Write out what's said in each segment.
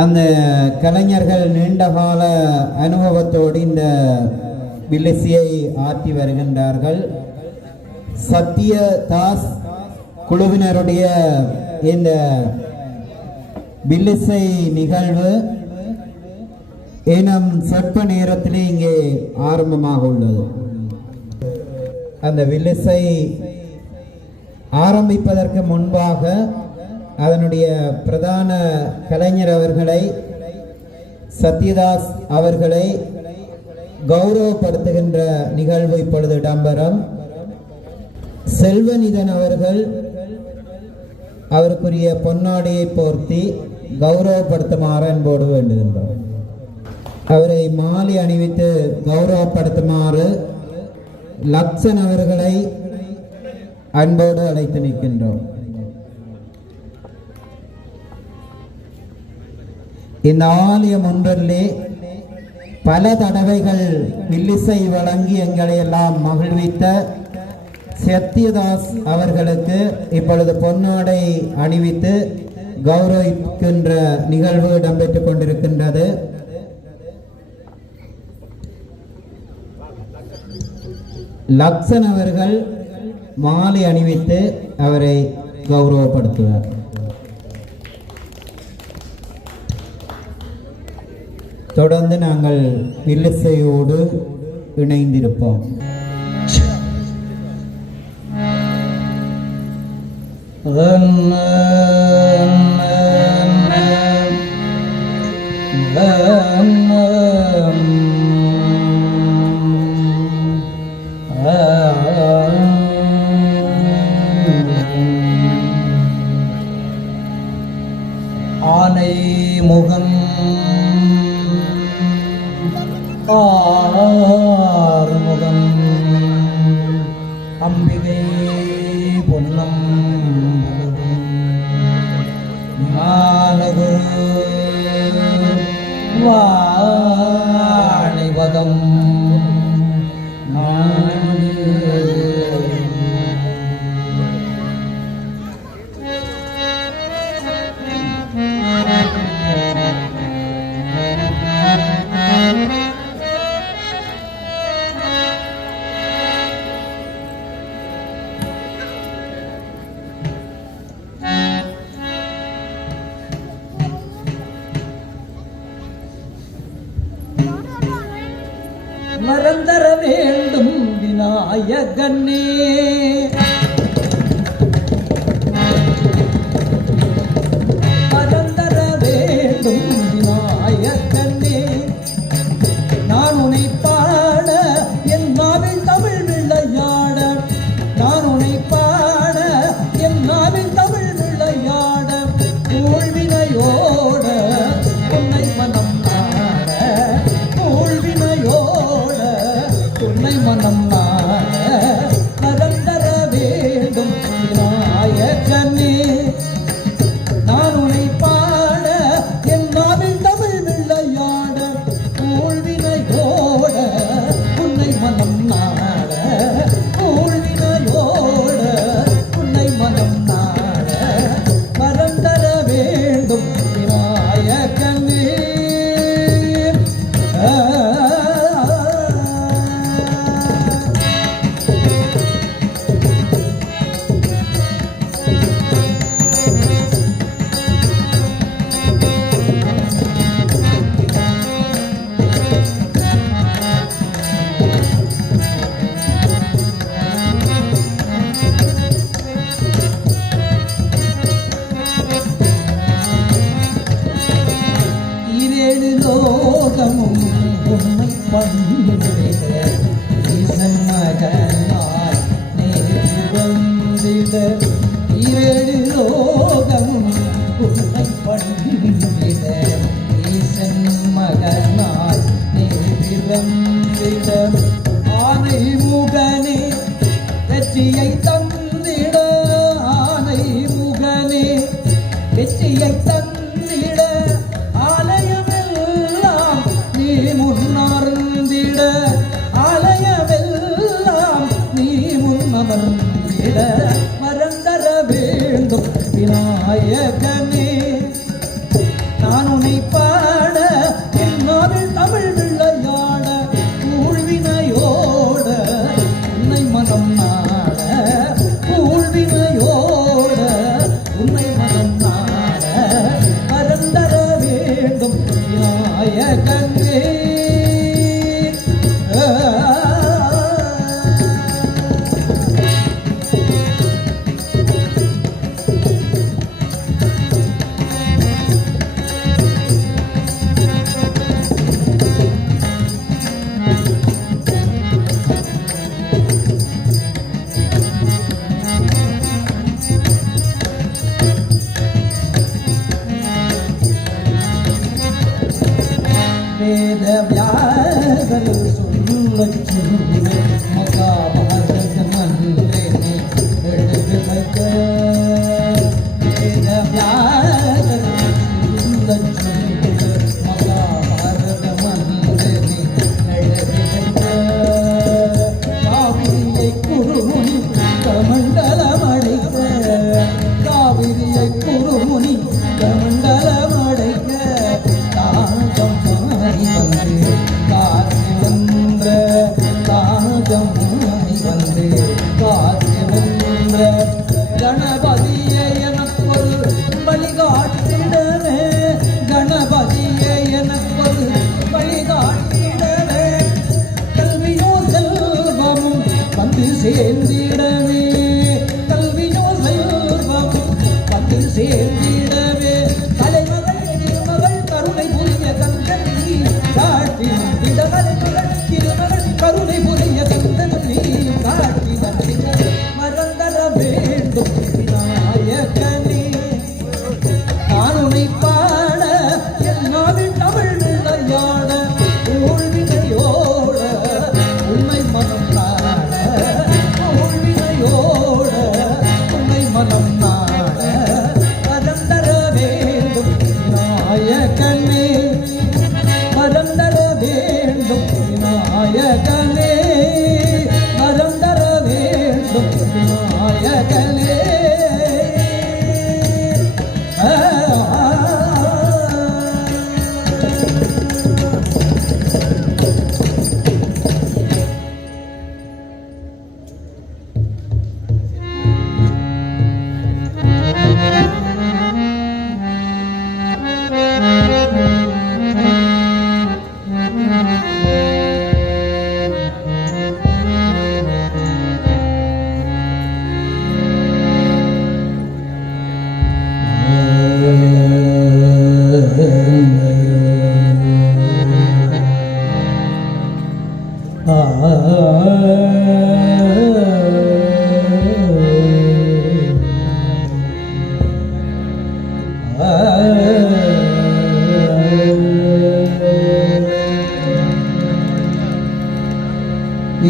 அந்த கலைஞர்கள் நீண்டகால அனுபவத்தோடு இந்த வில்லிசையை ஆற்றி வருகின்றார்கள். சத்யதாஸ் குழுவினருடைய இந்த வில்லிசை நிகழ்வு இன்னும் சொற்ப நேரத்திலே இங்கே ஆரம்பமாக உள்ளது. அந்த வில்லிசை ஆரம்பிப்பதற்கு முன்பாக அதனுடைய பிரதான கலைஞர் அவர்களை, சத்யதாஸ் அவர்களை கௌரவப்படுத்துகின்ற நிகழ்வு இப்பொழுது இடம்பெறும். செல்வநிதன் அவர்கள் அவருக்குரிய பொன்னாடியை போர்த்தி கௌரவப்படுத்துமாறு அன்போடு வேண்டுகின்றோம். அவரை மாலை அணிவித்து கௌரவப்படுத்துமாறு லக்ஷன் அவர்களை அன்போடு அழைத்து நிற்கின்றோம். இந்த ஆலயம் ஒன்றிலே பல தடவைகள் வில்லிசை வழங்கி எங்களை எல்லாம் மகிழ்வித்த சத்யதாஸ் அவர்களுக்கு இப்பொழுது பொன்னாடை அணிவித்து கௌரவிக்கின்ற நிகழ்வு இடம்பெற்றுக் கொண்டிருக்கின்றது. லக்ஷன் அவர்கள் மாலை அணிவித்து அவரை கௌரவப்படுத்துவார். தொடர்ந்து நாங்கள் வில்லிசையோடு இணைந்திருப்போம். ஆனை முகம் ஆறுமுகம் அம்பிகை பொன்னம் ஞானகுரு வாணிபதம் மறந்தர வேண்டும் விநாயகனே, மறந்தர வேண்டும் விநாயகனே, நான் உன்னை பாட என் நாவில் தமிழ் விளையாட, நான் உன்னை பாட என் நாவில் தமிழ் விளையாட, ஊழ்வினையோட உன்னை மனம் நாட, ஊழ்வினையோட உன்னை மனம் நாட, மறந்தர வேண்டும் விநாயகனே, நான் உன்னை பாட என் நாவில் தமிழ் விளையாட, ஊழ்வினையோட உன்னை மனம் நாட, ஊழ்வினையோட உன்னை மனம் நாட, மறந்தர வேண்டும் விநாயகனே. இரேழு லோகமும் உன்னை பணிந்திட, ஈசன் மகனாய் நேற்று வந்திட, இரேழு லோகமும் உன்னை பணிந்திட, ஈசன் மகனாய் நேற்று வந்திட, ஆனை முகனே வெற்றியை தந்திட, ஆனை முகனே வெற்றியை தந்திட, ஆலயமெல்லாம் நீ முன்னார்ந்திட, வேத வியாசர் சொல்லச் சொல்ல மகாபாரத மன்றே எடுத்து வைக்க வேத வியாசர் சொல்லச் சொல்ல மகாபாரத மன்றே எடுத்து வைக்க காவிரியை குருமுனி கமண்டலம் அடைக்க காவிரியை குருமுனி கமண்டலம் அடைக்க தாகம் மாறி வந்து காத்து வந்த தாகம் மாறி வந்து காத்து வந்த கணபதியே எனக்கொரு வழிகாட்டிடவே கணபதியே எனக்கொரு வழிகாட்டிடவே கல்வியோ செல்வமும் வந்து சேர்ந்திடவே கல்வியோ செல்வமும் வந்து சேர்ந்திடவே தலைமகள் திருமகள் கருணை புரிய கந்தன் நீ காட்டி இடமலைமகள் திருமகள் கருணை புரிய கந்தன் நீ காட்டி வந்திட மறந்தர வேண்டும் நாயகனே நான் உன்னை பாட எல்லாவின் தமிழ் விளையாட ஊழ்வினையோட உண்மை மனம் நாட ஊழ்வினையோட உண்மை மனம் நாட மறந்தர வேண்டும் நாயகனே மறந்தர வேண்டும் நாயகனே மறந்தர வேண்டும் நாயகனே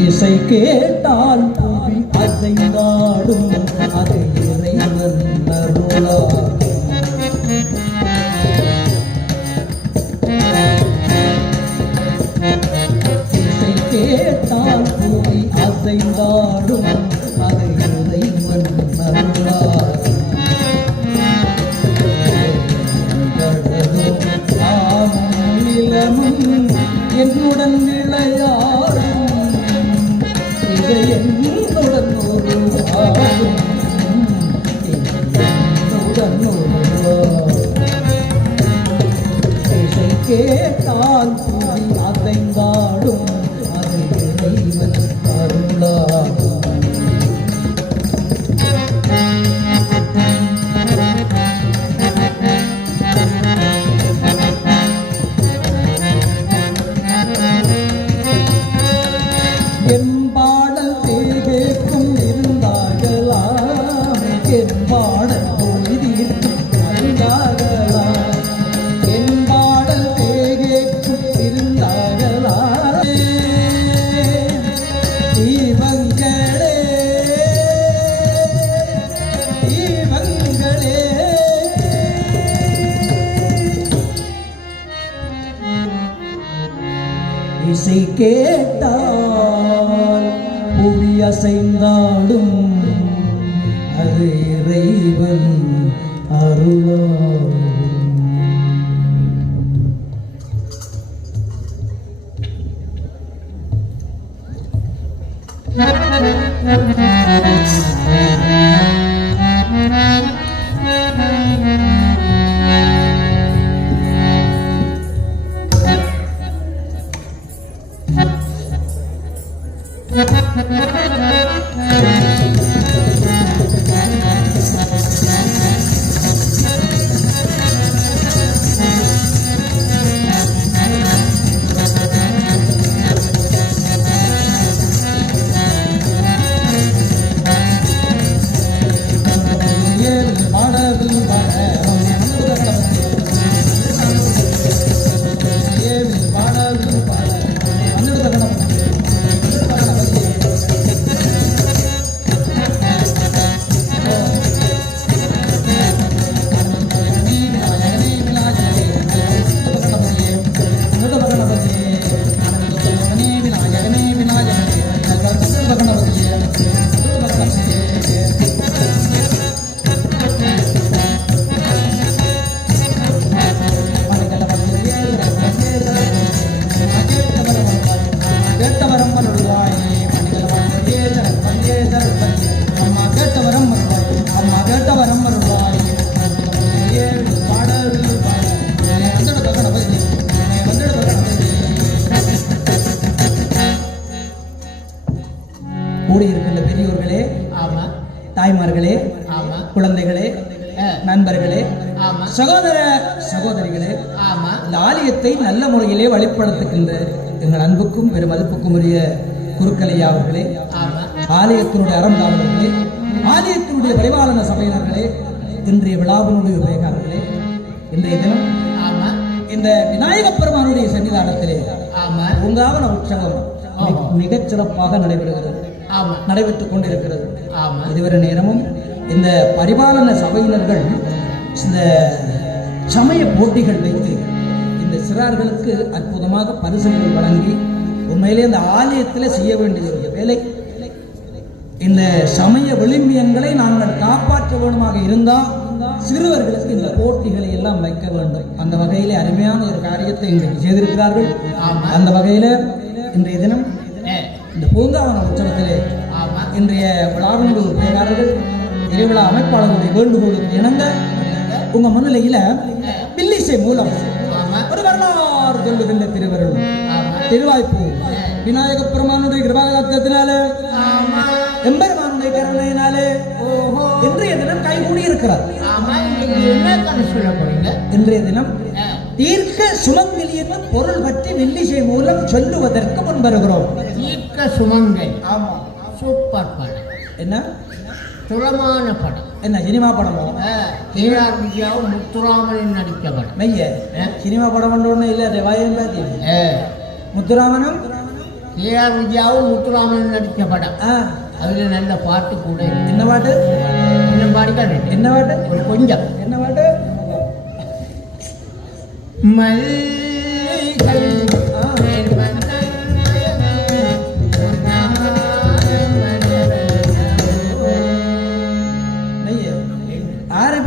இசை கேட்டால் புவி அசைந்தாடும் அது இறைவன் அருளாகும் இசை கேட்டால் புவி அசைந்தாடும் அது இறைவன் அருளாகும் கடலும் நானும் நிலமும் என்னுடன் விளையாடும் இது என்னுடன் ஒரு ஆடும் என்னுடன் ஒரு இசை கேட்டால் புவி அசைந்தாடும் அது இறைவன் அருளாகும் எம்பாடல் தேகேக்கும் இருந்தாகலாம் எம்பாடல் பொழுதிற்கும் அருந்தாகலாம் எம்பாடல் தேகேக்கும் இருந்தாகலாம் தீபங்களே தீபங்களே இசை கேட்டால் புவி அசைந்தாடும் அது இறைவன் அருளாகும் தாய்மார்களே, ஆமா குழந்தைகளே, நண்பர்களே, ஆமா சகோதர சகோதரிகளே, ஆமா இந்த ஆலயத்தை நல்ல முறையிலே வழிபடுத்துகின்ற எங்கள் அன்புக்கும் பெரும் மதிப்புக்கும் உரிய குருக்கலையா அவர்களே, ஆமா ஆலயத்தினுடைய அறந்தாளர்களே, ஆலயத்தினுடைய பரிபாலன சபையினர்களே, இன்றைய விழாவினுடைய உபயோகாரர்களே, இன்றைய தினம் ஆமா இந்த விநாயக பெருமானுடைய சன்னிதானத்திலே ஆமா பூங்காவன உற்சவம் மிகச் சிறப்பாக நடைபெறுகிறது, ஆமா நடைபெற்றுக் கொண்டிருக்கிறது. ஆமா இதுவரை நேரமும் இந்த பரிபாலன சபையினர்கள் இந்த சமய போட்டிகள் வைத்து இந்த சிறார்களுக்கு அற்புதமாக பரிசுகள் வழங்கி உண்மையிலே இந்த ஆலயத்தில் செய்ய வேண்டிய ஒரு வேலை. இந்த சமய விளிம்பியங்களை நாங்கள் காப்பாற்ற வேண்டுமாக இருந்தால் சிறுவர்களுக்கு இந்த போட்டிகளை எல்லாம் வைக்க வேண்டும். அந்த வகையிலே அருமையான ஒரு காரியத்தை இன்றைக்கு செய்திருக்கிறார்கள். அந்த வகையில் இன்றைய தினம் இந்த பூங்காவன உற்சவத்திலே இன்றைய விழாவினுடைய பேராளர்கள் திருவிழா அமைப்பாளர்களுடைய வேண்டுகோளுக்கு இணங்க உங்க முன்னிலையில பில்லிசை மூலம் ஒரு வரலாறு சொல்லுகின்ற திருவருள் திருவாய்ப்பு விநாயக பெருமானுடைய கிருபாகத்தினால எம்பெருமானுடைய கருணையினாலே இன்றைய தினம் கைகூடி இருக்கிறார். இன்றைய தினம் தீர்க்க சுமங்கலி என்ற பொருள் பற்றி வில்லிசை மூலம் சொல்லுவதற்கு முன் வருகிறோம். தீர்க்க சுமங்கலி, ஆமா சூப்பர் படம். என்ன சுலமான படம்? என்ன சினிமா படமோ? கேஆர் விஜயாவும் முத்துராமனும் நடித்த படம். மெய்ய சினிமா படம் ஒன்று இல்லை வாயம் பாத்தி முத்துராமனும் கேஆர் விஜயாவும் முத்துராமனும் நடித்த படம். அதுல நல்ல பாட்டு கூட. என்ன பாட்டு? என்ன பாடிக்காரு? என்ன பாட்டு? ஒரு கொஞ்சம். என்ன பாட்டு? மல்லிகை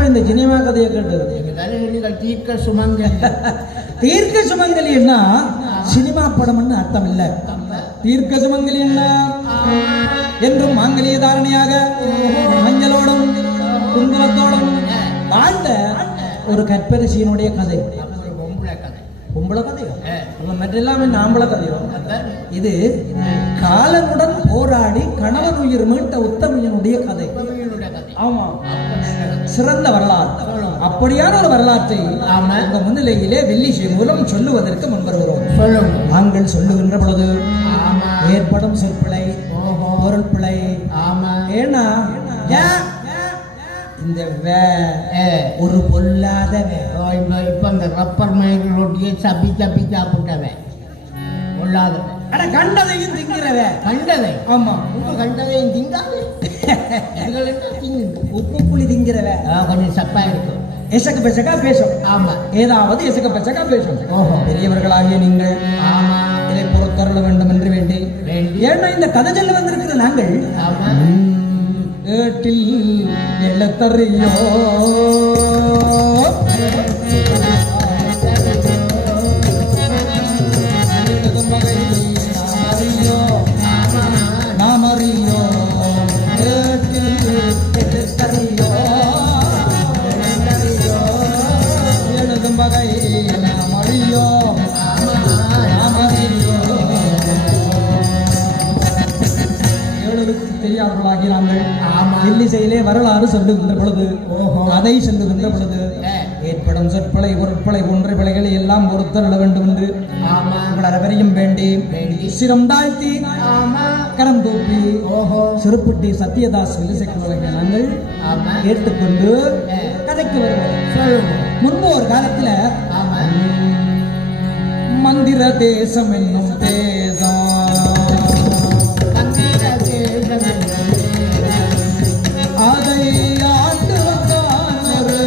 இந்த சினிமா கதையை கேட்டது தீர்க்க சுமங்கலி. தீர்க்க சுமங்கலி என்ன சினிமா படம்னு அர்த்தம் இல்ல. தீர்க்க சுமங்கலி என்ன என்றும் மாங்கலிய தாரணையாக மஞ்சளோடும் குங்குமத்தோடும் வாழ்ந்த ஒரு கற்பரிசியினுடைய கதை. பொம்பளை கதையோ மற்றெல்லாம் என்ன ஆம்பளை கதையோ? இது காலனுடன் போராடி கணவன் உயிர் மீட்ட உத்தமையனுடைய கதை. ஆமா, சிறந்த வரலாறு. அப்படியான ஒரு வரலாற்றை உங்க முன்னிலையிலே வில்லிசை மூலம் சொல்லுவதற்கு முன்வருகிறோம். நாங்கள் சொல்லுகின்ற பொழுது ஏற்படும் சொற்பிழை, பொருள் பிழை. ஏன்னா இந்த ஒரு பொல்லாத இப்ப இந்த ரப்பர் மயில் ரொட்டியை சப்பி சப்பி சாப்பிட்டவன் பொல்லாத. கண்டதையும் திங்கிறவ. கண்டதை? ஆமா, கண்டதையும் திங்காது. உப்பு புளி திங்கிறவ கொஞ்சம் சப்பா இருக்கும். எசக்க பெசக்கா பேசும். ஆமா, ஏதாவது எசக்க பெசக்கா பேசும். ஓஹோ, பெரியவர்களாகிய நீங்கள் ஆமா இதை பொறுத்தருள வேண்டும் என்று வேண்டி. ஏன்னா இந்த கதை சொல்ல வந்திருக்கிற நாங்கள் ஏட்டில் எழுத்தறியோ நாமறியோ ஏட்டில் எழுத்தறியோ எழுதும் வகை நாமறியோ நாமறியோ ஏழுக்கு தெரியாதவர்களாகி நாங்கள் வில்லிசையிலே வரலாறு சொல்லுகின்ற பொழுது, அதை சொல்லுகின்ற பொழுது ஏற்படும் சொற்பலை பொருட்பலை போன்ற பிழைகளை எல்லாம் பொறுத்தருள வேண்டும் என்று உங்கள் அனைவரையும் வேண்டி சிரம் தாழ்த்தி கரம் தூப்பி சிறுப்புட்டி சத்யதாஸ் வில்லிசைக்குள்ள நாங்கள் கேட்டுக்கொண்டு கதைக்கு வருவோம். முன்பு ஒரு காலத்துல மந்திர தேசம் என்னும் தேசம் அதை ஆண்டு வந்தான் ஒரு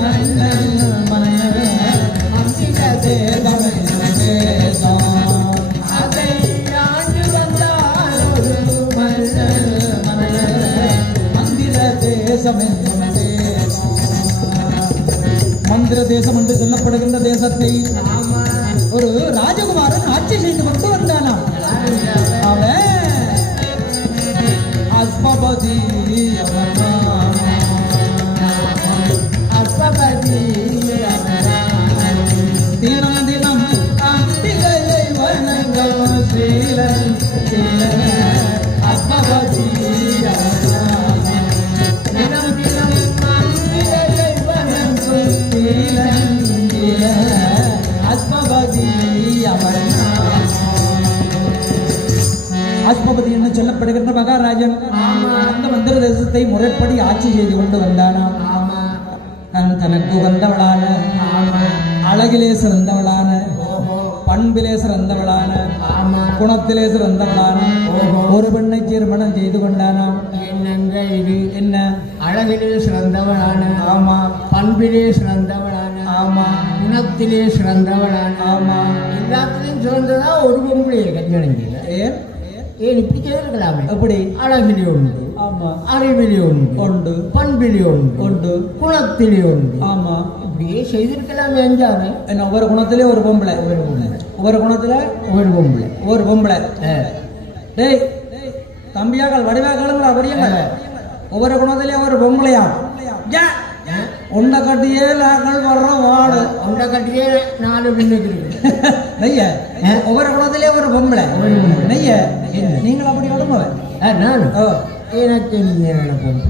மன்னன் மந்திர தேசம் என்னும் தேசம் அதை ஆண்டு வந்தான் ஒரு மன்னன் மந்திர தேசம் என்னும் தேசம். மந்திர தேசம் என்று சொல்லப்படுகின்ற தேசத்தை ஒரு ராஜகுமாரன் ஆட்சி செய்து கொண்டு வந்தானாம். அவன் அஸ்பபதி தினம் தினம் அம்பிகையை வணங்கும் சீலன் அஸ்பபதி சொல்லப்படுகின்ற மகாராஜன் அந்த மந்திர தேசத்தை முறைப்படி ஆட்சி செய்து கொண்டு வந்தானாம். ஆமா தனக்கு உகந்தவளான ஆமா அழகிலே சிறந்தவளான ஓஹோ பண்பிலே சிறந்தவளான ஆமா குணத்திலே சிறந்தவளான ஓஹோ ஒரு பெண்ணை திருமணம் செய்து கொண்டானாம். என்னங்க இது என்ன? அழகிலே சிறந்தவளான ஆமா பண்பிலே சிறந்தவளான ஆமா குணத்திலே சிறந்தவளான ஆமா. எல்லாத்திலையும் சிறந்ததா ஒரு பொம்பளையை கல்யாணம் செய்யல. ஏன் ஏன் இப்படி செய்திருக்கலாமே? எப்படி? அழகிலே உண்டு, ஆமா அறிவிலே உண்டு, உண்டு பண்பிலே உண்டு, உண்டு குணத்திலே உண்டு. ஆமா. இப்படியே செய்திருக்கலாமே அஞ்சாறு. என்ன ஒவ்வொரு குணத்திலே ஒரு பொம்பளை, ஒவ்வொரு குணத்துல ஒரு பொம்பளை ஒரு பொம்பளை. டேய் தம்பியாக்கள் வடிவாக்களுங்கிற அப்படியே ஒவ்வொரு குணத்திலே ஒரு பொம்பளையா உண்டை கட்டியே நாங்கள் வர்ற வாடு உண்டை கட்டியே 4 பின்னுக்கு இருக்கு. நெய்ய ஒவ்வொரு குணத்திலே ஒரு பொம்பளை நெய்ய நீங்கள் அப்படி விடுங்க. நான் எனக்கு நினைப்போம்.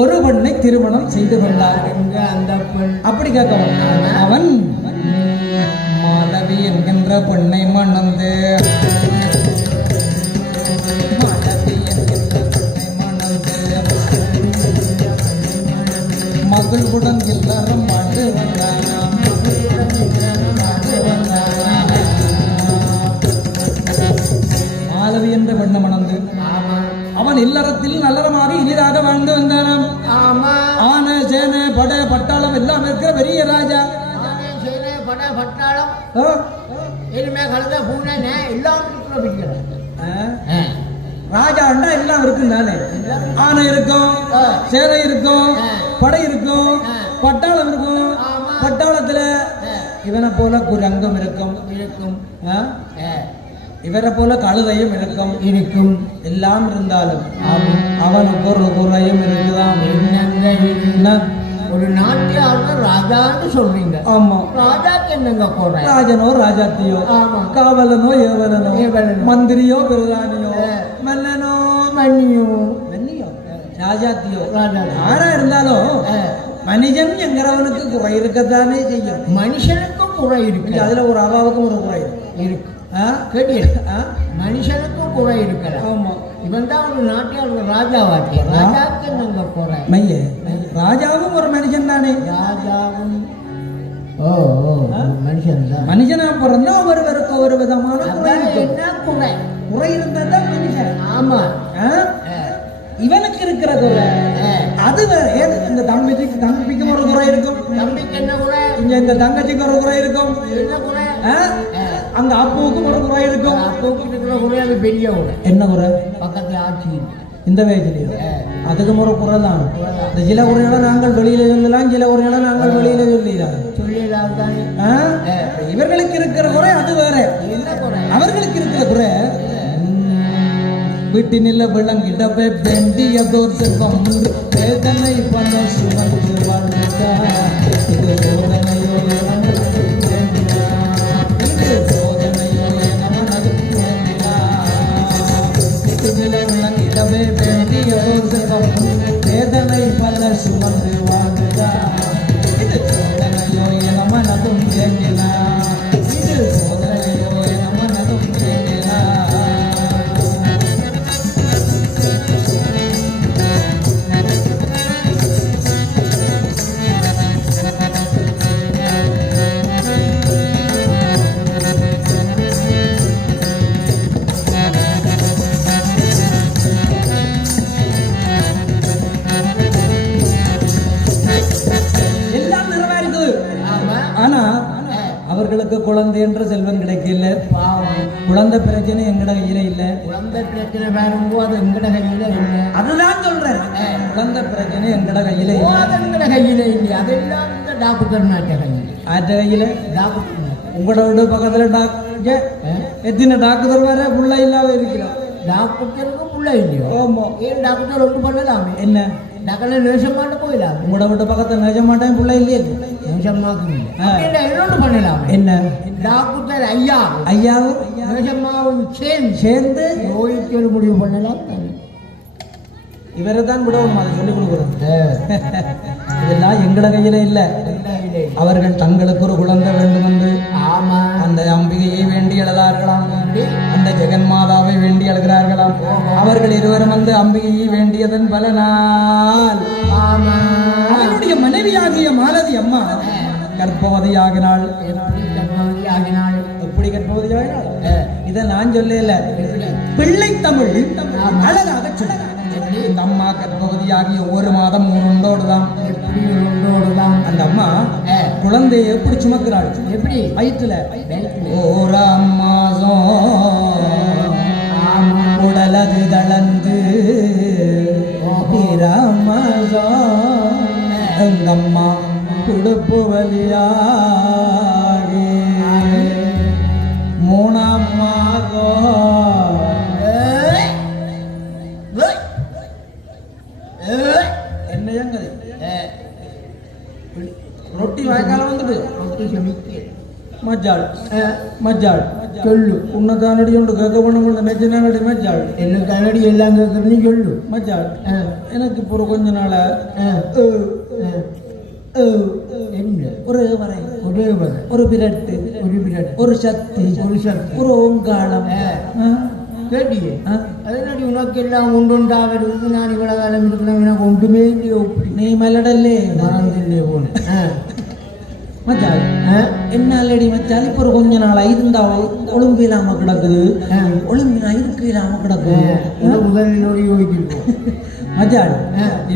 ஒரு பெண்ணை திருமணம் செய்து கொண்டார். அந்த பெண் அப்படி கேட்கவும் அவன் மாதவி என்கின்ற பெண்ணை மணந்து மகளுடன் எல்லாரும் மாண்டு வந்தானாம். மாலவி என்ற பெண்ணை மணந்து அவன் இல்லறத்தில் நல்லறமாக இனிதாக வாழ்ந்து வந்தானாம். ஆன சேன பட பட்டாளம் எல்லாம் இருக்கிற பெரிய ராஜா. பட்டாளம் எதுவுமே கலந்த பூனை எல்லாம் ராஜாண்டா எல்லாம் இருக்கும் தானே. ஆனை இருக்கும், சேனை இருக்கும், படை இருக்கும், பட்டாளம் இருக்கும். பட்டாளத்துல இவனை போல குரங்கம் இருக்கும், இவரை போல கழுதையும் இருக்கும் இருக்கும். எல்லாம் இருந்தாலும் அவனுக்கு ஒரு குறையும் இருக்குதான். ஒரு நாட்டியாளர் ராஜான்னு சொல்றீங்க. ஆமா. ராஜாக்கு என்னங்க குறை? ராஜனோ ராஜாத்தியோ, காவலனோ ஏவலனோ, மந்திரியோ பிரதானியோ, மன்னனோ மன்னியோ ராஜாத்தியோ யாரா இருந்தாலும் மனிதன் என்கிறவனுக்கு குறை இருக்கத்தானே செய்யும். மனுஷனுக்கும் குறை இருக்கு. அதுல ஒரு அவாவுக்கும் ஒரு குறை இருக்கு. கேட்டீங்க? மனுஷனுக்கும் குறை இருக்கல. ஆமா. இவன் தான் ஒரு நாட்டியாளர் ராஜாவாச்சு. ராஜாக்கு என்னங்க குறை? மைய ராஜாவும் ஒரு மனுஷன் தானே. ராஜாவும் மனுஷன் தான். மனுஷனா பிறந்தா ஒருவருக்கு ஒரு விதமான குறை இருந்தா தான் மனுஷன். ஆமா. இவனுக்கு இருக்கிற குறை அது இந்த தம்பிக்கும் ஒரு குறை இருக்கும். தம்பிக்கு என்ன குறை? இங்க இந்த தங்கச்சிக்கு ஒரு குறை இருக்கும். என்ன குறை? அந்த அப்புவுக்கும் ஒரு குறை இருக்கும். அப்புவுக்கு இருக்கிற குறை அது பெரிய குறை. என்ன குறை? பக்கத்துல ஆட்சி இந்த வயசுலயோ அதுக்கும் ஒரு குறை தான். இந்த சில குறைகளை நாங்கள் வெளியில சொல்லலாம், சில குறைகளை நாங்கள் வெளியில சொல்லலாம். இவர்களுக்கு இருக்கிற குறை அது வேற. அவர்களுக்கு இருக்கிற குறை வீட்டினில் விளங்கிடவே வேண்டியதோர் செல்வம் வேதனை பல சுமந்து வாழ்ந்தா இது சோதனையோ சோதனையோ நமனது வீட்டினில் விளங்கிடவே வேண்டியதோர் செல்வம் வேதனை பல சுமந்து வாழ்ந்தா இது சோதனையோ என மனதும் ஏங்கினா இது சோதனையோ என மனதும் ஏங்கினா. ஆனா அவர்களுக்கு குழந்தை என்ற செல்வம் கிடைக்கல. குழந்தை பிரச்சனை எங்கட கையில இல்ல. குழந்தை பிரச்சனை வரும்போது அது எங்கட கையில இல்ல. அதுதான் சொல்றேன். குழந்தை பிரச்சனை எங்கட கையில இல்ல. அது எங்கட கையில இல்ல. அதெல்லாம் இந்த டாக்டர் நாட்ட கையில. ஆட்ட கையில டாக்டர் உங்களோட வீடு பக்கத்துல டாக்டர் எத்தனை டாக்டர் வர புள்ள இல்லாம இருக்கிறோம். டாக்டருக்கும் புள்ள இல்லையோ? ஆமா. ஏன் டாக்டர் ஒன்று பண்ணலாமே? என்ன டாக்டர் நேசமாட்ட போயிடலாம். உங்களோட வீட்டு பக்கத்துல நேசமாட்டேன் புள்ள இல்லையே. நேசமாக்கு இன்னொன்று பண்ணலாம். என்ன? டாக்டர் ஐயா ஐயாவும் நேசமாவும் சேர்ந்து நோய்க்கு ஒரு முடிவு பண்ணலாம். இவரை தான் விடவும் அதை சொல்லிக் கொடுக்குறோம். இதெல்லாம் எங்கட கையில இல்ல. அவர்கள் தங்களுக்கு ஒரு குழந்தை வேண்டும் என்று ஆமா அந்த அம்பிகையை வேண்டி எழுதார்களாம், அந்த ஜெகன்மாதாவை வேண்டி எழுகிறார்களாம். அவர்கள் இருவரும் வந்து அம்பிகையை வேண்டியதன் பலனால் ஆமா அவனுடைய மனைவியாகிய மாலதி அம்மா கர்ப்பவதியாகினாள். ஆகினாள் எப்படி கர்ப்பவதியாகினாள்? இதை நான் சொல்லல, பிள்ளை தமிழ் அழகாக சொல்ல. இந்த அம்மா கர்ப்பவதியாகிய ஒரு மாதம் உருண்டோடுதான். எப்படி உண்டோடுதான் அந்த அம்மா குழந்தையை எப்படி சுமக்கிறாள்? எப்படி வயிற்றுல வயிற்றுல. ஒரு மாதம் ஆமா உடலது தளர்ந்து எங்கம்மா துடுப்பு வலியாகி 3ஆம் மாதம் என்னையங்க ரொட்டி வாய்க்கால வந்துட்டு மஜ்ஜாள் மஜ்ஜாள் சொல்லு உன்னை தானடி உண்டு கேட்க பண்ண மெஜ்ஜானடி மஜ்ஜாள் என்ன கண்ணடி எல்லாம் கேட்கறன்னு சொல்லு மஜ்ஜாள் எனக்கு இப்போ கொஞ்ச நாள என்ன ஒரு வரை ஒரே வரை ஒரு பிரட்டு ஒரு பிராட் ஒரு சக்தி ஒரு சக்தி ஒரு ஓங்காலம் கேட்டியே அதனாடி உனக்கு எல்லாம் உண்டுண்டாகிறது நான் இவ்வளவு காலம் இருக்கிறேன் எனக்கு ஒன்றுமே இல்லையோ நீ மெல்லடல்லே மறந்துள்ளே போனேன் மச்சாள் என்னாலடி மச்சாள் இப்போ ஒரு கொஞ்ச நாள் இருந்தா ஒழுங்கு இல்லாம கிடக்குது, ஒழுங்கு இருக்கு இல்லாம கிடக்குது. முதலிலோடு யோசிச்சிருக்கோம் மச்சாள்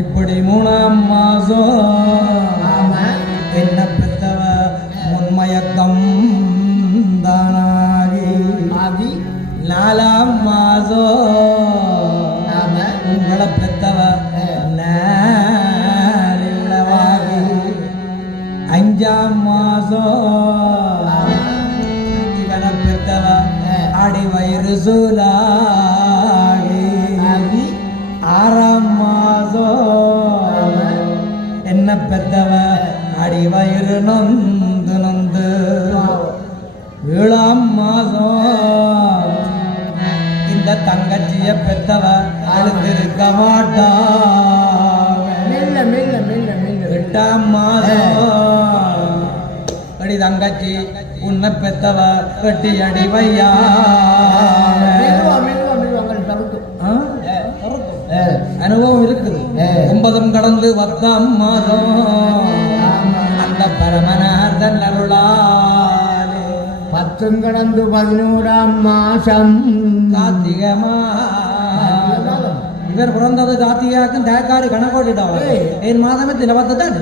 இப்படி 3ஆம் மாசம் என்ன பெற்றவ முன்மயக்கம் தானாகி 4ஆம் மாசம் உங்களை பெற்றவ நேரில்லவாகி 5ஆம் மாசம் இவனை பெற்றவ அடி வயிறு சூலாகி 6ஆம் மாசம் என்ன பெற்றவ அடி வயிறு நொந்து நொந்து 7ஆம் மாசம் இந்த தங்கச்சிய பெற்றவ அழுந்திருக்க மாட்டா. 8ஆம் மாசம் அடி தங்கச்சி உன்னை பெத்தவ வெட்டி அடி வையா. அனுபவம் இருக்குது. 9 கடந்து 10ஆம் மாதம் அந்த பரமனார்தன் அருளாலே 10 கடந்து 11ஆம் மாசம் கார்த்திகை மாதம். இவர் பிறந்தது கார்த்திகாக்கும் தேக்காரி கணக்கோட்டிட்டாவ என் மாதமே தினபத்தான்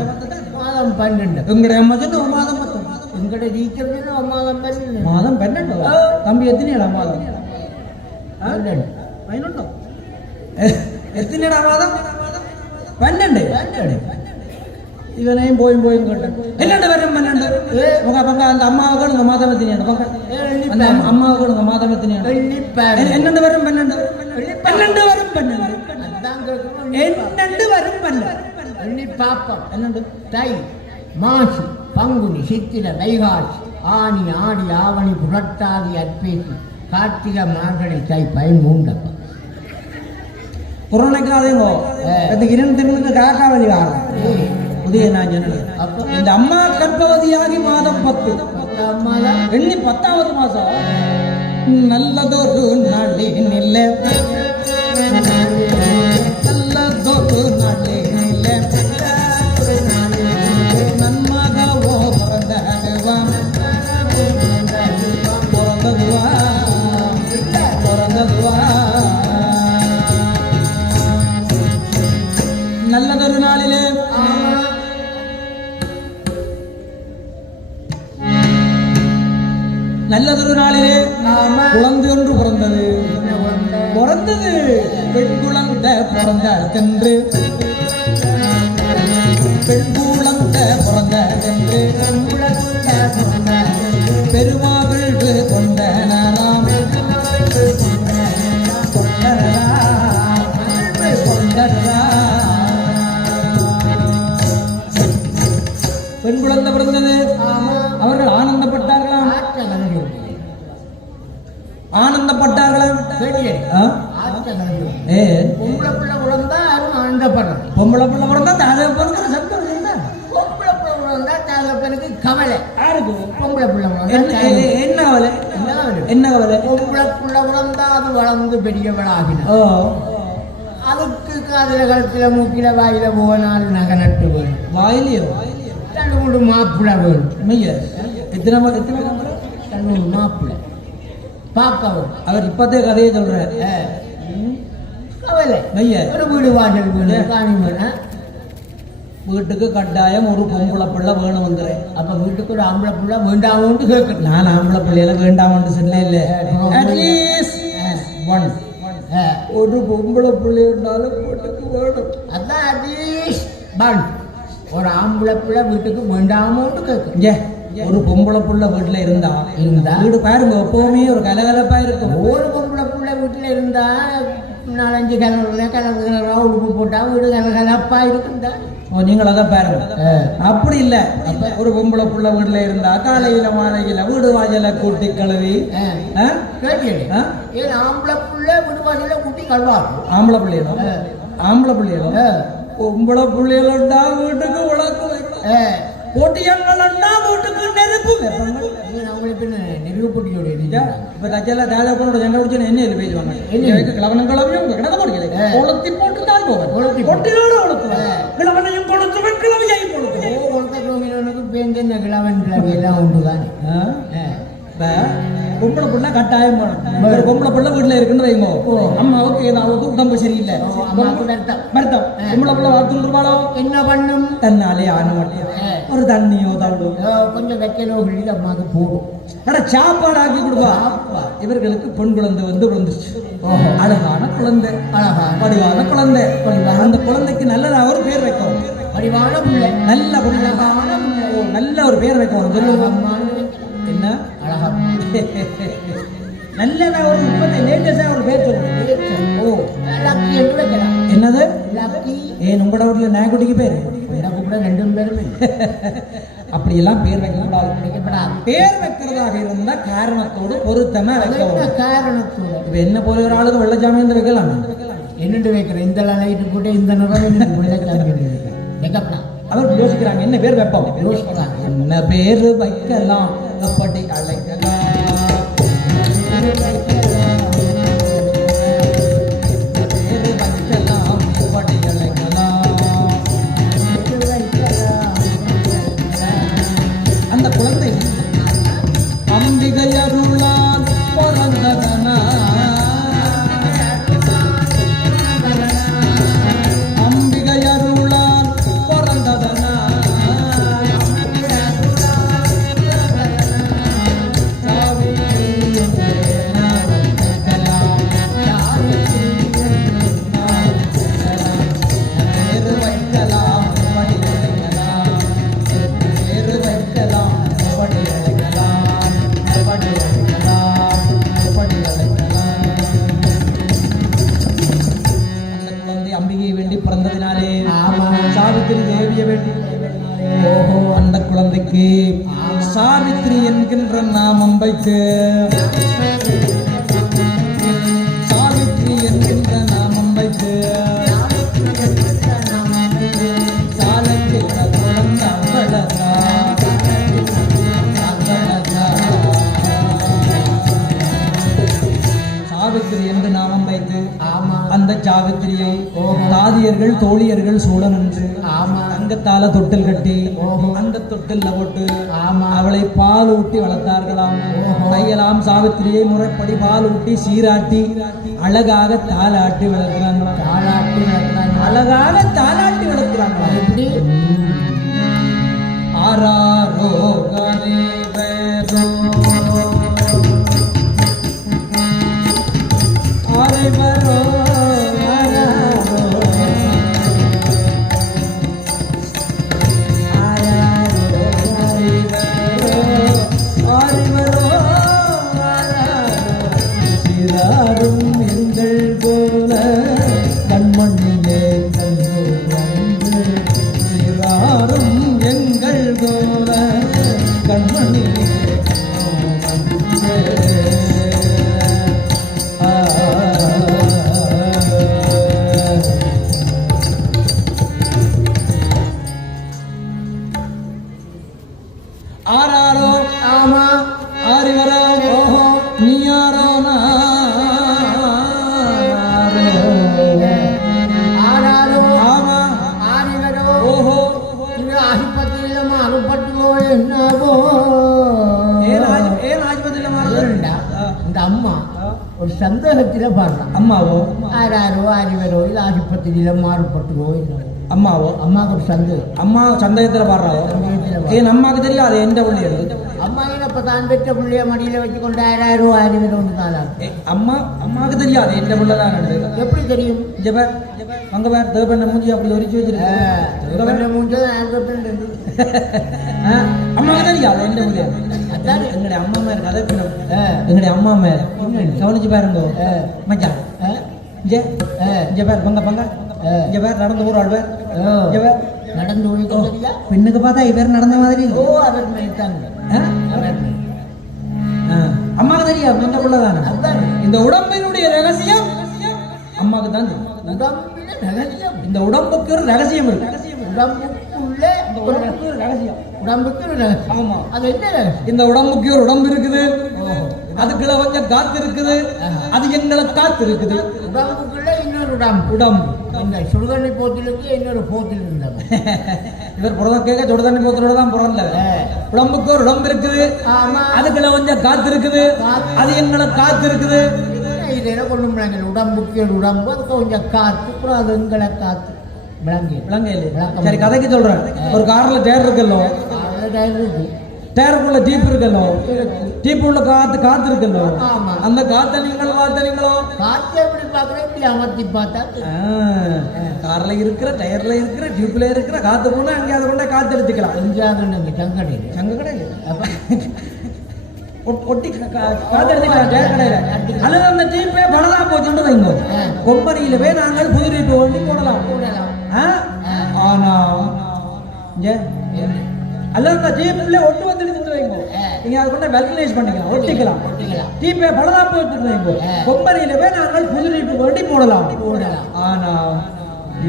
மாதம் 12 எங்கடைய அம்மா சொன்ன மாதம் 10 எங்கட டீச்சர் மாதம் 12 மாதம் 12 தம்பி எத்தனைடா மாதம் 11 எத்தனைடா மாதம் 12 இவனையும் போயும் கேட்டேன் என்னண்டு வரும் 12 உங்க பங்க அந்த அம்மாவுக்கு உங்க மாதம் எத்தனையாண்டு பங்க அந்த அம்மாவுக்கு உங்க மாதம் எத்தனையாண்டு என்னண்டு வரும் 12 வரும் 12 என்னண்டு வரும் 12 பாப்பம் என்னண்டு தை மாசி பங்குனி சித்திரை வைகாசி ஆனி ஆடி ஆவணி புரட்டாதி அற்பேசி கார்த்திகை மார்கழி தை 13 கொரோனாக்காதேங்கோ அதுக்கு 2 காக்காவலி வாரம் புதிய நான் இந்த அம்மா கர்ப்பவதியாகி மாதம் 10 எண்ணி 10ஆவது மாசம் நல்லதொரு நாளினில்ல நல்லதொரு நாளினில்ல நன்மகவோ பிறந்ததுவாம் நல்லதொரு நாளிலே நல்லதொரு நாளிலே குழந்தை ஒன்று பிறந்தது. பெண் குழந்தை பிறந்ததென்று பெண் குழந்தை பிறந்ததென்று பெருமாவிழ்வு கொண்டனராம் பெண் குழந்தை பிறந்தது. அவர்கள் ஆனந்தப்பட்டார்களாம். ஆனந்தப்பட்டார்களாம். பொம்பளை பிள்ளை பிறந்தா யாரும் ஆனந்தப்படுறது. பொம்பளை பிள்ளை பிறந்தா தானே பிறந்த சந்தோஷம் தான். கவலை யாருக்கு பொம்பளை பிள்ளை என்ன கவலை என்ன கவலை பொம்பளை பிள்ளை பிறந்தா அது வளர்ந்து பெரியவளாகின ஓ அதுக்கு காதுல கழுத்துல மூக்கில வாயில போனால் நகை நட்டு வேணும் வாயிலையோ ரெண்டு மூணு மாப்பிள்ளை வேணும் மெய்ய எத்தனை ரெண்டு மூணு மாப்பிள்ளை பார்க்க வேணும் அவர் இப்பத்தே கதையை சொல்றாரு கவலை மெய்ய ஒரு வீடு வாசல் வேணும் காணி வேணும் வீட்டுக்கு கட்டாயம் ஒரு பொம்பளை பிள்ளை வேணும் வந்துடுறேன் அப்ப வீட்டுக்கு ஒரு ஆம்பளை பிள்ளை வேண்டாமோன்னு கேட்கணும் நான் ஆம்பளை பிள்ளையில வேண்டாம்னு சொல்ல இல்லை அட்லீஸ்ட் ஒன் ஒரு பொம்பளை பிள்ளை இருந்தாலும் வீட்டுக்கு வேணும் அதான் அட்லீஸ்ட் பன் ஒரு ஆம்பளை பிள்ளை வீட்டுக்கு வேண்டாமோன்னு கேட்கணும் ஏ ஒரு பொம்பளை புள்ள வீட்டுல இருந்தா வீடு பாருங்க எப்பவுமே ஒரு கலகலப்பா இருக்கும் ஒரு பொம்பளை பிள்ளை வீட்டுல இருந்தா 4-5 கிணறுல உடுப்பு போட்டா வீடு கலகலப்பா இருக்குண்டா நீங்கள் அதான் பாருங்க அப்படி இல்ல ஒரு பொம்பளை புள்ள வீட்டுல இருந்தா காலையில மாலையில வீடு வாசல கூட்டி கழுவி ஏன் ஆம்பளை பிள்ளை வீடு வாசல கூட்டி கழுவாரு ஆம்பளை பிள்ளைகளும் ஆம்பளை பிள்ளைகளும் பொம்பளை பிள்ளைகளா வீட்டுக்கு உழக்கு போட்டியங்கள்னா வீட்டுக்கு நெருப்பு அவங்களுக்கு நெருப்பு போட்டியோட இப்ப தச்சல தாதா போனோட ஜெண்டை குடிச்சு என்ன பேசுவாங்க என்ன கிழவனும் கிளவியும் கிடக்க போடுகிறது கொளுத்தி போட்டு தான் போவேன் கொட்டினோட கொளுத்துவேன் கிழவனையும் கொளுத்துவேன் கிளவியை கொளுத்துவேன் கொளுத்த கிழவனுக்கு பேருந்து கிழவன் கிழவி எல்லாம் உண்டு தானே பொம்பளை பிள்ளை கட்டாயம் போகணும் ஒரு பொம்பளை பிள்ளை வீட்டுல இருக்குன்னு வைங்க அம்மாவுக்கு ஏதாவது உடம்பு சரியில்லை வருத்தம் பொம்பளை பிள்ளை வார்த்துருவாளோ என்ன பண்ணும் தன்னாலே ஆன மாட்டேன் ஒரு தண்ணியோ தள்ளோ கொஞ்சம் வைக்கலோ கிள்ளி அம்மாவுக்கு போடும் ஆனா சாப்பாடு ஆக்கி கொடுப்பா இவர்களுக்கு பெண் குழந்தை வந்து விழுந்துருச்சு அழகான குழந்தை வடிவான குழந்தை அந்த குழந்தைக்கு நல்லதா ஒரு பேர் வைக்கணும் வடிவான பிள்ளை நல்ல அழகான நல்ல ஒரு பேர் வைக்கணும் என்ன அழகா நல்லதா ஒரு லேட்டஸ்டா ஒரு பேர் சொல்லுங்க ஓ லக்கி என்று வைக்கலாம் என்னது லக்கி ஏன் உங்களோட வீட்டுல நாய்க்குட்டிக்கு பேரு கூட 2 பேருமே அப்படியெல்லாம் பேர் வைக்கப்படாது பேர் வைக்கிறதாக இருந்தா காரணத்தோடு பொருத்தமா வைக்க காரணத்தோடு இப்ப என்ன போல ஒரு ஆளுக்கு வெள்ளச்சாமி இருந்து வைக்கலாம் என்னண்டு வைக்கிறேன் இந்த லைட்டு போட்டு இந்த நிறம் வெள்ளச்சாமி வைக்கப்படா அவர் யோசிக்கிறாங்க என்ன பேர் வைப்போம் யோசிக்கிறாங்க என்ன பேர் வைக்கலாம் அப்படி அழைக்கலாம் அந்த குழந்தை அம்பிகை அருளால் பிறந்ததனா அம்பிகை அருளால் பிறந்ததனா அந்த குழந்தைக்கு சாவித்ரி என்கின்ற நாமம் வைத்து சாவித்ரி என்கின்ற நாமம் வைத்து சாலத்தில் குழந்தை வளர்ந்தா சாவித்ரி என்று நாமம் வைத்து அந்த சாவித்திரியை தாதியர்கள் தோழியர்கள் சூழ நின்று அங்கத்தால தொட்டில் கட்டி அந்த தொட்டில்ல போட்டு அவளை பால் ஊட்டி வளர்த்தார்களாம் தையலாம் சாவித்திரியை முறைப்படி பால் ஊட்டி சீராட்டி அழகாக தாளாட்டி வளர்க்கிறாங்களாம் அழகாக தாளாட்டி வளர்க்கிறாங்களா எப்படி ஆராரோ கரேவரோ ஆரேவரோ எங்கள் போல கண்மணியே கண்ணு வந்து சிரா ஆராரோ ஆமா ஆரிவரோ ஓஹோ நீ யாரோ ஆறாரோ ஆமா ஆறிவரோ ஓஹோ இது ஆதிபத்தியில மாறுபட்டுவோ என்னவோ ஏன் ஆஜ்பத்தில அதுண்டா, இந்த அம்மா ஒரு சந்தேகத்தில பாடுறான். அம்மாவோ ஆறாரோ ஆறிவரோ இது ஆதிபத்தியில மாறுபட்டுவோ என்னவோ. அம்மாவோ அம்மாவுக்கு ஒரு சந்தேகம். அம்மா சந்தேகத்துல பாடுறாவோ ஏன் அம்மாக்கு தெரியாது எந்த பிள்ளைகள் அம்மா இப்ப தான் பெற்ற பிள்ளைய மடியில வச்சுக்கொண்டு ஆறாரோ ஆறிவரோ காலம் அம்மாவுக்கு தெரியாது எந்த பிள்ளைதான் எப்படி தெரியும்? ஜெபர் அங்க பேர் தேவண்ண மூஞ்சி அப்படி ஒரிச்சு வச்சிருக்கேன் அம்மாவுக்கு தெரியாது எந்த பிள்ளைய எங்களுடைய அம்மா மேல கதை எங்களுடைய அம்மா மேல கவனிச்சு பாருங்க மச்சான் ஜெபர் பங்க பங்க ஜெபர் நடந்து ஊர் பேர் ஜெபர் நடந்து ஓடிக்கொண்டியா பெண்ணுக்கு பார்த்தா இவர் நடந்த மாதிரி ஓ அவர் மேய்த்தாங்க அம்மாவுக்கு தெரியாது எந்த பிள்ளைதானே அதுதான் இந்த உடம்பினுடைய ரகசியம் அம்மாவுக்கு தான் தெரியும். உடம்பில ரகசியம். இந்த உடம்புக்கு ஒரு ரகசியம் இருக்கு உடம்புக்குள்ளே உடம்புக்கு ஒரு ரகசியம் உடம்புக்கு ஒரு ரகசியம். ஆமா அது என்ன ரகசியம்? இந்த உடம்புக்கு ஒரு உடம்பு இருக்குது அதுக்குள்ள கொஞ்சம் காத்து இருக்குது அது எங்களை காத்து இருக்குது உடம்புக்குள்ள இன்னொரு உடம்பு உடம்பு இந்த சுடுதண்ணி போத்திலுக்கு இன்னொரு போத்தில் இருந்தவன் இவர் புறத கேட்க சுடுதண்ணி போத்தலோட தான் பிறந்த உடம்புக்கு ஒரு உடம்பு இருக்குது ஆமா அதுக்குள்ள கொஞ்சம் காத்து இருக்குது அது எங்களை காத்து இருக்குது இது என்ன கொண்டு முடியாங்க உடம்புக்கு ஒரு உடம்பு அதுக்கு கொஞ்சம் காத்து அப்புறம் அது எங்களை காத்து விளங்கி விளங்க இல்லை சரி கதைக்கு சொல்றேன் ஒரு கார்ல டயர் இருக்கல்லோ இருக்கு டயருக்குள்ள டீப் இருக்கல்லோ டீப் உள்ள காத்து இருக்கல்லோ ஆமா அந்த காத்த நீங்களோ காத்து எப்படி பார்க்கறேன் இப்படி அமர்த்தி பார்த்தா கார்ல இருக்கிற டயர்ல இருக்கிற டியூப்ல இருக்கிற காத்து போனா அங்கே அதை கொண்டா காத்து எடுத்துக்கலாம் எஞ்சாங்க சங்கடையில் சங்க கடையில் ஒட்டி காத்து எடுத்துக்கலாம் டயர் கடையில அல்லது அந்த டீப்பே பலதா போச்சுன்னு வைங்க கொம்பனியிலவே நாங்கள் புது டீப் ஒண்டி போடலாம் ஆனா அல்லது அந்த டீப்ல ஒட்டு வந்துட்டு வைங்க நீங்க அதை கொண்ட வெல்கனைஸ் பண்ணிக்கலாம் ஒட்டிக்கலாம் டீப்பே பலதா போச்சுன்னு வைங்க கொம்பனியிலவே நாங்கள் புது டீப் ஒண்டி போடலாம் ஆனா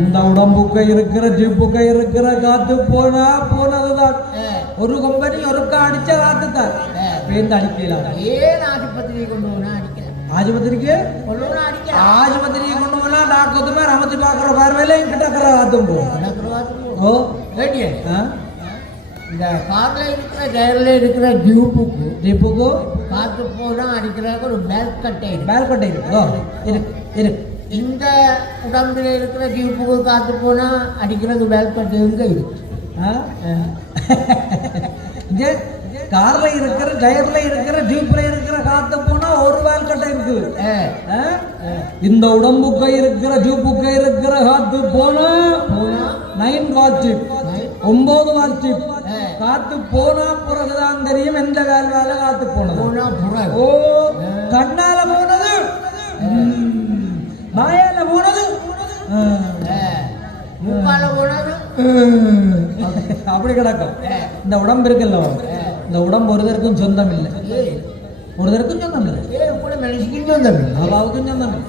இந்த உடம்புக்கு இருக்கிற ஜிப்புக்கு இருக்கிற காத்து போனதுதான் ஒரு கம்பெனி ஒருக்கா அடிச்ச காத்து தான் பேருந்து அடிக்கலாம் ஏன் ஆதிபத்திரியை கொண்டு போனா அடிக்கலாம் ஆஸ்பத்திரிக்கு ஆஸ்பத்திரியை கொண்டு போனா டாக்டர் ரமத்தி பாக்குற பார்வையில கிட்ட காத்தும் ஓ இந்த கார்ல இருக்கிற டயர்ல இருக்கிற டியூப்புக்கு காத்து போனா அடிக்கிறாங்க ஒரு பேல்கட்டை இருக்கு இந்த உடம்புல இருக்கிற டியூப்புக்கு காத்து போனா அடிக்கிறது பேல்கட்டை எங்க இருக்கு கார்ல இருக்கிற டயர்ல இருக்கிற டியூப்ல இருக்கிற காத்து போனா ஒரு வேல்கட்டை இருக்குது இந்த உடம்புக்கு இருக்கிற டியூப்புக்கு இருக்கிற காத்து போனா 9 வாட் 9 வாட் காத்து போனா பிறகுதான் தெரியும் எந்த வேலை காத்து போனது ஓ கண்ணால போனது வாயால போனது மூக்கால போனது அப்படி கிடக்கும் இந்த உடம்பு இருக்குல்ல இந்த உடம்பு ஒருத்தருக்கும் சொந்தம் இல்லை ஒருத்தருக்கும் சொந்தம் இல்லை அல்லாவுக்கும் சொந்தம் இல்லை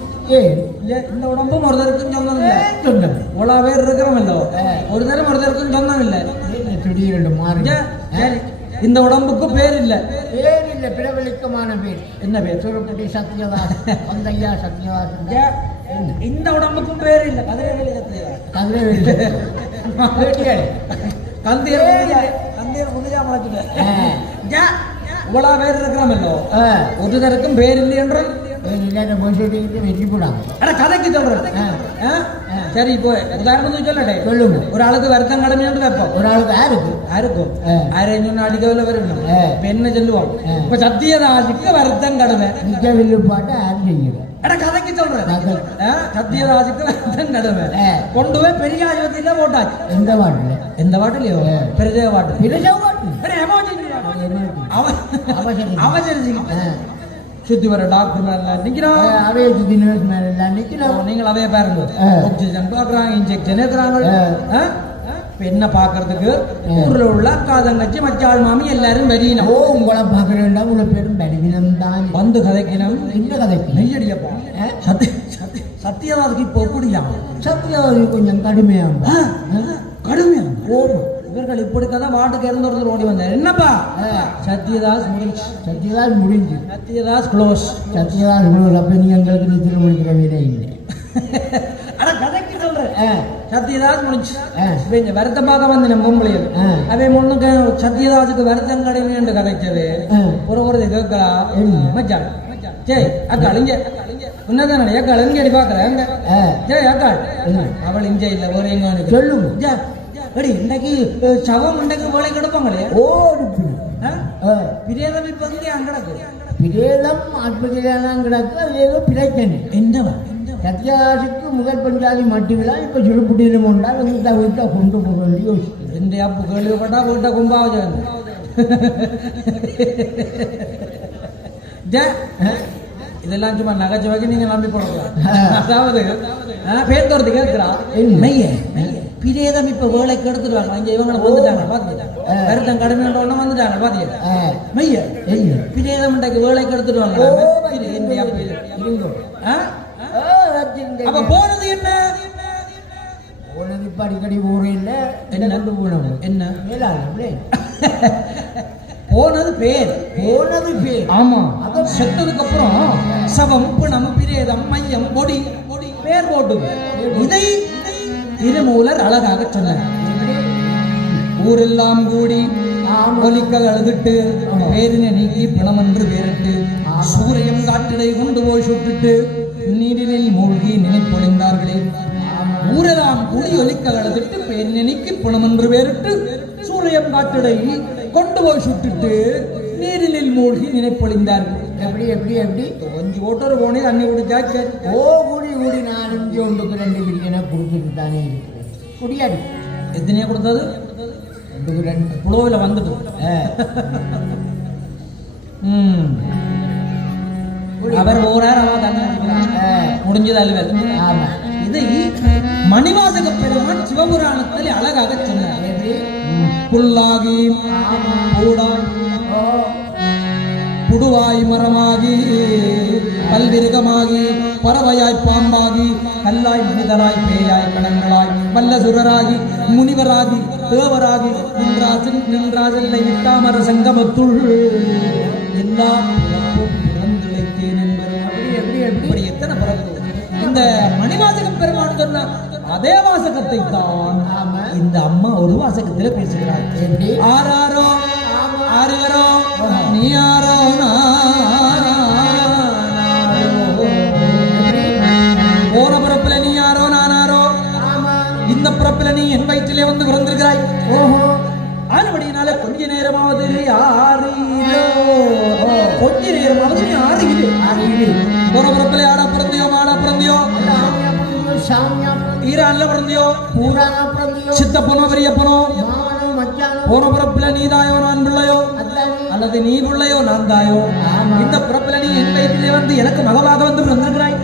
இந்த உடம்பும் ஒருத்தருக்கும் சொந்தம் இல்லை சொந்தம் இவ்வளோ பேர் இருக்கிறோமല്ലോ ஒருத்தருக்கும் சொந்தம் இல்லை திடீரென்று மாறி சரி இந்த உடம்புக்கு பேர் இல்லை பிரபலிக்கமான பேர் என்ன பேர் சுரப்பட்டி சத்யவாசன் வந்தையா சத்யவாசன் இந்த உடம்புக்கும் பேர் இல்லை இவ்வளவு பேர் இருக்கிறோமല്ലോ ஒருத்தருக்கும் பேர் இல்லை என்றால் கதைக்கு சொல்றேன் சரி இப்போ உதாரணத்துக்கு சொல்லட்டே சொல்லுங்க ஒரு ஆளுக்கு வருத்தம் கடமைன்னு வைப்போம் ஒரு ஆளுக்கு யாருக்கும் யாரையும் அடிக்கவில்லை வரணும் இப்ப என்ன சொல்லுவோம் இப்ப சத்தியராஜுக்கு வருத்தம் கடமை நிஜ வில்லு பாட்டு யாரும் செய்யல கதைக்கு சொல்றேன் சத்தியராஜுக்கு வருத்தம் கடமை கொண்டு போய் பெரிய ஆஸ்பத்திரியில போட்டாச்சு எந்த பாட்டுலயோ பெரிய பாட்டு அவசரிச்சு சுத்தி வர டாக்டர் மேல நிக்கிறோம் அவைய சுத்தி நர்ஸ் மேல நிக்கிறோம் நீங்கள் அவைய பாருங்க ஆக்சிஜன் பாக்குறாங்க இன்ஜெக்ஷன் ஏத்துறாங்க என்ன பாக்குறதுக்கு ஊர்ல உள்ள அக்கா தங்கச்சி மச்சாள் மாமி எல்லாரும் வெறியினம் ஓ உங்களை பாக்குறேன்டா உங்களை பேரும் வெறிவினம் தான் வந்து கதைக்கணும் என்ன கதைக்கு நெய்யடியப்பா சத்தியவாதிக்கு இப்போ எப்படியா சத்தியவாதி கொஞ்சம் கடுமையா கடுமையா இவர்கள் இப்படி கதை வாட்டுக்கு இருந்து ஒருத்தர் ஓடி வந்தார். என்னப்பா? சத்யதாஸ் முடிஞ்சு. சத்யதாஸ் முடிஞ்சு. சத்யதாஸ் க்ளோஸ். சத்யதாஸ் க்ளோஸ். அப்போ நீ எங்களுக்கு நித்திர முடிக்கிற வீடே இல்லை. ஆனா கதைக்கு சொல்றேன். சத்யதாஸ் முடிஞ்சு. இவங்க வருத்தமாக வந்து நம்ம பொம்பளையில் அவை முன்னுக்கு சத்யதாஸுக்கு வருத்தம் கடைன்னு கதைச்சது ஒரு கேட்கறா மச்சான் சரி அக்காள் இங்க உன்னதான் அக்காள் இங்க அடி பாக்குறேன் சரி அக்காள் அவள் இங்க இல்ல ஒரு எங்க சொல்லுங்க இன்னைக்கு சவம் இன்றைக்கு போல கிடப்பாங்களே பிரேதம் இப்ப அங்கடக்கு பிரேதம் ஆஸ்பத்திரியெல்லாம் கிடக்கு அது ஏதோ பிரச்சனை என்னவா சத்யாசுக்கு முதல் பஞ்சாதி மட்டுங்களா இப்ப சுடுப்புட்டிலும் உண்டா வீட்டை வீட்டை கொண்டு போக வேண்டிய யோசிக்கிறேன். இந்த அப்பு கேள்விப்பட்டா வீட்டை கும்பாவஜன் இதெல்லாம் சும்மா நகைச்சுவைக்கு நீங்க நம்பி போடலாம். அதாவது பேர்த்தோர்த்து கேட்கிறா மெய்ய பிரேதம் இப்ப வேலைக்கு எடுத்துருவாங்க இங்க இவங்களை வந்துட்டாங்க பாத்தீங்க கருத்தம் கடுமையான ஒண்ணு வந்துட்டாங்க பாத்தீங்க மெய்ய பிரேதம் இன்றைக்கு வேலைக்கு எடுத்துருவாங்க. அப்ப போனது என்ன? போனது இப்ப அடிக்கடி ஊரே இல்ல என்ன போனது என்ன போனது பேர். போனது பேர். ஆமா அத செத்ததுக்கு அப்புறம் சவம் பிணம் பிரேதம் மையம் பொடி பேர் போட்டு இதை திருமூலர் அழகாக சொன்னார். ஊரெல்லாம் கூடி ஒலிக்க அழுதுட்டு பேரினை நீக்கி பிணமென்று பேரிட்டு சூரியம் காட்டிடை கொண்டு போய் சுட்டுட்டு நீரிலில் மூழ்கி நினைப்பொழிந்தார்களே. ஊரெல்லாம் கூடி ஒலிக்க அழுதுட்டு பேரினை நீக்கி பிணமென்று பேரிட்டு சூரியம் காட்டிடை கொண்டு போய் சுட்டுட்டு நீரிலில் மூழ்கி நினைப்பொழிந்தார்கள். எப்படி எப்படி எப்படி கொஞ்சம் ஓட்டர் போனே தண்ணி குடிச்சா சரி. கூடி கூடி நான் இங்கே ஒன்றுக்கு 2 பிரியாணி கொடுத்துட்டு தானே இருக்கிறேன். குடியாடி எத்தனையா கொடுத்தது? 2 புலோவில் வந்துட்டு அவர் ஓராயிரம் தண்ணி முடிஞ்சது அலுவல். இதை மணிவாசக பெருமான் சிவபுராணத்தில் அழகாக சொன்னார். புல்லாகி பூடாய் புடுவாய் மரமாகி பல்விருகமாகி பறவையாய் பாம்பாகி கல்லாய் மனிதராய் பேயாய் கணங்களாய் வல்லசுரராகி முனிவராகி தேவராகி நின்றாசல்லை இட்டாமர சங்கமத்துள் எல்லா பிறந்திழைத்தேன் என்பது. எப்படி எத்தனை பிறகு இந்த மணிவாசக பெருமான் சொன்ன அதே வாசகத்தை தான் இந்த அம்மா ஒரு வாசகத்தில் பேசுகிறார். ஆறாரோ ஆறுவரோ நீ யாரோ போன பிறப்புல நீ யாரோ நானாரோ இந்த பிறப்புல நீ என் வயிற்றிலே வந்து பிறந்திருக்கிறாய். ஆனபடியினால கொஞ்ச நேரமாவது யாரீரோ கொஞ்ச நேரமாவது நீ ஆறுகிறீ. போன பிறப்புல ஆடா பிறந்தியோ மாடா பிறந்தியோ ஈரான்ல பிறந்தியோ சித்தப்பனோ பெரியப்பனோ போன பிறப்புல நீ தாயோ நான் பிள்ளையோ அல்லது நீ பிள்ளையோ நான் தாயோ இந்த பிறப்புல நீ என் வயிற்றிலே வந்து எனக்கு மகளாக வந்து பிறந்திருக்கிறாய்.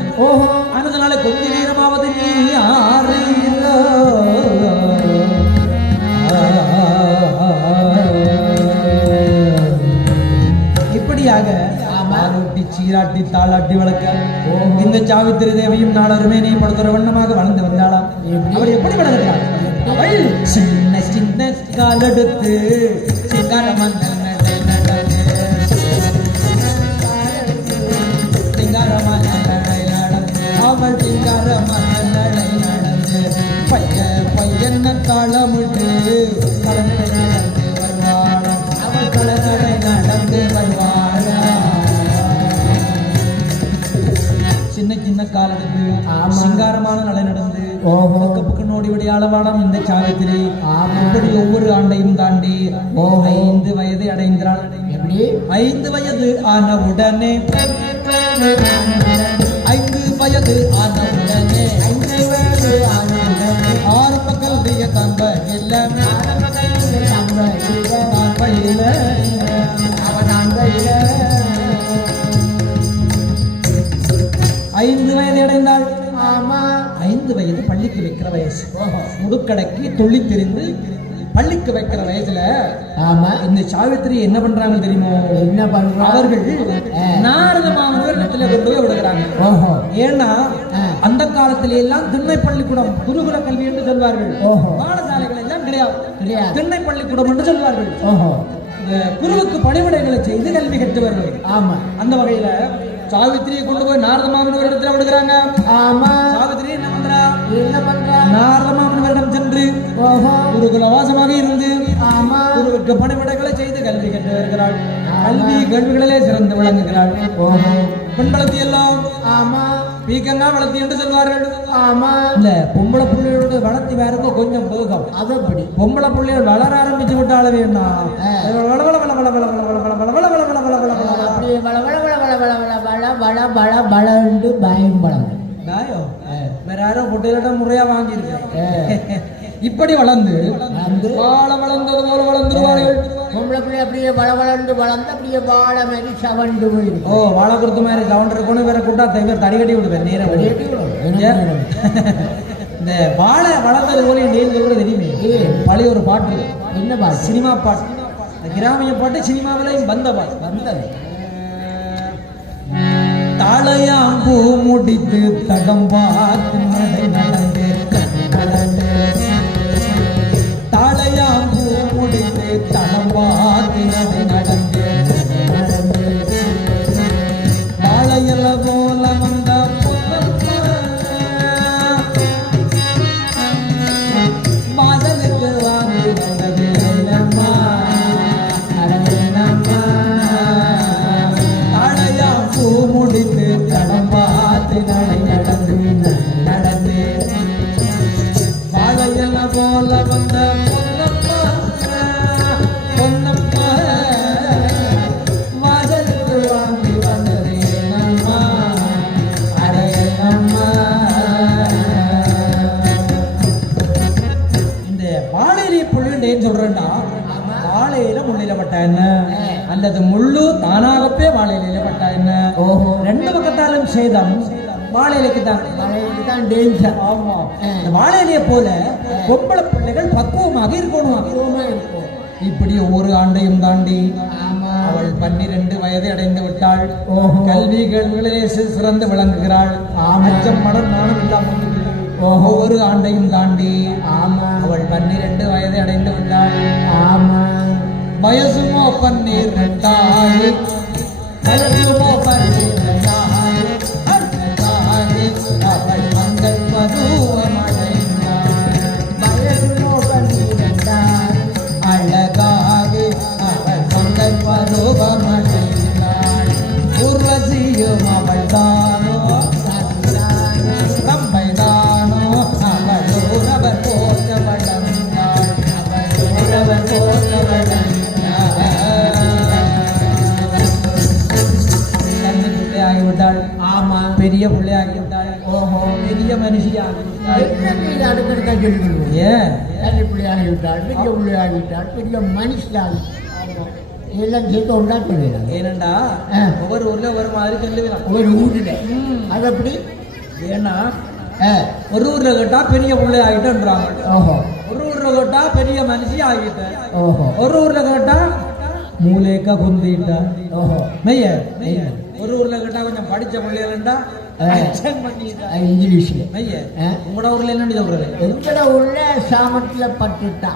அதனால கொஞ்ச நேரமாவது நீ ஆறீரோ. இப்படியாக ஆரோட்டி சீராட்டி தாளாட்டி வளர்க்க இந்த சாவித்திரி தேவியும் நாளருமே நீ படுத்துற வண்ணமாக வளர்ந்து வந்தாளாம். அவள் எப்படி வளர்க்கிறாள்? அவள் சின்ன சின்ன காலெடுத்து அவள் சிங்காரமான நடந்து பையன தாளமிட்டு நடந்து வருவாள். அவள் கலநடை நடந்து வருவாள். சின்ன சின்ன காலெடுத்து சிங்காரமான நடை நடந்து நோடி விடையாளவாடம் இந்த சாவித்திரி இப்படி ஒவ்வொரு ஆண்டையும் தாண்டி 5 வயதை அடைந்தாள். 5 வயது ஆனவுடனே 5 வயது ஆனவுடனே ஆரம்ப கல்விய தம்பையில் ஐந்து வயது அடைந்தாள். 5 வயது பள்ளிக்கு வைக்கிற வயசு. முடுக்கடைக்கு துள்ளி தெரிந்து பள்ளிக்கு வைக்கிற வயசுல இந்த சாவித்திரி என்ன பண்றாங்க தெரியுமோ? என்ன பண்றாங்க? அவர்கள் நாரத மாணவர் இடத்துல கொண்டு போய் விடுகிறாங்க. ஏன்னா அந்த காலத்தில எல்லாம் திண்ணை பள்ளிக்கூடம் குருகுல கல்வி என்று சொல்வார்கள். பாடசாலைகள் எல்லாம் கிடையாது. கிடையாது. கிடையாது. திண்ணை பள்ளிக்கூடம் என்று சொல்வார்கள். ஓஹோ. இந்த குருவுக்கு பணிவிடைகளை செய்து கல்வி கற்றுவர்கள். ஆமா. அந்த வகையில சாவித்திரியை கொண்டு போய் நாரத மாமன் ஒரு இடத்துல விடுகிறாங்க. ஆமா. சாவித்திரி என்ன பண்றா? என்ன பண்றா? நாரத மாமனிடம் சென்று ஓஹோ. குருகுல வாசமாக இருந்து ஆமா. குருவுக்கு பணிவிடைகளை செய்து கல்வி கற்று வருகிறாள். கல்விகளிலே சிறந்து விளங்குகிறாள். ஓஹோ. பெண் வளர்த்தி எல்லாம் ஆமா. பீக்கங்கா வளர்த்தி என்று சொல்வார்கள். ஆமா. இல்ல பொம்பளை பிள்ளையோட வளர்த்தி வேறக்கோ கொஞ்சம் போகும். அதப்படி பொம்பளை பிள்ளைகள் வளர ஆரம்பிச்சு விட்டாலே வேணா அப்படியே வள வள வள வள வள வள வள வள வள வளண்டு பயம் பழம். வேற யாரோ பொட்டையில முறையா வாங்கியிருக்கேன். இப்படி வளர்ந்து வாழ வளர்ந்தது போல வளர்ந்துருவார்கள். பொம்பளை பிள்ளை அப்படியே வள வளர்ந்து வளர்ந்து அப்படியே வாழை மாதிரி சவண்டு போயிருக்கு. ஓ வாழை கொடுத்த மாதிரி சவண்டு இருக்கணும். வேற கூட்டா இவர் தடி கட்டி விடுவேன் நேரம். இந்த வாழை வளர்ந்தது போல நேரம் சொல்றது தெரியுமே. பழைய ஒரு பாட்டு. என்ன பாட்டு? சினிமா பாட்டு. கிராமிய பாட்டு சினிமாவிலையும் வந்த பாட்டு. வந்தது தாளையாம்பூ முடித்து தடம் பார்த்து நடை நடந்து தாளையாம்பூ முடித்து தடம் பார்த்து நடை நடந்து வாழையல போல வந்த வாசலுக்கு வாங்கி வந்தது என்னம்மா தாளையாம்பூ முடித்து தடம் பார்த்து நடை நடந்து நடந்து வாழையல போல வந்த பொன்னம்மா வாசலுக்கு வாங்கி வந்தது என்னம்மா அடையம்மா. இந்த வாழையிலே புள்ளின்னு சொல்றேன்னா வாழையில முள்ளில பட்டா என்ன அல்லது முள்ளு தானாகவே வாழையில பட்டா என்ன? ஓஹோ. ரெண்டு பக்கத்தாலும் சேதம் வாழையிலைக்கு தான் டேஞ்சர். ஆமா. இந்த வாழையிலையை போல பொம்பளை பிள்ளைகள் பக்குவமாக இருக்கணும். இப்படி ஒவ்வொரு ஆண்டையும் தாண்டி அவள் 12 வயதை அடைந்து விட்டாள். கல்விகளிலே சிறந்து விளங்குகிறாள். அச்சம் மடம் நானும் இல்லாமல் ஒவ்வொரு ஆண்டையும் தாண்டி அவள் 12 வயதை அடைந்து விட்டாள். வயசுமோ 12 வயசுமோ 12 அவள் மங்கள் பருவம் அடைந்தாள். வயசுமோ 12 அழகாக அவள் மங்கள் பருவம் அடைந்தாள். உர்வசியும் அவள் தானோ ரம்பை தானோ அவள் உறவர் போற்ற வளர்ந்தாள். அவள் உறவர் போற்ற வளர்ந்தாள். ஆகிவிட்டாள். ஆமா. பெரிய பிள்ளையாகிவிட்டாள். ஓஹோ. பெரிய மனுஷியாகிவிட்டாள். ஏன் பிள்ளையாகிவிட்டாள்? பெரிய பிள்ளையாகிவிட்டாள். பெரிய மனுஷியாகி எல்லாம் சேர்த்து ஒன்றா சொல்லுறாங்க. ஏனண்டா ஒவ்வொரு ஊர்ல ஒரு மாதிரி சொல்லுகிறான். ஒவ்வொரு ஊர்ல அது அப்படி. ஏன்னா ஒரு ஊர்ல கேட்டா பெரிய பிள்ளை ஆகிட்டேன்றாங்க. ஓஹோ. ஒரு ஊர்ல கேட்டா பெரிய மனுஷி ஆகிட்டேன். ஓஹோ. ஒரு ஊர்ல கேட்டா மூலேக்கா குந்திட்டா. ஓஹோ. மெய்ய ஒரு ஊர்ல கேட்டா கொஞ்சம் படிச்ச பிள்ளைகளா இங்கிலீஷ்ல. உங்களோட ஊர்ல என்ன சொல்றது? எங்களோட ஊர்ல சாமத்துல பட்டுட்டா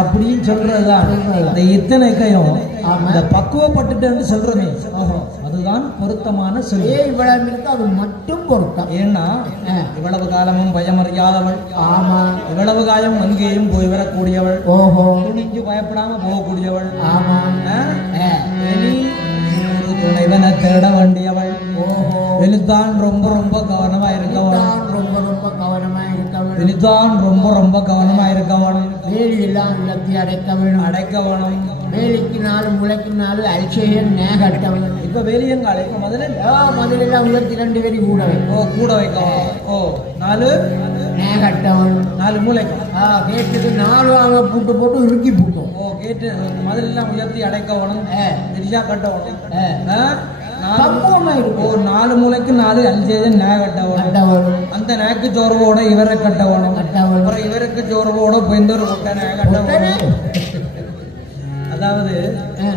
அப்படின்னு சொல்றதுதான். இந்த இத்தனைக்கையும் அந்த பக்குவப்பட்டுட்டு சொல்றமே அதுதான் பொருத்தமான சொல். இவ்வளவு இருக்கு அது மட்டும் பொருத்தம். ஏன்னா இவ்வளவு காலமும் பயமறியாதவள். ஆமா. இவ்வளவு காலம் எங்கேயும் போய் வரக்கூடியவள். ஓஹோ. துணிஞ்சு பயப்படாம போகக்கூடியவள். ஆமா. துணைவனை தேட வேண்டியவள். ஓஹோ. வெளித்தான் ரொம்ப ரொம்ப கவனமா இருக்கவள். ரொம்ப ரொம்ப கவனமா இருக்கவள். வெளித்தான் ரொம்ப ரொம்ப கவனமா இருக்கவள். வேலி எல்லாம் எல்லாத்தையும் அடைக்க வேணும். அடைக்க வேணும். வேலிக்கு 4 முளைக்கு 4 அல்சேயன் நேகட்ட வேணும். இப்ப வேலியங்க அழைக்க முதல்ல உயர்த்தி 2 வேலி கூட வைக்கும். ஓ கூட வைக்கணும். ஓ 4 நேகட்ட வேணும். 4 மூளைக்கு. கேட்டுக்கு 4 வாங்க பூட்டு போட்டு இறுக்கி பூட்டும். ஓ கேட்டு முதல்ல உயர்த்தி அடைக்க வேணும். பெரியா கட்ட வேணும். ஓ 4 மூளைக்கு 4 அல்சேயன் நேக கட்ட வேணும். அந்த நேக்கு சோர்வோட இவரை கட்ட வேணும். அப்புறம் இவருக்கு சோர்வோட பெந்தொரு கொட்ட நேக கட்ட வேணும். அதாவது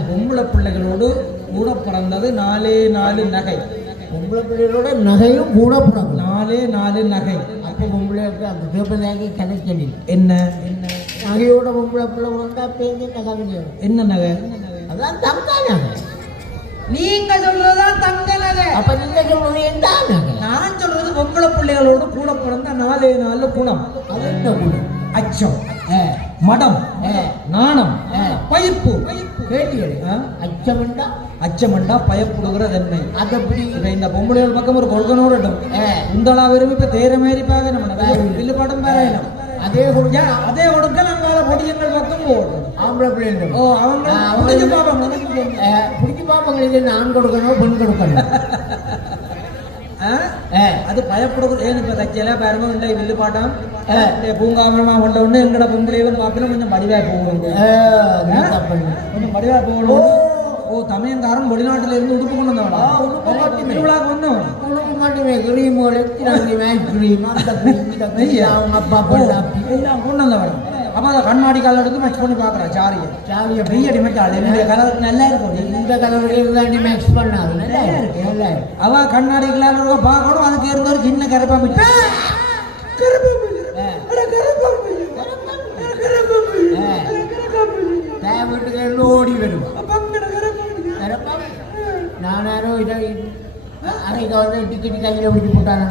பொம்பளை பிள்ளைகளோடு கூட பிறந்தது 4 நகை. பொம்பளை பிள்ளைகளோட நகையும் கூட பிறந்தது 4 நகை. அப்போ பொம்பளை அந்த கணக்கு என்ன நகையோட பொம்பளை பிள்ளை வந்தா பேருந்து என்ன கவிஞர் என்ன நகை? அதான் தங்க நகை. நீங்க சொல்றதுதான் தங்க நகை. அப்ப நீங்க சொல்றது என்ன நகை? நான் சொல்றது பொம்பளை பிள்ளைகளோட கூட பிறந்த 4 குணம். அது என்ன குணம்? அச்சம், மடம், நாணம், பயிர்ப்பு. கேட்டியது அச்சமண்டா அச்சமண்டா பயப்படுகிற தன்மை. அது எப்படி? இந்த பொம்பளைகள் பக்கம் ஒரு கொள்கனோட உந்தளா விரும்பி இப்ப தேர மாதிரி பாவே நம்ம வில்லு படம் பாவேணும். அதே கொடுக்க அதே கொடுக்க நம்மளால பொடியங்கள் பக்கம் போகணும். ஆம்பளை பிள்ளைங்க ஓ அவங்க பிடிச்சு பாப்பாங்க. இது நான் கொடுக்கணும், பெண் கொடுக்கணும். அது பயப்படுறது. ஏன்னு இப்ப தச்சல பாருங்க இந்த வில்லு பாட்டம் பூங்காமரமா கொண்ட ஒண்ணு எங்கட பொம்பளைகளும் பாப்பினா கொஞ்சம் படிவா போகணும். கொஞ்சம் படிவா போகணும். ஓ தமிழங்காரன் வெளிநாட்டுல இருந்து உடுப்பு கொண்டு வந்தவளா? திருவிழாக்கு வந்தவன் உடுப்பு மட்டுமே கிரீம் அவங்க அப்பா எல்லாம் கொண்டு வந்தவன். அப்ப அதை கண்ணாடி கலர் எடுத்து மேட்ச் பண்ணி பாக்குறா. சாரிய சாரிய பெரிய டிமெட்டாள் என்னுடைய கலருக்கு நல்லா இருக்கும். இந்த கலருக்கு மேக்ஸ் பண்ணாது நல்லா இருக்கு. அவ கண்ணாடி கலர் பார்க்கணும். அதுக்கு இருந்த ஒரு சின்ன கருப்பாம்பு வீட்டுக்கு ஓடி வரும். நானும் அன்னைக்கு வந்து டிக்கெட் கையில பிடிச்சி போட்டாங்க.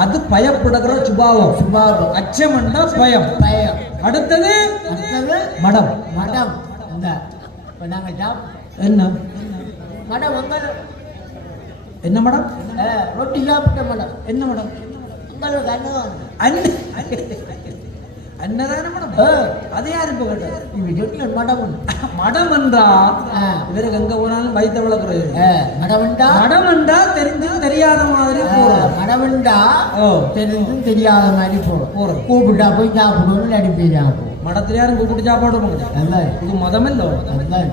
அது பயப்படுகிற சுபாவம். சுபாவம் அச்சமண்டா பயம். பயம். அடுத்தது மடம். மடம் இந்த நாங்கள் என்ன மடம் அங்க என்ன மடம்? ரொட்டி சாப்பிட்ட மடம். என்ன மடம்? உங்களுக்கு அன்னதான மடம். அது யாரு இப்ப கேட்ட மடம்? மடம் என்றா இவருக்கு எங்க போனாலும் வைத்த வளர்க்குறது. மடம் என்றா தெரிஞ்சும் தெரியாத மாதிரி போறோம். மடம்ண்டா தெரிஞ்சும் தெரியாத மாதிரி போறோம். கூப்பிட்டா போய் சாப்பிடுவோம், அடிப்பி சாப்பிடுவோம். மடத்துல யாரும் கூப்பிட்டு சாப்பாடு இது மதம் இல்ல.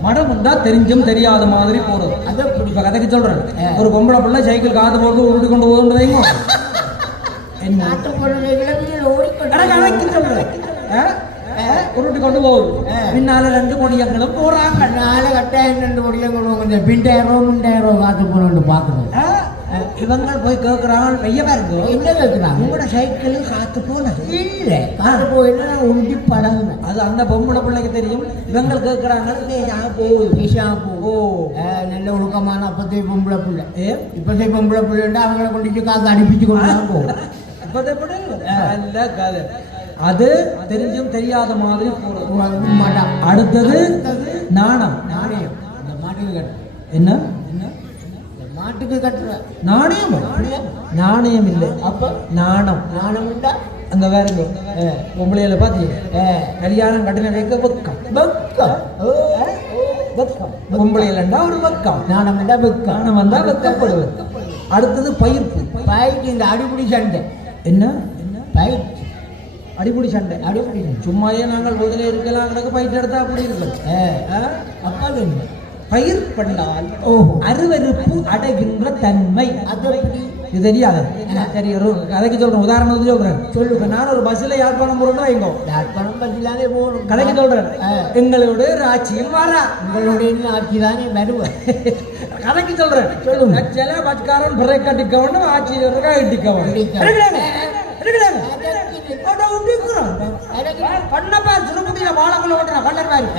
மடம் என்றா தெரிஞ்சும் தெரியாத மாதிரி போறது. அதை இப்ப கதைக்கு சொல்றேன். ஒரு பொம்பளை பிள்ளை சைக்கிள் காத்து போட்டு உருட்டி கொண்டு போகுது வைங்க. உருட்டி கொண்டு போகுது. பின்னால 2 கொடியங்களும் போறாங்க. கட்டாயம் 2 கொடியங்களும் கொஞ்சம் 2000 காத்து போன பாக்குறேன். இவங்க போய் கேட்கிறாங்க. வெய்யவா இருக்கு. என்ன கேட்கிறாங்க? உங்களோட சைக்கிள் காத்து போனது இல்ல. காத்து போயில உண்டி படகு. அது அந்த பொம்பளை பிள்ளைக்கு தெரியும். இவங்க கேட்கிறாங்க நல்ல ஒழுக்கமான அப்பத்தே பொம்பளை பிள்ளை. இப்பத்தே பொம்பளை பிள்ளைண்டா அவங்களை கொண்டு காத்து அடிப்பிச்சு கொண்டு போகும். அது தெரிஞ்சும் தெரியாத மாதிரி மாட்டான். அடுத்தது நாணம். நாணயம். இந்த மாட்டுக்கு கட்டுற என்ன? மாட்டுக்கு கட்டுற நாணயம். நாணயம் இல்லை. அப்ப நாணம். நாணம் உண்டா? அங்க வேறுங்க பொம்பளையில பாத்தீங்க கல்யாணம் கட்டின வைக்க வெக்கம். வெக்கம் பொம்பளையிலண்டா ஒரு வெக்கம். நாணம் வந்தா வெக்கம். நாணம் வந்தா வெக்கப்படுவது. அடுத்தது பயிர்ப்பு. பயிர்க்கு இந்த அடிப்படி சண்டை. என்ன பயிர்? அடிப்படி சண்டை. அடிப்படி சும்மாயே நாங்கள் முதல்ல இருக்கலாம் கிடக்கு பயிர் எடுத்தா அப்படி இருக்கு. அப்பா பயிர் பண்ணால் அருவருப்பு அடைகின்ற தன்மை. அது இது தெரியாது. சரி கதைக்கு சொல்றேன். உதாரணத்துக்கு சொல்றேன். சொல்லுங்க. நான் ஒரு பஸ்ல யாழ்ப்பாணம் போறோம்னா வைங்க. யாழ்ப்பாணம் பஸ்லானே போகணும். கதைக்கு சொல்றேன். எங்களுடைய ஆட்சியும் வரா. உங்களுடைய ஆட்சி தானே வருவேன். கதைக்கு சொல்றேன். சொல்லுங்க. சில பஸ்காரன் பிரேக் அடிக்கணும், ஆட்சியில் அடிக்கணும். பண்ணப்பா சிறுமுடியில வாழக்குள்ள ஓட்டுற கண்ணர் மாதிரி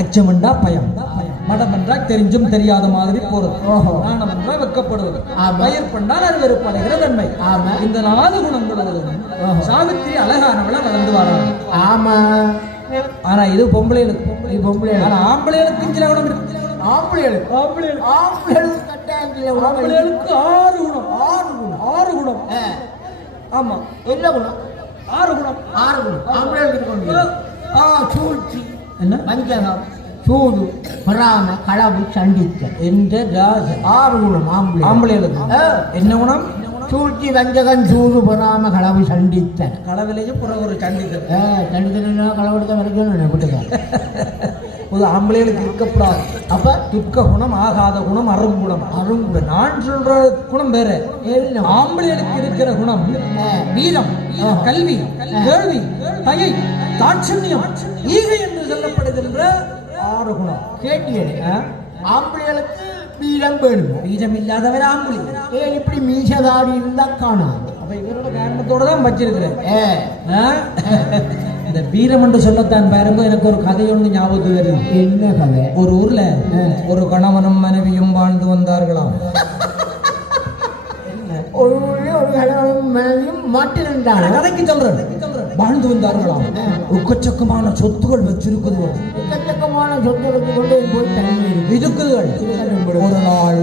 அச்சமண்டா பயம். மடம் என்றா தெரிஞ்சும் தெரியாத மாதிரி போறது. நாணம் என்றா வெக்கப்படுவது. பயிர் பண்ணால் அது வெறுப்படைகிற தன்மை. இந்த 4 குணங்களும் சாவித்திரி அழகானவளை வளர்ந்து வராங்க. ஆமா. ஆனா இது பொம்பளைகளுக்கு. இது பொம்பளை. ஆனா ஆம்பளைகளுக்கும் சில குணம் இருக்கு. ஆம்பளைகளுக்கு 6 குணம். 6 குணம். ஆமா. என்ன குணம்? 6 குணம். ஆம்பளைகளுக்கு சூழ்ச்சி, என்ன வஞ்சகம், சூது, பொறாமை, களவு, சண்டித்த என்ற 6 குணம் ஆம்பளைகளுக்கு. என்ன குணம்? சூழ்ச்சி, வஞ்சகம், சூது, பொறாமை, களவு, சண்டித்த. களவிலேயும் புற ஒரு சண்டித்தன். சண்டித்தனா களவெடுத்த வரைக்கும் விட்டுக்க. ஒரு ஆம்பளைகளுக்கு இருக்கப்படாது. அப்ப துக்க குணம், ஆகாத குணம், அருங்குணம். அருங்குணம் நான் சொல்ற குணம் வேற. ஆம்பளைகளுக்கு இருக்கிற குணம் வீரம், கல்வி, கேள்வி, தயை, தாட்சண்யம், ஈகை என்று சொல்லப்படுகின்ற 6 குணம் கேட்டீங்க ஆம்பளைகளுக்கு வீரம் வேணும். பீஜம் இல்லாதவர் ஆம்புலி. ஏன் இப்படி மீசதாடி இருந்தா காணாது? அப்ப இவரோட காரணத்தோட தான் வச்சிருக்கிறேன். இந்த வீரம் என்று சொல்லத்தான் பாருங்க, எனக்கு ஒரு கதை ஒன்று ஞாபகத்துக்கு வருது. என்ன கதை? ஒரு ஊர்ல ஒரு கணவனும் மனைவியும் வாழ்ந்து வந்தார்களாம். ஒரு ஊர்ல ஒரு கணவனும் மனைவியும் மாட்டிருந்தாங்க. கதைக்கு சொல்றேன். வாழ்ந்து வந்தார்களாம். உக்கச்சக்கமான சொத்துகள் வச்சிருக்குது. எக்கச்சக்கமான சொத்துக்களை கொண்டு போய் தண்ணி இருக்குதுகள். ஒரு நாள்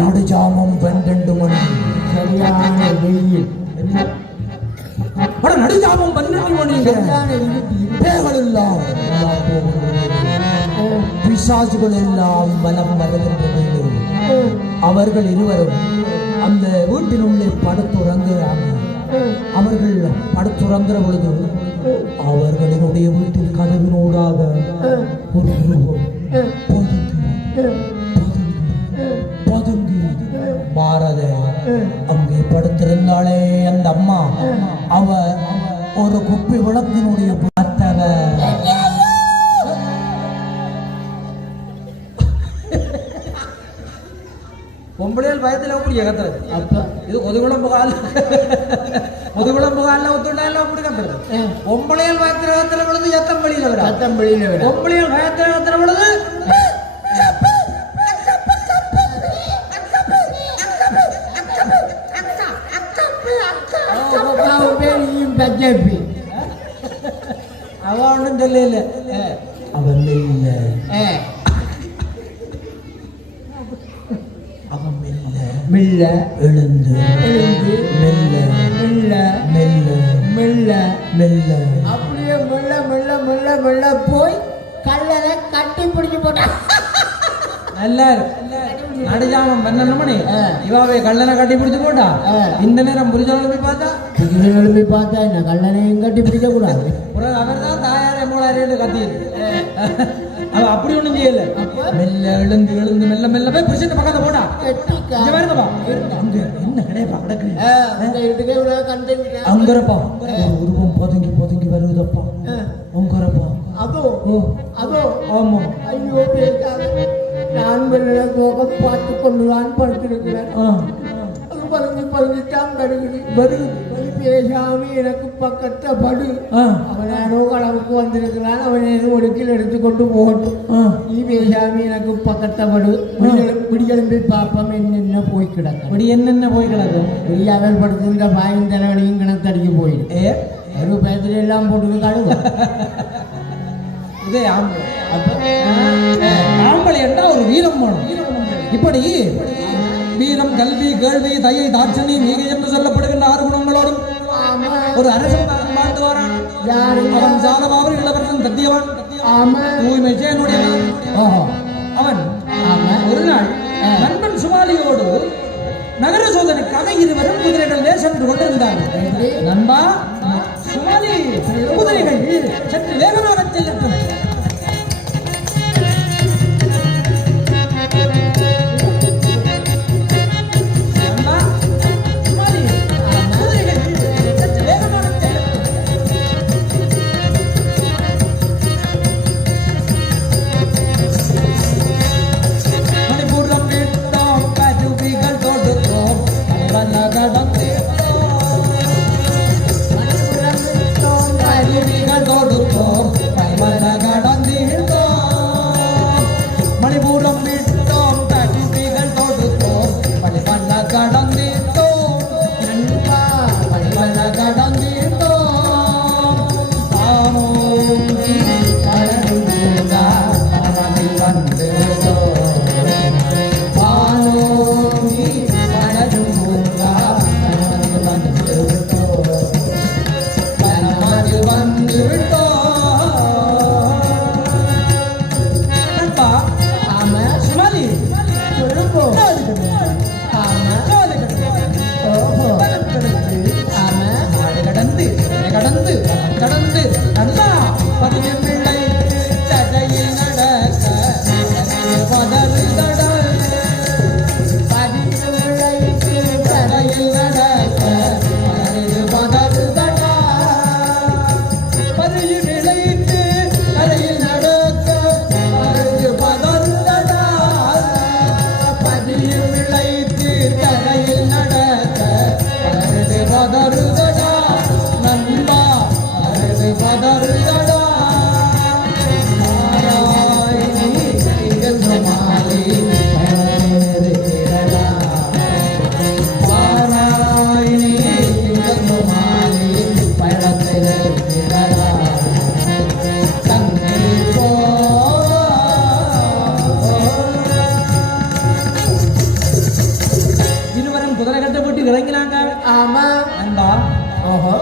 நடுஜாமம் 12 மணி, சரியான வெயில். நடுஜாமம் 12 மணி, பேய்கள் எல்லாம் பிசாசுகள் எல்லாம் வலம் வருகின்றது. அவர்கள் இருவரும் அந்த வீட்டினுள்ளே படுத்துறங்குகிறாங்க. அவர்கள் படுத்துறங்குற பொழுது அவர்களினுடைய வீட்டில் கதவினூடாக ஒரு உருவம் பதுங்கி பாரத அங்கே படுத்திருந்தாளே அந்த அம்மா. அவ ஒரு குப்பி விளக்கினுடைய பார்த்தவ பொம்பளையால் பயத்தில் அப்படி கத்துறது. இது முதுகுளம்பு காலில் ஒத்துண்டாலும் அப்படி கத்துறது. பொம்பளையால் பயத்தில் கத்துற பொழுது எத்தம் வழியில் வரும். பொம்பளையால் பயத்தில் கத்துற பொழுது அவ ஒன்றும் சொல்லல. அவன் மெல்ல மெல்ல எழுந்து மெல்ல மெல்ல மெல்ல மெல்ல மெல்ல அப்படியே மெல்ல மெல்ல மெல்ல மெல்ல போய் கல்லறை கட்டி பிடிச்சு போட்டான். நல்லா நடுஜாமம் 12 மணி, இவாவே கல்லனை கட்டி பிடிச்சு போட்டா. இந்த நேரம் புரிஞ்ச பார்த்தா என்ன கல்லனையும் கட்டி பிடிக்க கூடாது. அவர் தான் தாயாரே மூளாரேன்னு கத்தி. அவ அப்படி ஒண்ணும் செய்யல. மெல்ல எழுந்து எழுந்து மெல்ல மெல்ல போய் புருஷன் பக்கத்தை போட்டா. என்ன கிடையப்பா கிடக்கு அங்கரப்பா உருவம் பதுங்கி பதுங்கி வருவதப்பா. அங்கரப்பா அதோ அதோ ஆமா. ஐயோ நான் போக பார்த்து கொண்டுதான் படுத்திருக்கிறேன். அது பதுங்கி பதுங்கித்தான் வருகிறது. பேசாம எனக்கு பக்கத்தை படு. அவன் யாரோ கடவுக்கு வந்திருக்கிறான். அவன் ஏதோ ஒடுக்கில் எடுத்துக்கொண்டு போகட்டும். நீ பேசாம எனக்கு பக்கத்தை படு. விடியெலும்பி பார்ப்போம் என்னென்ன போய் கிடக்கும். என்னென்ன போய் கிடக்கும். விடியாதல் படுத்திருந்த பாயும் தலைவனையும் கிணத்தடிக்க போயிடும். ஒரு பேத்துல எல்லாம் போட்டு கழுவு. இதே ஆம்பளை என்றா ஒரு வீரம் போனோம். இப்படி வீரம், கல்வி, கேள்வி, தயை, தாட்சணியம் ஈகை என்று சொல்லப்படுகின்ற 6 குணங்களோடும் ஒரு அரசன் வாழ்ந்து வரான். அவன் சாதவாவர் இளவரசன் சத்தியவான் தூய்மை செய்யனுடையவன். அவன் ஒரு நாள் நண்பன் சுமாலியோடு நகர சோதனைக்காக இருவரும் குதிரைகளிலே சென்று கொண்டிருந்தார்கள். நண்பா, சுமாலி குதிரைகள் சற்று வேகமாக செல்லட்டும்.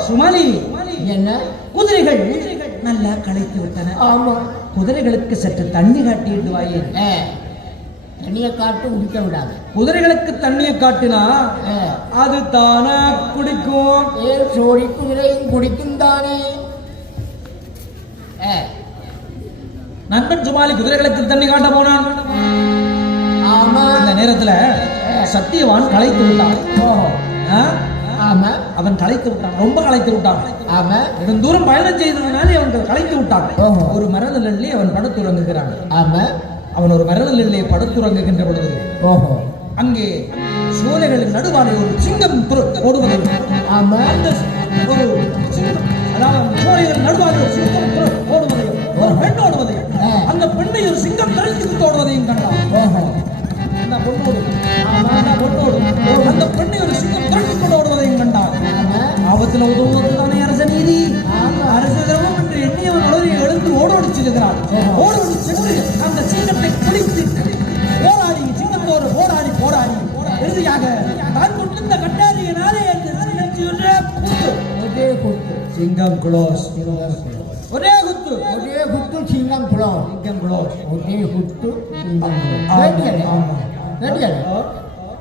சுமலி என்ன குதிரைகள் நல்லா களைத்து விட்டன. ஆமா குதிரைகளுக்கு சற்று தண்ணி காட்டிட்டு வாயே. தண்ணியை காட்டு குடிக்க விடாது. குதிரைகளுக்கு தண்ணியை காட்டினா அது தானே குடிக்கும். சோடி குதிரையும் குடிக்கும் தானே. நண்பன் சுமாலி குதிரைகளுக்கு தண்ணி காட்ட போனான். ஆமா அந்த நேரத்துல சத்தியவான் களைத்து விட்டான். ஆமா அவன் களைத்து விட்டான், ரொம்ப களைத்து விட்டான். ஆமா நெடுந்தூரம் பயணம் செய்ததுனாலே அவன் களைத்து விட்டான். ஒரு மரநிலே அவன் படுத்துறங்குகிறான். ஆமா அவன் ஒரு மரநிலே படுத்துறங்குகின்ற பொழுது அங்கே சோலைகளின் நடுவாலே ஒரு சிங்கம் ஓடுவதை, ஆமா ஒரு சிங்கம், அதாவது சோலைகளின் நடுவாலே ஒரு சிங்கம் ஓடுவதையும் ஒரு பெண் ஓடுவதையும் அந்த பெண்ணை ஒரு சிங்கம் திரட்டி ஓடுவதையும் கண்டான். அந்த பொண்ணோடு அந்த பெண்ணை ஒரு சிங்கம் திரட்டி கொண்டு ஓடுவதையும் கண்டான். ஆபத்தில் உதவுவதுதானே அரச நீதி, அரச தர்மம் என்று எண்ணியவன் உடனே எழுந்து ஓடோடி செல்கிறான். ஓடோடி சென்று அந்த சிங்கத்தை பிடித்து போராடி, சிங்கத்தோடு போராடி போராடி இறுதியாக தான் கொண்டிருந்த கட்டாரியினாலே சிங்கம் குளோஸ், ஒரே குத்து, ஒரே குத்து சிங்கம் குளோஸ், சிங்கம் குளோஸ், ஒரே குத்து சிங்கம் குளோஸ்.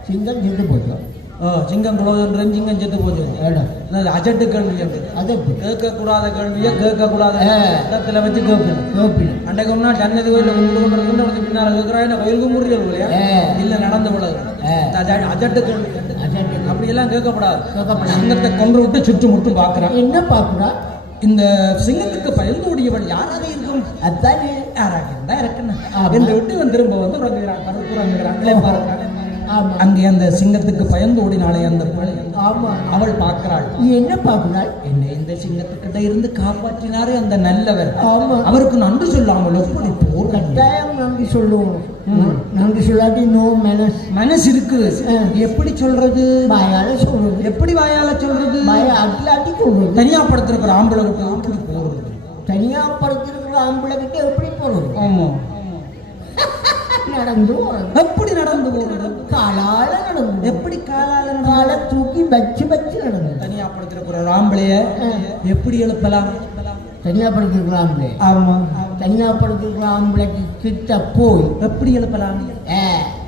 சிங்கம் செத்து போச்சு. சிங்கம் குளோஸ் சிங்கம் செத்து போச்சு. அஜட்டு கேள்வி கேட்கக்கூடாத கேள்வியை கேட்கக்கூடாத இடத்துல வச்சு கேட்பேன். அன்றைக்கும்னா சன்னதி கோயிலில் கும்பிட்டு கொண்டு பின்னால் கேட்கிறான். கோயிலுக்கு முறியல் இல்லையா, இல்லை நடந்து விடாது. அஜட்டு கேள்வி அப்படியெல்லாம் கேட்கக்கூடாது. சிங்கத்தை கொன்று விட்டு சுற்று முட்டும் பார்க்கிறான். என்ன பார்க்குறா? இந்த சிங்கத்துக்கு பயந்து ஓடியவள் யாராக இருக்கும்? அதானே யாராக இருந்தா இருக்குன்னு என்று விட்டு இவன் திரும்ப வந்து உறங்குகிறான். அங்கே அந்த சிங்கத்துக்கு பயந்து ஓடினாலே அந்த அவள் பார்க்கிறாள். என்ன பார்க்கிறாள்? என்னை இந்த சிங்கத்துக்கிட்ட இருந்து காப்பாற்றினாரே அந்த நல்லவர், அவருக்கு நன்றி சொல்லாமல் எப்படி போர்? கட்டாயம் நன்றி சொல்லுவோம். நன்றி சொல்லாட்டி நோ மனசு இருக்குது. எப்படி சொல்றது? வாயால சொல்றது. எப்படி வாயால சொல்றது? அட்லாட்டி சொல்றது. தனியா படுத்திருக்கிற ஆம்பளை கிட்ட எப்படி போறது? தனியா படுத்திருக்கிற ஆம்பளை கிட்ட எப்படி போறது? ஆமா, நடந்து எப்படி நடந்து போறது? காலால நடந்து. எப்படி காலால? காலை தூக்கி வச்சு வச்சு நடந்து. தனியா படுத்திருக்கிற ஆம்பளைய எப்படி எழுப்பலாம்? தனியா படுத்திருக்கிற ஆம்பளை. ஆமா, தனியா படுத்திருக்கிற ஆம்பளைக்கு கிட்ட போய் எப்படி எழுப்பலாம்?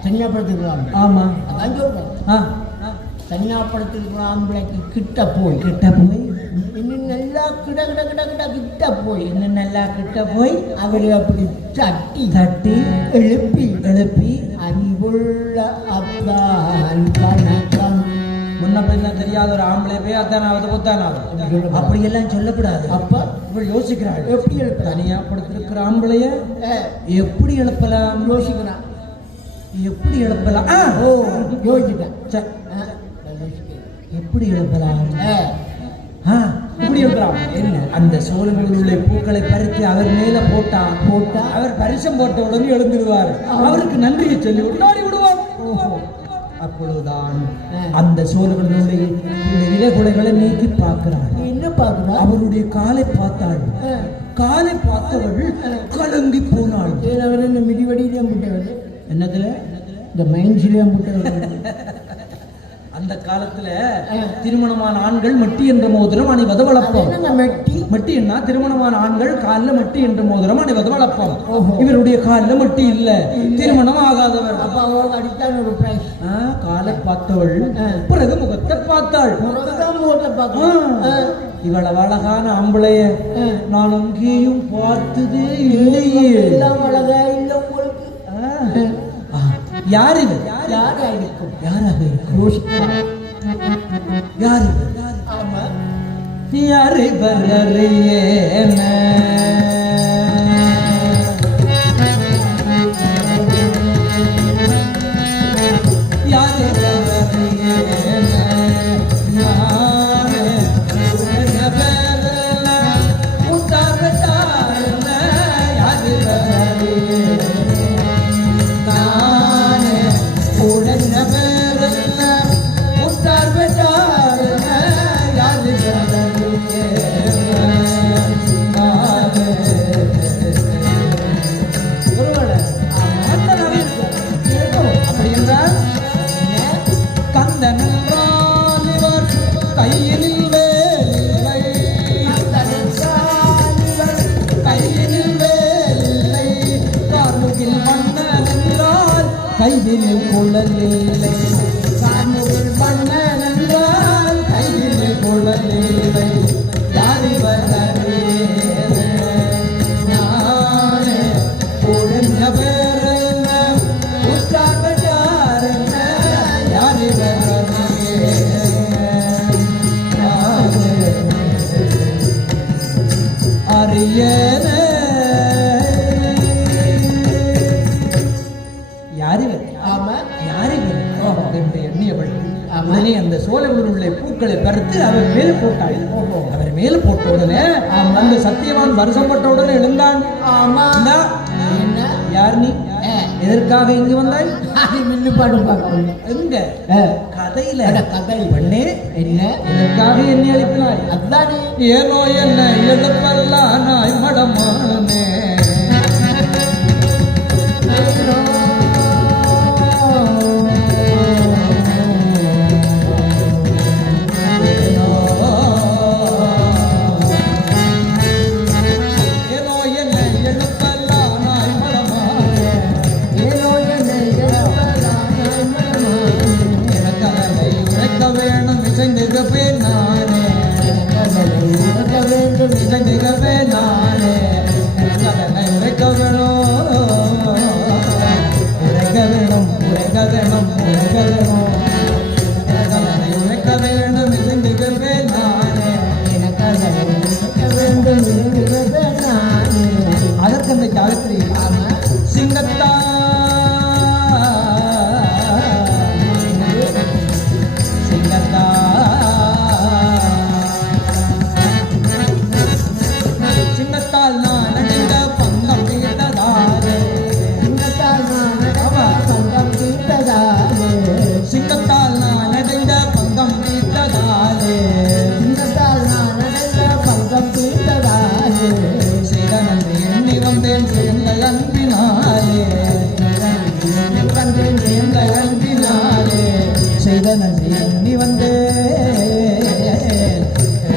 தனியா படுத்திருக்கிற ஆம்பளை. ஆமா, அதான் சொல்றேன். தனியா படுத்திருக்கிற ஆம்பளைக்கு கிட்ட போய் இன்னும் நல்லா கிட கிட கிட கிட கிட்ட போய் இன்னும் நல்லா கிட்ட போய் அவரை அப்படி தட்டி தட்டி எழுப்பி எழுப்பி அன்புள்ள அப்பா வணக்கம். முன்ன பின்ன தெரியாத ஒரு ஆம்பளை போய் அத்தானாவது பொத்தானாவது அப்படியெல்லாம் சொல்லக்கூடாது. அப்ப இவள் யோசிக்கிறாள், எப்படி எழுப்ப? தனியா படுத்திருக்கிற ஆம்பளைய எப்படி எழுப்பலாம்? யோசிக்கிறான், எப்படி எழுப்பலாம்? யோசிக்கிறேன். எப்படி எழுப்பலாம்? இப்படி எழுப்புறான். என்ன? அந்த சோழங்களில் உள்ள பூக்களை பறித்து அவர் மேல போட்டா அவர் பரிசம் போட்ட உடனே எழுந்துடுவார். அவருக்கு நன்றியை சொல்லி விட்டாடி விடுவார். அப்பொழுதுதான் அந்த சோழர்களுடைய இலைகுலைகளை நீக்கி பார்க்கிறார். என்ன பார்க்கிறார்? அவருடைய காலை பார்த்தாள். காலை பார்த்தவள் கலங்கி போனாள். அவர் இந்த மிதிவடியிலே முட்டவர். என்னதுல? இந்த மைன்ஸ்லயே முட்டவர். அந்த காலத்துல திருமணமான ஆண்கள் மெட்டி என்ற மோதிரம் அணிவது வழப்பம். மெட்டி என்ன? திருமணமான ஆண்கள் காலில் மெட்டி என்ற மோதிரம் அணிவது வழப்பம். இவருடைய காலில் மெட்டி இல்ல, திருமணம் ஆகாதவர். காலை பார்த்தவள் பிறகு முகத்தை பார்த்தாள். இவ்வளவு அழகான ஆம்பளைய நான் அங்கேயும் பார்த்ததே இல்லையே. யார் இது? யாராக இருக்கும்? யாரு? யாரு வரறியேன யாரு வரறியேன நானே உன்னபரல உத்தாரதாரன யாரு வரறியேன நானே உன்னபரல உத்தாரதாரன யாரு வரறியேன கைதினில் குழலில்லை கார்முகில் பண்ணன் என்றால் கைதினில் குழலில்லை யாரிவர் அறியேன் நானே ஒழிஞ்ச பேரென்ன உற்றார்கள் யாரென்ன யாரிவர் அறியேன் உடனே அந்த சோழபுரம் உள்ள பூக்களை பறித்து அவர் மேல போட்டாள். அவர் மேல போட்ட உடனே அந்த சத்தியவான் வருஷப்பட்ட உடனே எழுந்தான். யார் நீ? எதற்காக இங்கு வந்தாய்? மின்னு பாடு பார்க்கணும் எங்க கதையில கதை பண்ணே என்ன எதற்காக என்னை அழைப்பினாய்? அதுதானே ஏனோ என்ன எழுப்பெல்லாம் நாய் மடமானே அதற்கு அந்த காலத்தில் சிங்கத்தா சிங்கத்தா சிங்கத்தால் நான் அடைந்த பங்கம் தீர்த்ததாரே சிங்கத்தால் நான் அடைந்த பங்கம் தீர்த்ததாரே செய்த நன்றி எண்ணி வந்தேன் எங்கள் அன்பினாலே எங்கள் அன்பினாலே செய்த நன்றி எண்ணி வந்தேன்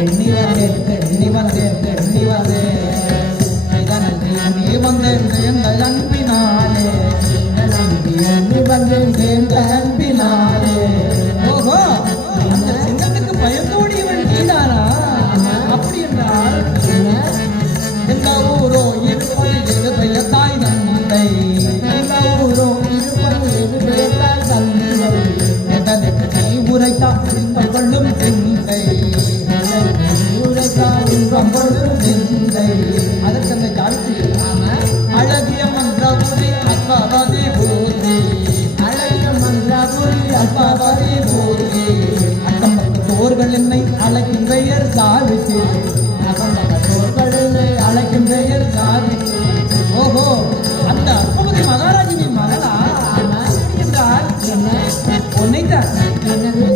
எண்ணி வந்தேன் எண்ணி வந்தேன் எண்ணி வந்தேன் செய்த நன்றி எண்ணி வந்தேன் எங்கள் அன்பினாலே எண்ணி வந்தேன் எங்கள் அன்பினாலே. ஓஹோ, அந்த சிங்கத்துக்கு பயந்தோடியவன் நீதானா? அப்படி என்றால் எந்த ஊரோ இருப்பது எது பெயர்த்தாய் நந்தை எந்த ஊரோ இருப்பது எது பெயர்த்தாய் தந்தை எதற்கு நீ உரைத்தால் இன்பம் கொள்ளும் சிந்தை உரைத்தால் இன்பம் கொள்ளும் சிந்தை. அதற்கு அந்த காலத்தில் அழகிய மந்திரபுரி அஸ்வபதி பூதி அழகிய மந்திரபுரி அஸ்வபதி பூதி அக்கம் பக்கத்தோர்கள் என்னை அழகின் பெயர் சாவித்து அக்கம் பக்கத்தோர்கள் என்னை அழைக்கும் பெயர் சாவித்து. ஓஹோ, அந்த அற்புதி மகாராஜினி மகளா என்றால் உன்னைத்தான் என்னது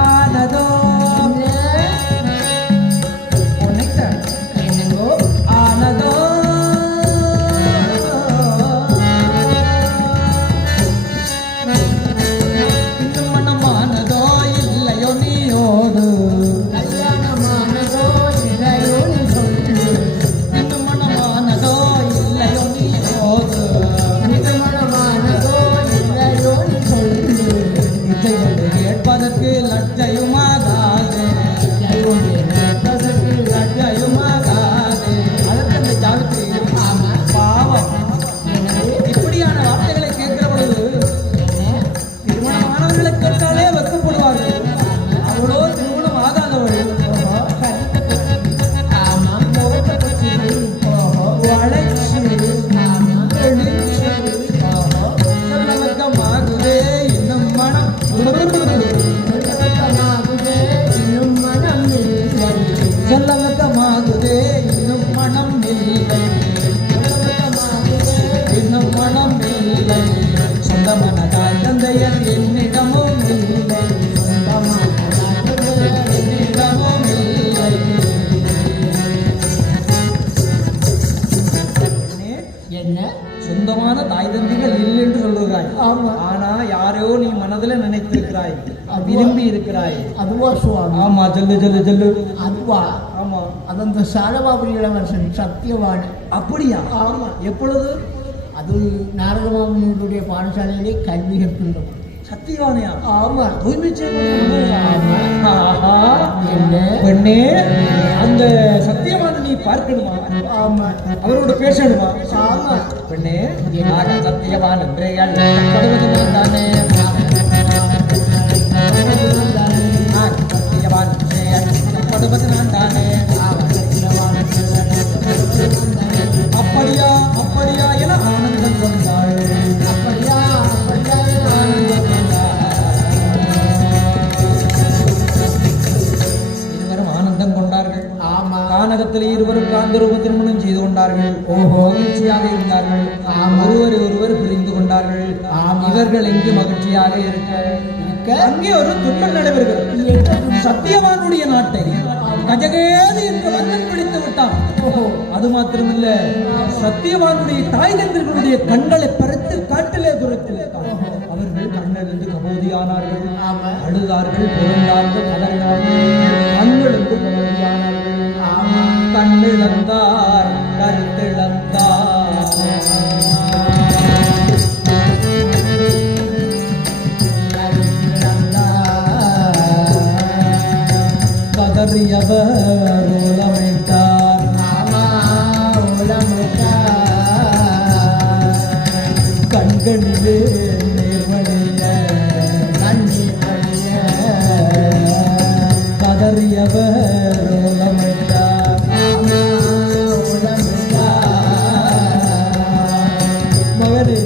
ஆனதோ உன்னைத்தான் என்னங்கோ ஆனதோ இன்னும் மனமானதோ இல்லையோ நீயோடு கல்யாணமானதோ இல்லையோ நீ சொல்லு இன்னும் மனமானதோ இல்லையோ நீயோடு இன்னும் மனமானதோ இல்லையோ நீ சொல்லு இதை கொண்டு கேட்பதற்கு லட்சயுமாகாது லட்சயுமாகாது. அதற்கு அந்த ஜாவித்திரி பாவம் இப்படியான வார்த்தைகளை கேட்கிற பொழுது திருமணமானவர்களை கேட்டாலே வெட்கப்படுவார்கள். அவ்வளோ திருமணம் ஆகாதவர்கள் வளர்ச்சிமாகுதே இன்னும் மனம் சொல்லவக்கமாகுதே இன்னும் மனம் இல்லை இன்னும் மனம் இல்லை சொந்தமான தாய் தந்தையர் என்னிடமும் இல்லை என்னிடமும் இல்லை. என்ன சொந்தமான தாய் தந்தைகள் இல்லை என்று சொல்லுகிறாய். ஆமா. ஆனா யாரையோ நீ மனதில் நினைத்திருக்கிறாய், விரும்பி இருக்கிறாய். அதுவா சுவாமி? ஆமா, ஜல்லு ஜல்லு ஜல்லு. அதுவா? ஆமா, அது அந்த சாலபாபுரி இளவரசன் சத்தியவான். அப்படியா? ஆமா. எப்பொழுது? அது அது நாரதமாமனுடைய பாடசாலையிலே கல்வி கற்கின்றோம். சத்தியவானையா? ஆமா. தூய்மை ஆமா. என்ன பெண்ணே, அந்த சத்தியவான நீ பார்க்கணுமா? ஆமா. அவரோட பேசணுமா? ஆமா. பெண்ணே, நான் சத்தியவான் என்றே படுவது நான் தானே. நான் சத்தியவான் என்றே படுவது நான் தானே. அப்படியா அப்படியா என ஆனந்தம் கொண்டாள். அப்படியா அப்படியா என ஆனந்தம் இருவரும் ஆனந்தம் கொண்டார்கள். ஆமா. கானகத்தில் இருவரும் காந்தரூப திருமணம் செய்து கொண்டார்கள். மகிழ்ச்சியாக இருந்தார்கள். ஒருவர் பிரிந்து கொண்டார்கள். இவர்கள் எங்கு மகிழ்ச்சியாக இருக்க அங்கே ஒரு துன்பம் நடைபெறுகிறது. சத்தியவானுடைய நாட்டை கஜகேது என்று மன்னன் பிடித்து விட்டான். அது மாத்திரமில்ல, சத்தியவானுடைய தாய் தந்தர்களுடைய கண்களை பறித்து காட்டிலே துரைத்து விட்டான். அவர்கள் கண்ணிலிருந்து கபோதியானார்கள், அழுதார்கள், புரண்டார்கள், கதறினார்கள். கண்ணிலிருந்து கபோதியானார்கள். கண்ணிழந்தார், கருத்திழந்தார். கதறியவர் ஓலமிட்டார். கண்களிலே நேர்வழிய கதறியவர் ஓலமிட்டார். மகனே,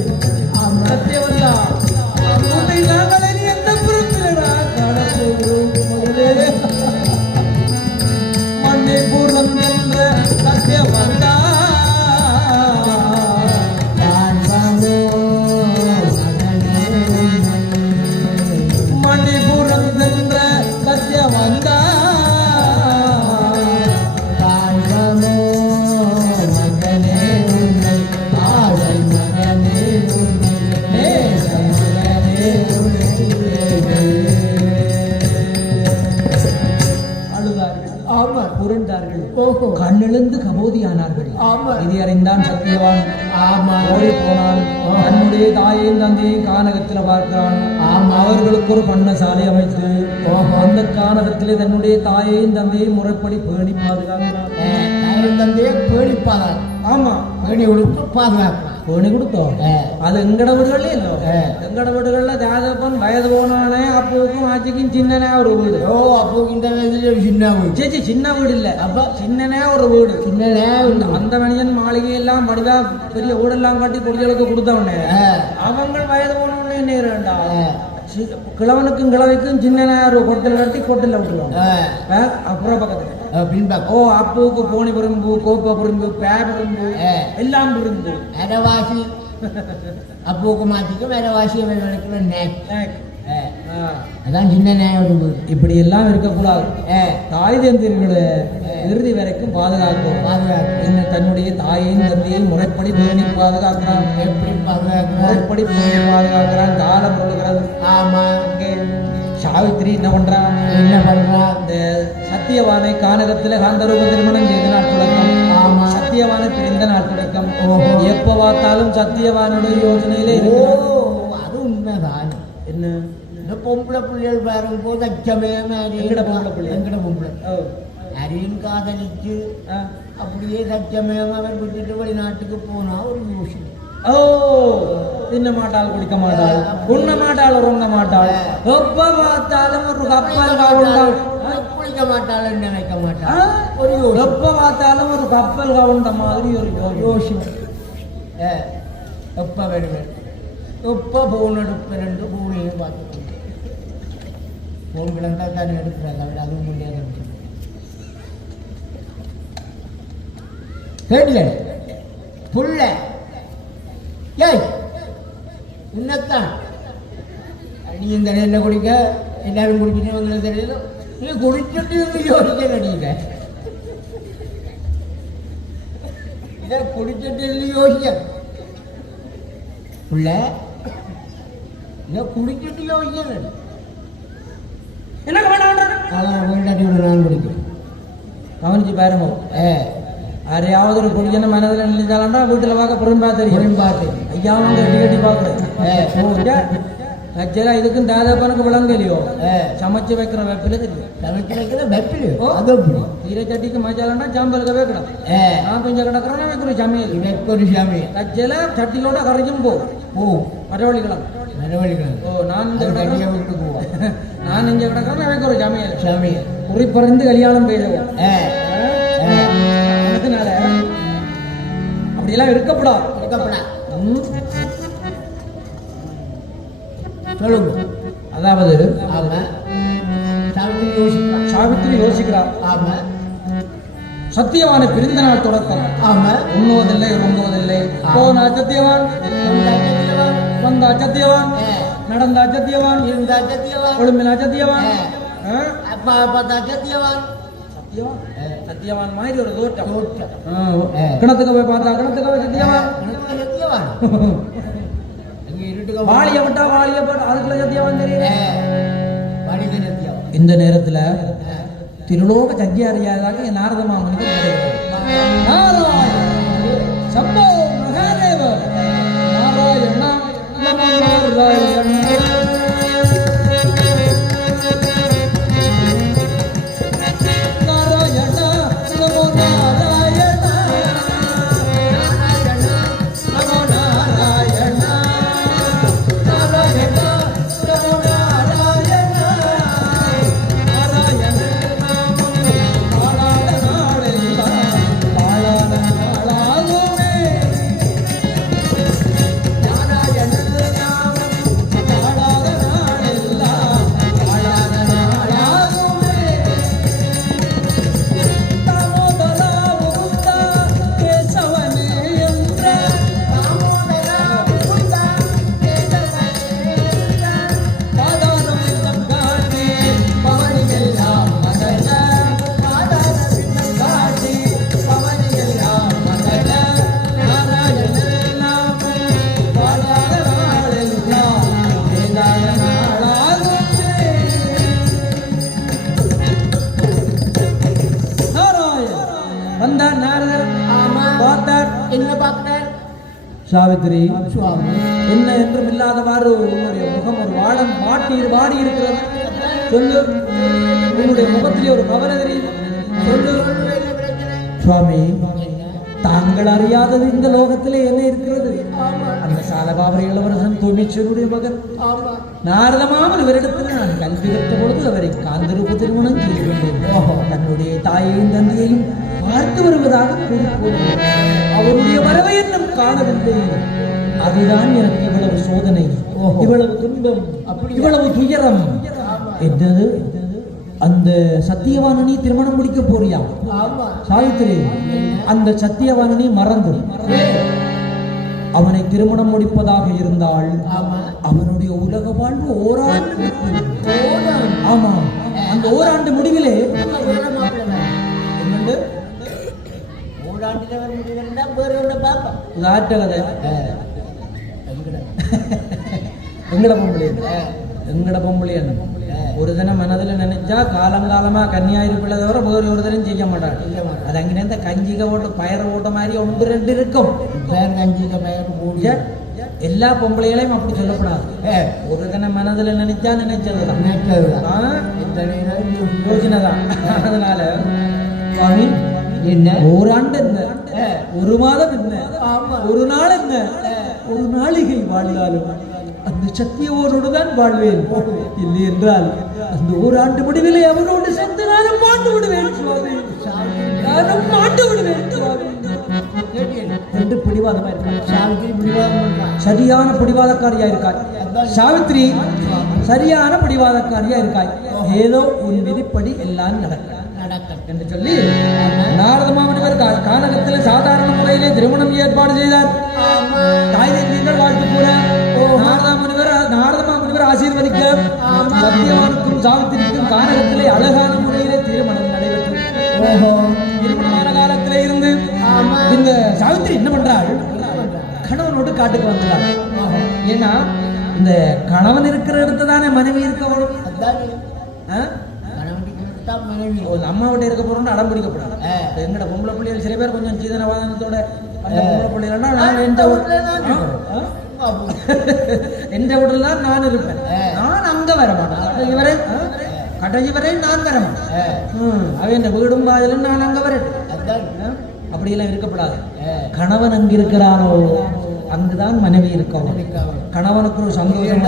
சத்தியவல்லா, உன்னை நாங்கள் இனி எந்த புறத்திலடா காணப்போகிறோம்? மகளே, மண்ணிபுரம் என்ற சத்தியவல்லா, மணிபுரம் என்ற சத்தியவந்தா, புரண்டார்கள், கண்ணிழந்து கபோதியானார்கள். இதை அறிந்தான் சத்தியவான். ஓடி போனான். தன்னுடைய தாயையும் தந்தையும் கானகத்தில் பார்க்கிறான். அவர்களுக்கு ஒரு பண்ணசாலை அமைத்து அந்த கானகத்திலே தன்னுடைய தாயையும் தந்தையும் முறைப்படி பேணி பாதுகாக்கிறான். தந்தையை பேணி பாதுகாப்பு. ஆமா, பேணி கொடுத்து பாதுகாப்பு பேணி கொடுத்தோம். அது எங்கட வீடுகள்ல இல்ல. எங்கட வீடுகள்ல தாதப்பன் வயது போனானே அப்புக்கும் ஆச்சிக்கும் சின்னனே ஒரு வீடு. அப்புக்கு இந்த வயசுல சின்ன வீடு. சேச்சி, சின்ன வீடு இல்ல, அப்ப சின்னனே ஒரு வீடு. சின்னனே அந்த மனிதன் மாளிகை எல்லாம் படிவா பெரிய வீடெல்லாம் காட்டி பொடிகளுக்கு கொடுத்தவனே அவங்க வயது போனவனே நேரண்டா. கிழவனுக்கும் கிழவைக்கும் சின்ன ஒரு கொட்டில் கட்டி கொட்டில் விட்டுருவாங்க. அப்புறம் பக்கத்துல அப்புக்கு போனி புரிம்பு, கோப்ப புரிம்பு, பே புரிம்பு, எல்லாம் புரிந்து அரைவாசி அப்புக்கு மாத்திக்கும் அரைவாசி அதான் சின்ன ஒரு வீடு. இப்படி எல்லாம் இருக்கக்கூடாது. தாய் தந்தையர்களை இறுதி வரைக்கும் பாதுகாக்கும். இன்னும் தன்னுடைய தாயையும் தந்தையும் முறைப்படி பேணி பாதுகாக்கிறான். எப்படி பாதுகாக்கிறான்? முறைப்படி பேணி பாதுகாக்கிறான். காலம் கொடுக்கிறது. ஆமா. சாவித்திரி என்ன பண்றான்? இந்த சத்தியவானை கானகத்துல காந்தரூப திருமணம் செய்த நாள் தொடக்கம். ஆமா. சத்தியவானை பிரிந்த நாள் தொடக்கம். எப்ப பார்த்தாலும் சத்தியவானுடைய யோசனையிலே அது உண்மைதான். என்ன பொம்பளை பிள்ளைகள் வரும்போது அச்சமே எங்கட பொம்பளை பிள்ளை, எங்கட பொம்பளை அரியும் காதலிச்சு அப்படியே சத்தியமேமா அவர் விட்டுட்டு வெளிநாட்டுக்கு போனா ஒரு யோசனை. தின்ன மாட்டாள், குடிக்க மாட்டாள், உண்ண மாட்டாள், உறங்க மாட்டாள், எப்ப பார்த்தாலும் ஒரு கப்பல் கவுண்டாள், குளிக்க மாட்டாள், நினைக்க மாட்டாள், ஒரு எப்ப பார்த்தாலும் ஒரு கப்பல் கவுண்ட மாதிரி ஒரு யோசனை. எப்ப வேணுமே எப்ப போன் எடுப்பேன் பூனையும் பார்த்துக்கணும். போன் கிடந்தா தானே எடுக்கிறாங்க, அவர் அதுவும் முடியாது. கேட்கல புள்ள ஏய் என்னத்தான் நீ இந்த என்ன குடிக்க எல்லாரும் குடிக்கிட்டு வந்து தெரியல, நீ குடிச்சிட்டு யோசிக்க நடிக்க இதை குடிச்சிட்டு யோசிக்க புள்ள இதை குடிச்சிட்டு யோசிக்க நடி. என்ன வேண்டாட்டி நான் குடிக்கிறேன். கவனிச்சு பாருங்க. யாரையாவது ஒரு குடிக்கணும் மனதில் நினைச்சாலா வீட்டில் பார்க்க புறம்பா தெரியும். ஐயா அவங்க அடி அடி பார்க்கல கச்சலா இதுக்கும் தாதாப்பானுக்கு விளங்கலையோ சமைச்சு வைக்கிற வெப்பில தெரியும் சமைச்சு வைக்கிற வெப்பில ஓ. அது எப்படி கீரை சட்டிக்கு மசாலாண்டா சாம்பலுக்கு வைக்கணும் நான் கொஞ்சம் கிடக்குறேன்னா வைக்கிற சமையல் வெக்கொரு சாமி கச்சல சட்டிலோட கரைக்கும் போ மரவழிக்கலாம் மரவழிக்கலாம் ஓ நான் இந்த கட்டியை கிடக்குறேன் விட்டு போவோம் நான் இங்க கிடக்குறேன் வைக்கிற சமையல் சாமி குறிப்பறிந்து கல்யாணம் பெய்தவோம் அதனால அப்படியெல்லாம் இருக்கப்படாது இருக்கப்படா ம். சொல்லுங்க அதாவது ஆமா சாமி யோசிக்கலாம் சாவித்திரி யோசிக்கிறார் ஆமா சத்தியவானை பிரிந்த நாள் தொடக்கம் ஆமா உண்ணுவதில்லை உண்ணுவதில்லை போனா சத்தியவான் வந்தா சத்தியவான் நடந்தா சத்தியவான் இருந்தா சத்தியவான் ஒழும்பினா சத்தியவான் அப்பா பார்த்தா சத்தியவான் சத்தியவான் சத்தியவான் மாதிரி ஒரு தோட்டம் தோட்டம் கிணத்துக்கு போய் பார்த்தா கிணத்துக்கு போய் சத்தியவான் சத்தியவான் அங்க இருட்டுக்க வாளிய விட்டா வாளிய போட்டு அதுக்குள்ள சத்தியவான் தெரியல வணிக சத்தியவான் இந்த நேரத்துல திருலோக சத்தியாரியாக என் நாரத மாமனுக்கு கிடைக்கிறது. நாராயண சம்போ மகாதேவ நாராயண நமோ நாராயண நாராயண நமோ நாராயண நமோ நாராயண நாராயண நமோ நாராயண நாராயண பாடாத நாளெல்லாம் பாழான நாளாகுமே நாராயண நாமம் பாடாத நாளெல்லாம் பாழான நாளாகுமே தாமோதரா முகுந்தா கேசவனே என்ற தாமோதரா முகுந்தா கேசவனே என்ற பாதாரம் இல்லம் காட்டி பவனியெல்லாம் மகன பாதாரம் இல்லம் காட்டி பவனியெல்லாம் மகன நாராயண நாமம் பாடாத நாளெல்லாம் வேதாத நாளாகுமே நாராயண வந்தார் நாரதர் ஆமா பார்த்தார் என்ன பார்க்கிறார் சாவித்திரி சுவாமி என்ன என்றும் இல்லாதவாறு உன்னுடைய முகம் ஒரு வாடி இருக்கிறது சொல்லு உன்னுடைய முகத்திலே ஒரு கவலை தெரியுது சொல்லு என்ன பிரச்சனை சுவாமி தாங்கள் அறியாதது இந்த லோகத்திலே என்ன இருக்கிறது ஆமா அந்த சாலபாபரி இளவரசன் துணிச்சனுடைய மகன் ஆமா நாரதமாமல் இவரிடத்தில் நான் கல்வி கற்ற பொழுது அவரை காந்தரூப திருமணம் செய்து கொண்டேன் தன்னுடைய தாயையும் தந்தையையும் பார்த்து வருவதாக கூறிக்கொண்டேன் அவருடைய வரவை இன்னும் காணவில்லை அதுதான் எனக்கு இவ்வளவு சோதனை இவ்வளவு துன்பம் இவ்வளவு துயரம் என்னது அந்த சத்தியவானனை திருமணம் முடிக்க போறியா ஆமா சாவித்திரி அந்த சத்தியவானனை மறந்து அவனை திருமணம் முடிப்பதாக இருந்தால் ஆமா அவனுடைய உலக வாழ்வு ஓராண்டு ஓடான் ஆமா அந்த ஓராண்டு முடிவிலே என்னண்டு ஓடாண்டில முடிவுன்னா வேற ஒண்ணு பாப்பா இது ஆட்ட கதை எங்கட பொம்பளையன் எங்கட பொம்பளையன் ஒரு தினம் மனதில் நினைச்சா காலங்காலமா கன்னியா இருப்பிள்ள தவிர வேறு ஒரு தினம் செய்ய மாட்டான் அது அங்கே இந்த கஞ்சிக ஓட்டு பயர ஓட்ட மாதிரி ஒன்று ரெண்டு இருக்கும் பேர் கஞ்சிக்க பெயர் கூடிய எல்லா பொம்பளைகளையும் அப்படி சொல்லக்கூடாது ஒரு தினம் மனதில் நினைச்சா நினைச்சதுதான் நினைச்சதுதான் யோசனை தான் அதனால சுவாமி என்ன ஓராண்டு என்ன ஒரு மாதம் என்ன ஆமா ஒரு நாள் என்ன ஒரு நாளிகை வாழ்ந்தாலும் அந்த சத்தியவோடு தான் வாழ்வேன் இல்லை என்றால் அந்த ஓராண்டு முடிவிலே அவனோடு சேர்ந்து நானும் மாண்டு விடுவேன் சுவாமி நானும் மாண்டு விடுவேன் சுவாமி என்று பிடிவாதமா இருக்கார் சாவித்திரி பிடிவாதம் பண்றான் சரியான பிடிவாதக்காரியா இருக்காய் சாவித்திரி சரியான பிடிவாதக்காரியா இருக்காய் ஏதோ உன் விதிப்படி எல்லாம் நடக்கும் என்று சொல்லி நாரத மாமனிவர் கானகத்தில் சாதாரண முறையிலே திருமணம் ஏற்பாடு செய்தார் தாய் நீங்கள் வாழ்த்து கூற நாரத மாமனிவர் ஆசீர்வதிக்க சத்தியவானுக்கும் சாவித்திரிக்கும் கானகத்திலே அழகான முறையிலே திருமணம் நடைபெற்றது திருமணமான காலத்திலே இருந்து இந்த சாவித்திரி என்ன பண்றாள் கணவனோடு காட்டுக்கு வந்துட்டார் ஏன்னா இந்த கணவன் இருக்கிற இடத்துல தானே மனைவி இருக்கவளும் அம்மா விட்டு இருக்க போறோம்னு அடம் பிடிக்கப்படாது எங்கட பொம்பளை பிள்ளைகள் சில பேர் கொஞ்சம் சீதனவாதனத்தோட அந்த பொம்பளை பிள்ளைகள்னா நான் எந்த எந்த வீட்டில் தான் நான் இருப்பேன். நான் அங்க வர மாட்டேன். கடைசி வரை நான் வர மாட்டேன். அவன் இந்த வீடும் பாதிலும் நான் அங்க வரேன். அப்படியெல்லாம் இருக்கப்படாது. கணவன் அங்க இருக்கிறாரோ அங்குதான் மனைவி இருக்கவும். கணவனுக்கு ஒரு சந்தோஷம்,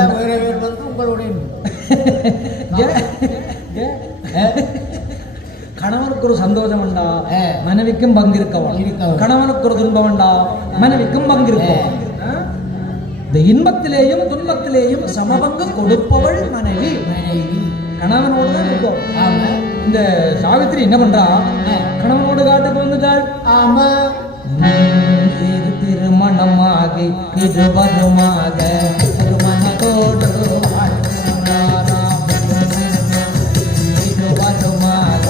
கணவனுக்கு ஒரு சந்தோஷம் உண்டா மனைவிக்கும் பங்கு இருக்கவும். கணவனுக்கு ஒரு துன்பம் உண்டா மனைவிக்கும் பங்கு இருக்கும். இந்த இன்பத்திலேயும் துன்பத்திலேயும் சமபங்கு கொடுப்பவள் மனைவி. கணவனோடு தான் இருக்கும். இந்த சாவித்திரி என்ன பண்றா, கணவனோடு காட்டுக்கு வந்துட்டாள். ஆமா, திருமணமாகி இருவருமாக திருமணத்தோடு இருவருமாக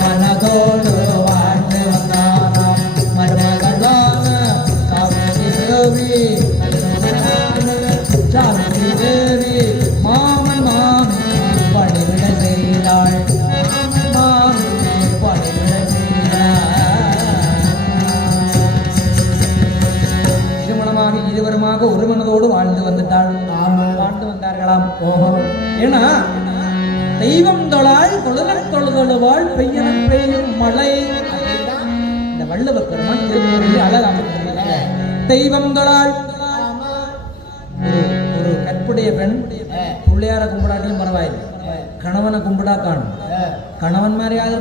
மனதோடு வாழ்ந்து வந்தாராம். மருமகளான சாவித்திரி தேவி மாமன் மாமி பணிவிட செய்தாள். மாமி பணிவிட திருமணமாக இருவருமாக ஒரு மனதோடு வாழ்ந்து வந்துட்டாள். வாழ்ந்து வந்தார்களாம். ஏன்னா தெய்வம் தொழாய் தொழுதல் தொழுதழுவாள் பெய்யன பெய்யும் மழை. இந்த வள்ளுவர் பெருமான் திருக்குறளில் அழகாக தெய்வம் தொழாய். ஒரு கற்புடைய பெண் பிள்ளையார கும்பிடாட்டியும் பரவாயில்லை, கணவனை கும்பிடா காணும். கணவன் மாதிரியாக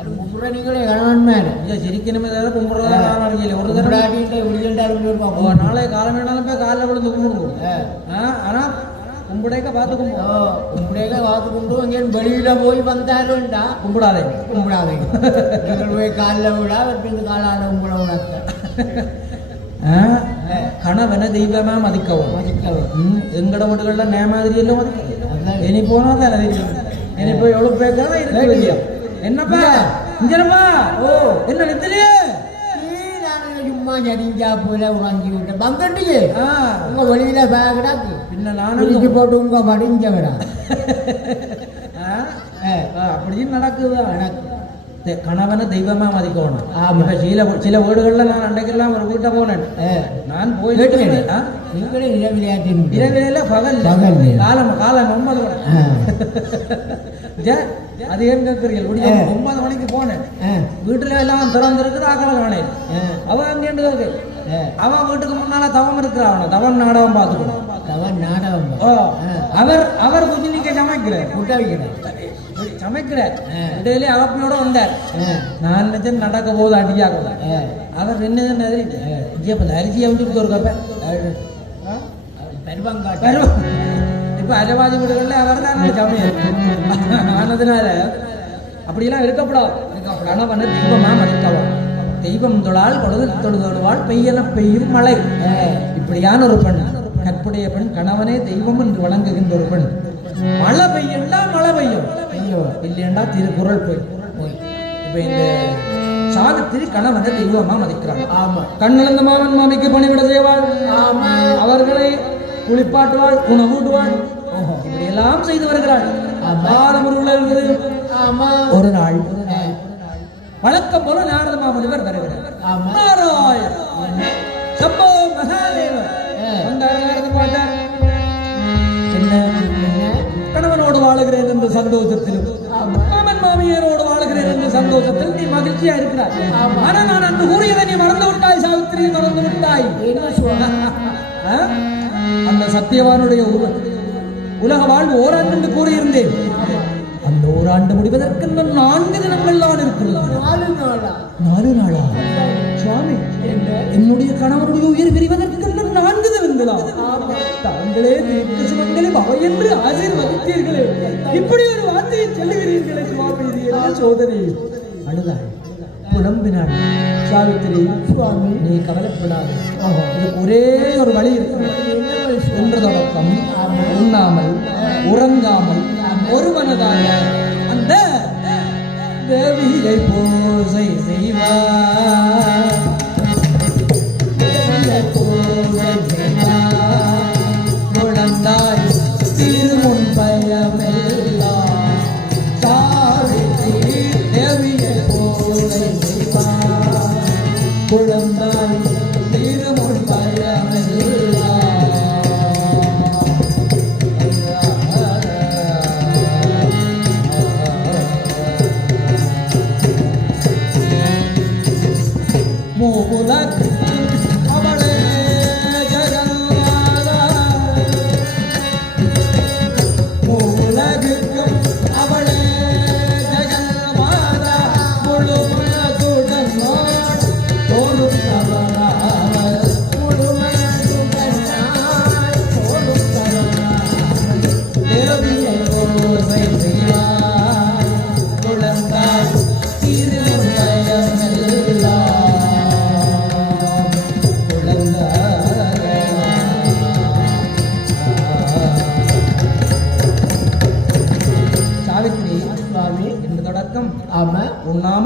கும்பிடுறீங்களே கணவன் மேலே சிரிக்கணுமே தவிர கும்பிடுறதா ஒரு தடவை நாளை காலம் வேணாலும் போய் காலில் விழுந்து கும்பிடுவோம். ஆனா கும்பிடேக்க பார்த்து கும்பிடேக்க பார்த்து கும்பிடுவோம். இங்கே வெளியில போய் வந்தாருண்டா கும்பிடாதே போய் காலில் விடா பின் காலால கும்பிட உணர்த்த. கணவனை தெய்வமா மதிக்கவும். எங்கட வீடுகள்ல நே மாதிரி எல்லாம் மதிக்க இனி போனா தான் இனி போய் எவ்வளவு பேக்கலாம் இருக்கு. என்னப்பா இங்கப்பா என்ன நித்திலே சும்மா சரிஞ்சா போல வாங்கி விட்ட பங்கட்டிக்கு உங்க வெளியில பேகடாக்கு பின்ன நானும் போட்டு உங்க படிஞ்ச விடா அப்படியும் நடக்குதா? கணவனை தெய்வமா மதிக்கணும். இப்ப சில வீடுகள்ல நான் அன்றைக்கெல்லாம் ஒரு வீட்டை போனேன். நான் போய் நீங்களே இரவில பகல் காலம் 9 அது ஏன் கேட்கிறீர்கள்? 9 மணிக்கு போனேன். வீட்டுல எல்லாம் திறந்திருக்குது, ஆக்களை காணேன். அவ அங்கேண்டு அவன் வீட்டுக்கு முன்னால தவம் இருக்கிறான். தவன் நாடகம் பார்த்துக்கணும். தவன் நாடகம் அவர் கொஞ்சம் நீங்க சமைக்கிறார் இடையிலே அவப்பையோட வந்தார். நான் நினைச்சேன் நடக்க போது அடியாகும். அவர் என்ன அரிசி அமைச்சு ஒரு கப்ப இப்ப அரவாதி வீடுகள்ல அவர் தான் சமையல் ஆனதுனால அப்படியெல்லாம் இருக்கப்படாது. கணவனை தெய்வமா மதிக்கலாம். தெய்வம் தொழால் தொழுதொழுவாள் பெய்யன பெய்யும் மழை. இப்படியான ஒரு பெண், கற்புடைய பெண், கணவனே தெய்வம் என்று வணங்குகின்ற ஒரு பெண். மழை பெய்யண்டா மழை பெய்யும், இல்லையண்டா திருக்குறள் போய். இப்ப இந்த சாவித்திரி கணவனை தெய்வமா மதிக்கிறாள். கண்ணிழந்த மாமன் மாமிக்கு பணிவிட செய்வாள். அவர்களை குளிப்பாட்டுவாள், உணவூட்டுவாள், இப்படி எல்லாம் செய்து வருகிறாள். ஒரு நாள் வழக்கம் போல நாரத மாமுனிவர் வருகிறார். சம்போ மகாதேவர் கணவனோடு வாழுகிறேன் என்ற சந்தோஷத்திலும் மாமன் மாமியரோடு வாழுகிறேன் என்ற சந்தோஷத்தில் நீ மகிழ்ச்சியா இருக்கிறாய். ஆனா நான் அன்று கூறியதை நீ மறந்து விட்டாய் சாவித்திரி, மறந்து விட்டாய். அந்த சத்தியவானுடைய உலக வாழ்வு ஓராண்டு என்று கூறியிருந்தேன். அந்த ஓராண்டு முடிவதற்கு 4 தினங்கள் தான் இருக்கிறது. 4 நாளா சுவாமி? என்னுடைய கணவனுடைய உயிர் விரிவதற்கு 4 தினங்களா? தாங்களே சுமங்களே பவை என்று ஆசீர்வதித்தீர்களே, இப்படி ஒரு வார்த்தையை சொல்லுகிறீர்களே சுவாமி, இது என்ன சோதனை? அழுதாள், புலம்பினாள். சாவித்திரி, சுவாமி நீ கவலைப்படாது, இதுக்கு ஒரே ஒரு வழி இருக்கு. ஒன்று தொடக்கம் உண்ணாமல் உறங்காமல் ஒரு மனதாக அந்த தேவியை பூஜை செய்வார். குழந்தாய் திருமுன் பயமெல்லாம் சாவித்திரி தேவியை பூஜை செய்வார்.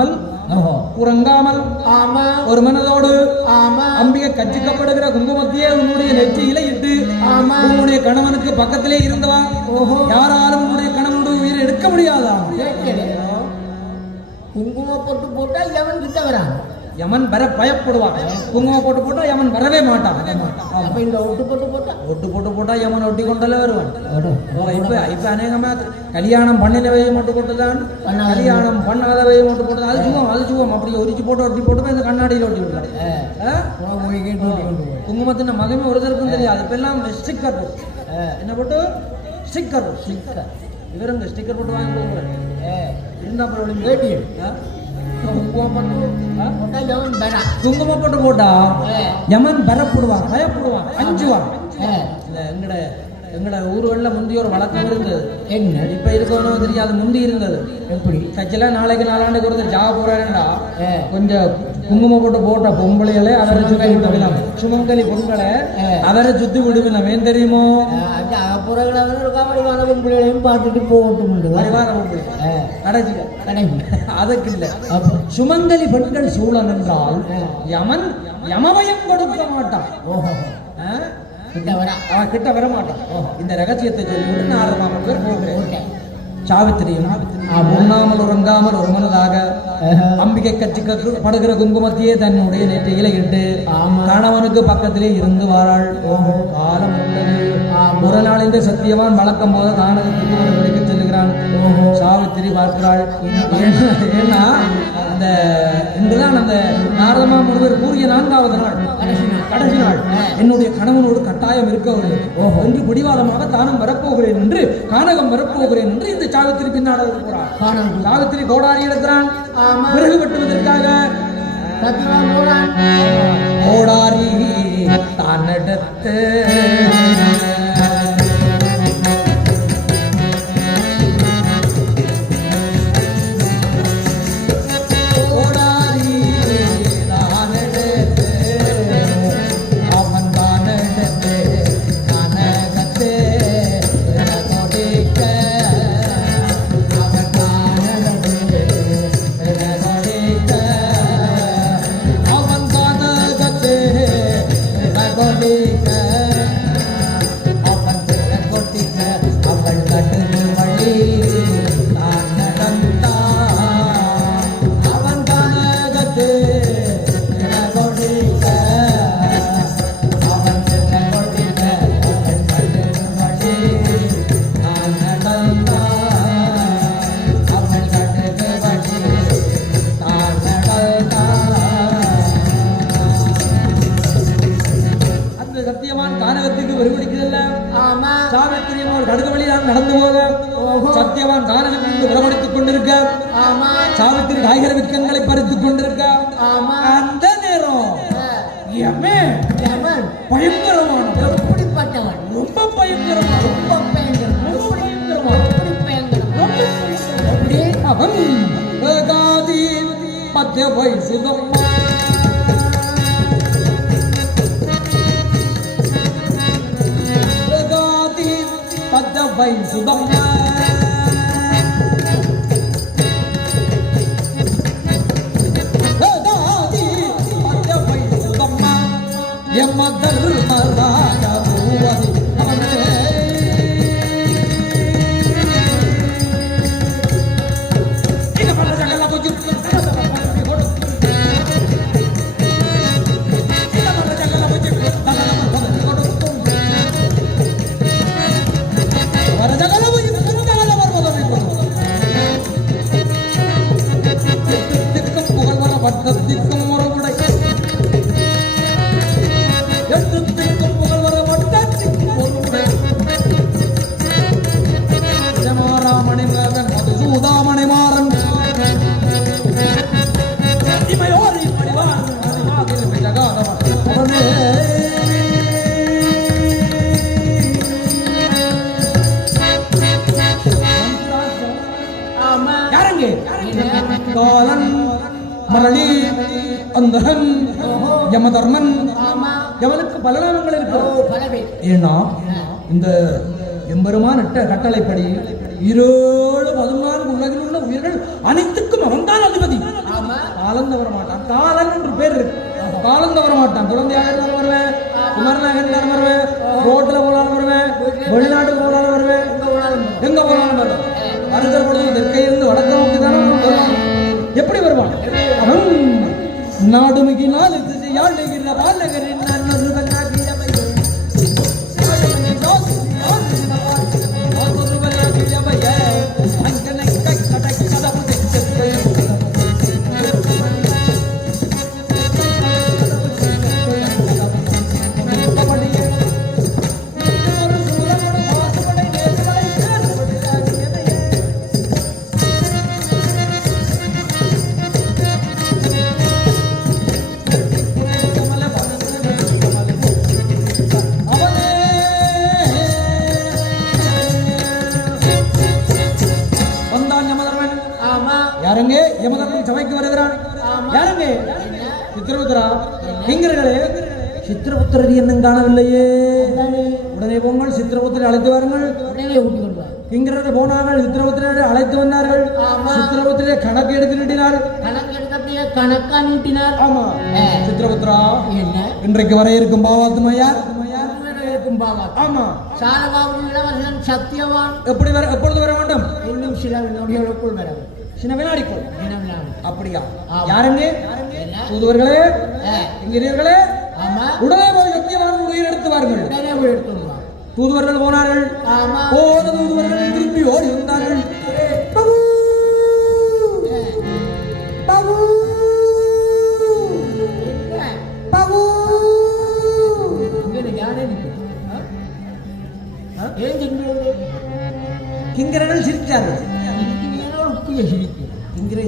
உண்ணாமல் உறங்காமல் ஆமா ஒரு மனதோடு ஆமா அம்பிகை கச்சிக்கப்படுகிற குங்குமத்தையே உன்னுடைய நெற்றியில இட்டு ஆமா உன்னுடைய கணவனுக்கு பக்கத்திலே இருந்தவா யாராலும் உன்னுடைய கணவனுடைய உயிரை எடுக்க முடியாதா குங்குமம் போட்டு போட்டா எவன் கிட்ட வரான் யமன் வர பயப்படுவான் குங்குமம் போட்டு போட்டா யமன் வரவே மாட்டான் அப்ப இந்த ஒட்டு போட்டு போட்டா யமன் ஒட்டி கொண்டே வருவான் இப்ப அநேகமா கல்யாணம் பண்ணினவை மட்டும் போட்டுதான் கல்யாணம் பண்ணாதவை மட்டும் போட்டு அது சுகம் அப்படி ஒரிச்சு போட்டு ஒட்டி போட்டு இந்த கண்ணாடியில் ஒட்டி விடலாம் குங்குமத்தின் மகமே ஒருத்தருக்கும் தெரியாது இப்ப எல்லாம் ஸ்டிக்கர் போட்டு என்ன போட்டு ஸ்டிக்கர் இவருங்க ஸ்டிக்கர் போட்டு வாங்கி கொடுக்குறேன் இருந்தா குங்குமம் போட்டு போட்டா யமன் பெறப்படுவான் பயப்படுவான் அஞ்சுவான் எங்கட ஊர்கள்ல முந்தி ஒரு வழக்கம் இருந்தது என்ன இப்ப இருக்கணும் தெரியாது முந்தி இருந்தது எப்படி கட்சியில நாளைக்கு நாளாண்டுக்கு ஒருத்தர் ஜா போறாருடா கொஞ்சம் குங்குமம் போட்டு போட்ட பொம்பளைகளே அவரை சுத்தி விடுவிலாம் சுமங்கலி பொண்களை அவரை சுத்தி விடுவிலாம் ஏன் தெரியுமோ பொம்பளைகளையும் பார்த்துட்டு போகட்டும் அதுக்கு இல்ல சுமங்கலி பெண்கள் சூழல் என்றால் யமன் யமபயம் கொடுக்க மாட்டான் கிட்ட வர மாட்டான் இந்த ரகசியத்தை சொல்லி நாரதமாமன் பேர் போகிறேன் சாவித்திரியும் உண்ணாமல் உறங்காமல் ஒரு மனதாக அம்பிகை கட்சிக்கப்படுகிற குங்குமத்தையே தன்னுடைய நெற்றியில இட்டு கணவனுக்கு பக்கத்திலே இருந்து வாராள் காலம் உள்ளது ஒரு நாள் இந்த சத்தியவான் வழக்கம் போத கானகத்துக்கு ஒரு வழிக்கு செல்லுகிறான் சாவித்திரி பார்க்கிறாள் ஏன்னா அந்த இன்றுதான் அந்த நாரதமா முருகர் கூறிய 4வது நாள் கடைசி நாள் என்னுடைய கணவனோடு கட்டாயம் இருக்கவில்லை என்று பிடிவாதமாக தானும் வரப்போகிறேன் என்று கானகம் வரப்போகிறேன் என்று இந்த சாவித்திரி பின்னாடி இருக்கிறார் சாவித்திரி கோடாரி எடுக்கிறான் விறகு வெட்டுவதற்காக கோடாரி தான் எடுத்து நடந்து போக சத்தியவான் கானகத்திற்கு விளவடித்துக் கொண்டிருக்க சாவித்திரி காய்கறி விக்கங்களை பறித்துக் கொண்டிருக்க அந்த நேரம் பயங்கரமான ரொம்ப பயங்கரமான அவன் மத்திய வயசு Vai Sudamma Dadi Padya Vai Sudamma Yamma Dharma Raja Bhuvadi Ika pada jagala bujut மரளி அந்தகன் யமதர்மன் யமனுக்கு பல நாமங்கள் இருக்கு ஏன்னா இந்த எம்பெருமான் இட்ட கட்டளைப்படி 14 உலகில் உள்ள உயிர்கள் அனைத்துக்கும் அவன்தான் அதிபதி. காலம் தவற மாட்டான். காலன் என்று பேர் இருக்கு. காலம் தவற மாட்டான். குழந்தையாக இருந்தாலும் வருவேன், குமரனாக இருந்தாலும் வருவேன், ரோட்ல போனாலும் வருவேன், வெளிநாட்டு போனாலும் வருவேன், எங்க போனாலும் வருவேன். வருகிற பொழுது தெற்கை இருந்து வடக்க நோக்கி தானே வருவான். எப்படி வருவான்? அவன் நாடுமிகினால் யாழ்கிற பாலகரின் யாருங்க யமதர்மன் சபைக்கு வருகிறான்? யாருங்க? சித்திரபுத்திரா. கிங்கர்களே, சித்திரபுத்திரர் என்னும் காணவில்லையே. உடனே போங்கள், சித்திரபுத்திரை அழைத்து வாருங்கள். கிங்கர்கள் போனார்கள், சித்திரபுத்திரரை அழைத்து வந்தார்கள். சித்திரபுத்திரை கணக்கு எடுத்து நீட்டினார். கணக்கா நீட்டினார். ஆமா. சித்திரபுத்திரா, இன்றைக்கு வர இருக்கும் பாவாத்தும் ஐயா. ஆமா. சாலகாவூர் இளவரசன் சத்தியவான் எப்படி வர, எப்பொழுது வர வேண்டும்? இன்னும் சில நொடிகளுக்குள் வர. சின்ன வினாடிக்குள். அப்படியா? யாருங்க? தூதுவர்களே, இங்கிரியர்களே, உடனே போய் சத்தியவான் உயிர் எடுத்து வாருங்கள். தூதுவர்கள் போனார்கள். போன தூதுவர்கள் திருப்பி ஓடி வந்தார்கள். கிங்கரர்கள் சிரிச்சார்கள்.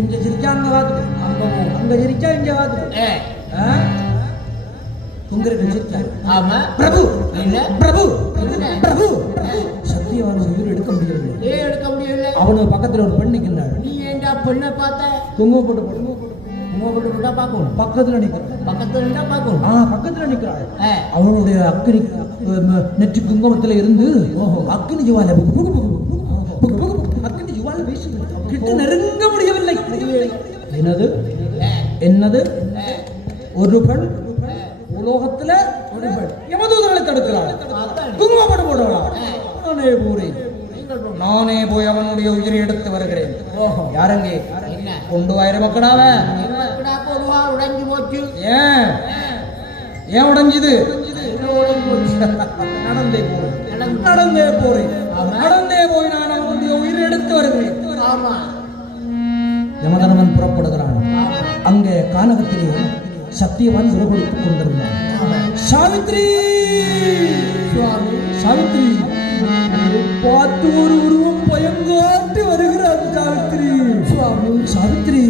இங்க சிரிச்சாங்க, அங்க சிரிச்சா இங்க வாத்து. கிங்கரர்கள் சிரிச்சாங்க. ஆமா. பிரபு பிரபு பிரபு, சத்தியவான் உயிர் எடுக்க முடியவில்லை. எடுக்க முடியவில்லை. அவனு பக்கத்துல ஒரு பெண் நிற்கிறாள். நீ ஏண்டா பெண்ணை பார்த்த? தொங்க போட்டு பார்க்கணும். பக்கத்துல நிற்கிறாள். பக்கத்துல பார்க்கணும். பக்கத்துல நிற்கிறாள். அவனுடைய அக்கினி நெற்றி குங்குமத்துல இருந்து அக்கினி ஜுவாலை அக்கினி ஜுவாலை பேசி கிட்ட நெருங்க முடியவில்லை. என்னது என்னது? ஒரு பெண் உலோகத்துல ஒரு பெண் யமதூதர்களை தடுக்கிறாள். குங்குமப்பட்டு போடுவாள். நானே போய் அவனுடைய உயிரை எடுத்து வருகிறேன். யாருங்க? கொண்டு வாயிர மக்களாவ உடைஞ்சு போச்சு. ஏன் ஏன் உடைஞ்சுது? நடந்தே போறேன். நடந்தே போய் நான் அவனுடைய உயிரை எடுத்து வருகிறேன். யமதர்மன் புறப்படுகிறான். அங்கே கானகத்திலே சத்தியவான் விருப்படுத்திக் கொண்டிருந்தான். சாவித்ரி சாவித்ரி பார்த்து ஒரு உருவம் பயங்காட்டி வருகிறார். சாவித்ரி சாவித்ரி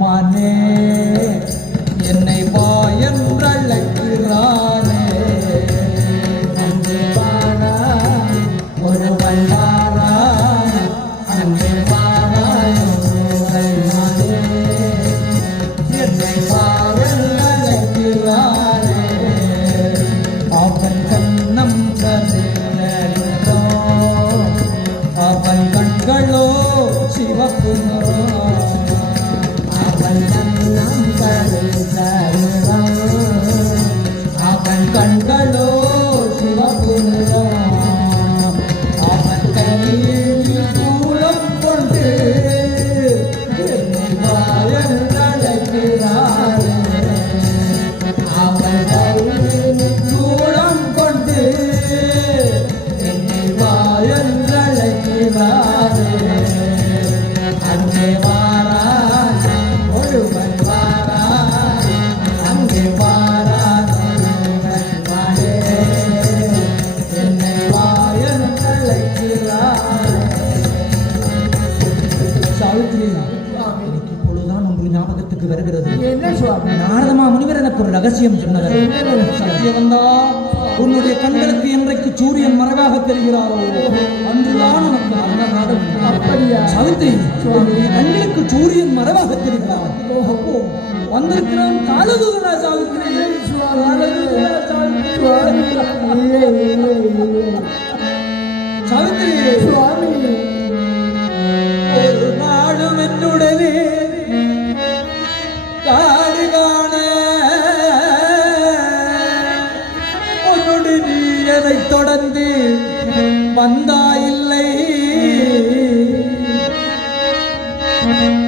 மானே என்னை வா என்றழைக்கிறானே. ஒரு வல்லாரா அங்கே என்னை வா என்றழைக்கிறானே. அவன் கண்ணம் கதிரோ, அவன் கண்களோ சிவப்பு, அவன் கண்ணம் கதிரோ, அவன் கண்களோ சிவப்பு, அவன் கையில் சூலம் கொண்டு என்னை வா என்றழைக்கிறாரே. அவன் கையில் சூலம் கொண்டு என்னை வா என்றழைக்கிறாரே. அங்கே வாரான் ஒருவன் வாரான், அங்கே வாரான் ஒருவன் வாரே, என்னை வா என்றழைக்கிறாரே. சாவித்ரி, எனக்கு இப்பொழுதுதான் ஒன்று ஞாபகத்துக்கு வருகிறது. என்ன சுவாமி? நாரதமா முனிவர் எனக்கு ஒரு ரகசியம் சொன்னது. சத்தியவந்தா, உன்னுடைய கண்களுக்கு என்றைக்கு சூரியன் மறைவாக தெரிகிறாரோ அன்றுதான் உனக்கு நல்ல நாடு. அப்படியா? சாவித்ரி, உன்னுடைய கண்களுக்கு சூரியன் மறைவாக தெரிகிறார். வந்திருக்கிறோம் காலதூதனா சாவித்ரி? காலதூதனா சாவித்ரி? சாவித்திரி சுவாமி ஒரு நாளும் என்னுடனே காடு காண உன்னோடு நீ எதை தொடர்ந்து வந்தாயில்லை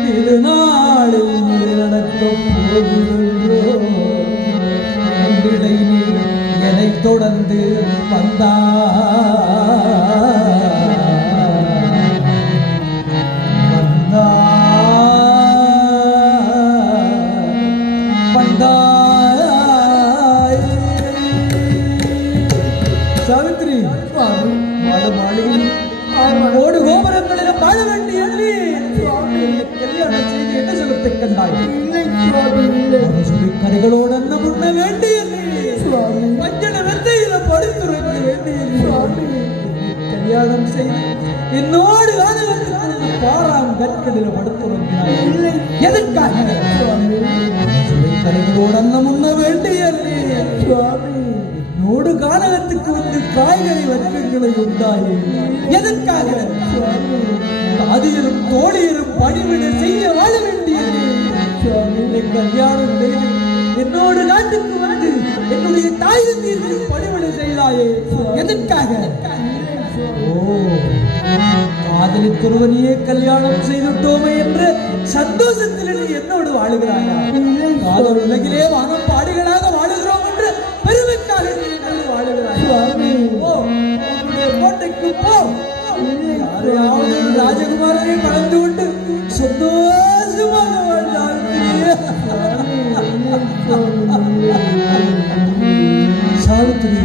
திருநாளில் நடக்கும் போகிறோ அன்றிடை நீ எதை தொடர்ந்து வந்தா சாவித்ரி சுவாமி ஓடு கோபுரங்களிலும் வாழ வேண்டிய கல்யாணம் செய்து என்ன செலுத்தை கண்டாய் இல்லை சுவாமி இல்லை கரைகளோடு அன்ன முன்ன வேண்டிய சுவாமி மஞ்சள வெத்தையில படுத்துறக்க வேண்டிய சுவாமி கல்யாணம் செய்து என்னோடு காதலுக்கு பாராம் கற்களில் படுத்துறங்கிறாய் இல்லை எதற்காக சுவாமி கரைகளோடு அன்ன முன்ன வேண்டிய சுவாமி நோடு கானகத்துக்கு வந்து காய்கறி வர்க்கங்களை உண்டாயே எதற்காக காதியரும் தோழியரும் பணிவிட செய்ய வாழ வேண்டியது கல்யாணம் செய்து என்னோடு நாட்டுக்கு வந்து என்னுடைய தாய் தந்தையருக்கு பணிவிட செய்தாயே எதற்காக காதலித்தொருவனையே கல்யாணம் செய்துட்டோமே என்ற சந்தோஷத்தில் நீ என்னோடு வாழுகிறாயா காதல் உலகிலே வானம் பாடிகளாக வாழுகிறோம் என்று பெருமைக்காக நீ என்னோடு வாழுகிறாய் போ உன்னுடைய கோட்டைக்கு போ யாரையாவது ராஜகுமாரனை கலந்து கொண்டு சந்தோஷமாக வாழ்ந்தால் சாவித்திரி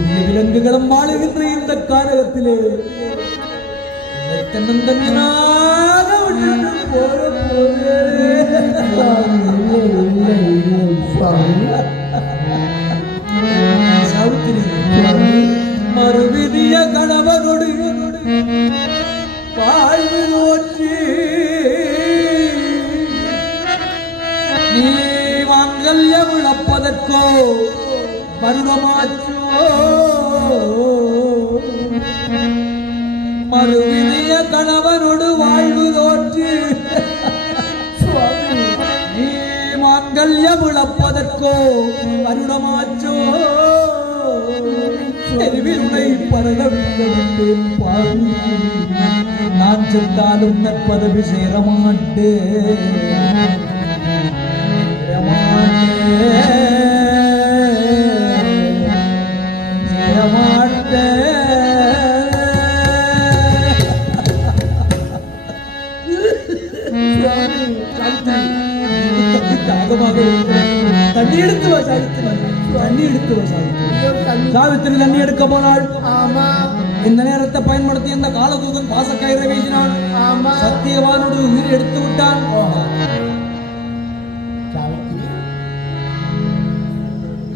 கொடிய விலங்குகளும் வாழுகின்ற இந்த காரகத்திலே தன்னந்தனியாக விட்டு போற சாவித்திரி மறுவிதிய கணவனோடு வாழ்வு நோற்றி நீ மாங்கல்யம் இழப்பதற்கோ வருடமாச்சோ மறுவிதிய கணவனோடு வாழ்வு நோற்றி நீ மாங்கல்யம் இழப்பதற்கோ வருடமாச்சோ தெருவினை பரகவிட்டேன் பாவி நான் சென்றாலும் நற்பதவி சேரமாட்டேன் தண்ணி எடுத்து வா சாவித்திரி தண்ணி எடுத்து வா சாவித்திரி சாவித்திரி தண்ணி எடுக்க போனாள் ஆமா இந்த நேரத்தை பயன்படுத்தி இந்த காலதூதன் பாசக்கயிறை வீசினான் ஆமா சத்தியவானோடு உயிர் எடுத்து விட்டான் சாவித்திரி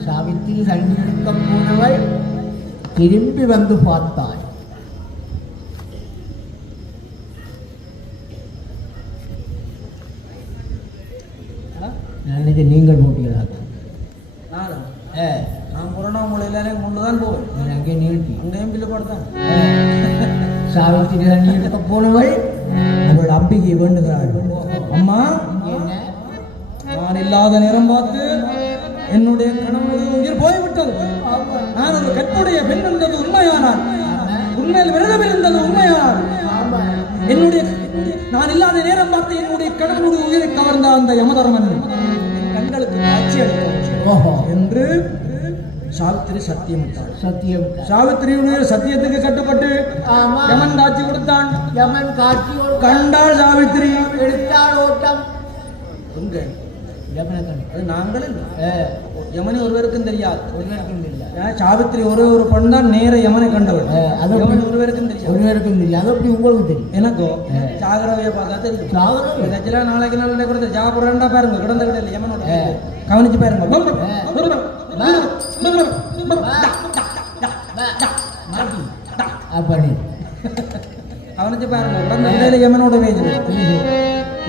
சாவித்திரி தண்ணி எடுக்க போனவள் திரும்பி வந்து பார்த்தாள் நினைச்சு நீங்கள் போட்டீங்களா நான் கொரோனா மூலையில கொண்டுதான் போவேன் அங்கே நீட்டி அங்கேயும் பில்லு போடுதான் சாவித்திரி தண்ணி எடுக்க போனவள் அவள் அம்பிகை வேண்டுகிறாள் அம்மா என்ன நான் இல்லாத நேரம் பார்த்து என்னுடைய கணவனுடைய உயிர் போய்விட்டது நான் ஒரு கற்புடைய பெண் என்பது உண்மையானால் உண்மையில் விரதம் இருந்தது உண்மையானால் என்னுடைய நான் இல்லாத நேரம் பார்த்து என்னுடைய கணவனுடைய உயிரை கவர்ந்த அந்த யமதர்மன் கண்களுக்கு காட்சி அளித்தார் என்று சாவித்திரி சத்தியம் சாவித்திரியுடைய சத்தியத்துக்கு கட்டுப்பட்டு யமன் காட்சி கொடுத்தான் யமன் காட்சி கண்டாள் சாவித்திரி எடுத்தாள் ஓட்டம் அது நாங்கள் யமனி ஒருவருக்கும் தெரியாது சாவித்திரி ஒரே ஒரு பெண் தான் நேர யமனை கண்டவள் ஒருவருக்கும் தெரியாது அது அப்படி உங்களுக்கு தெரியும் எனக்கும் சாகரவையை பார்த்தா தெரியும் நாளைக்கு நாள் கொடுத்த சாப்பிட்றா பாருங்க கிடந்த கிடையாது யமனோட கவனிச்சு பாருங்க கவனிச்சு பாருங்க கிடந்த இடையில யமனோட வேஜ்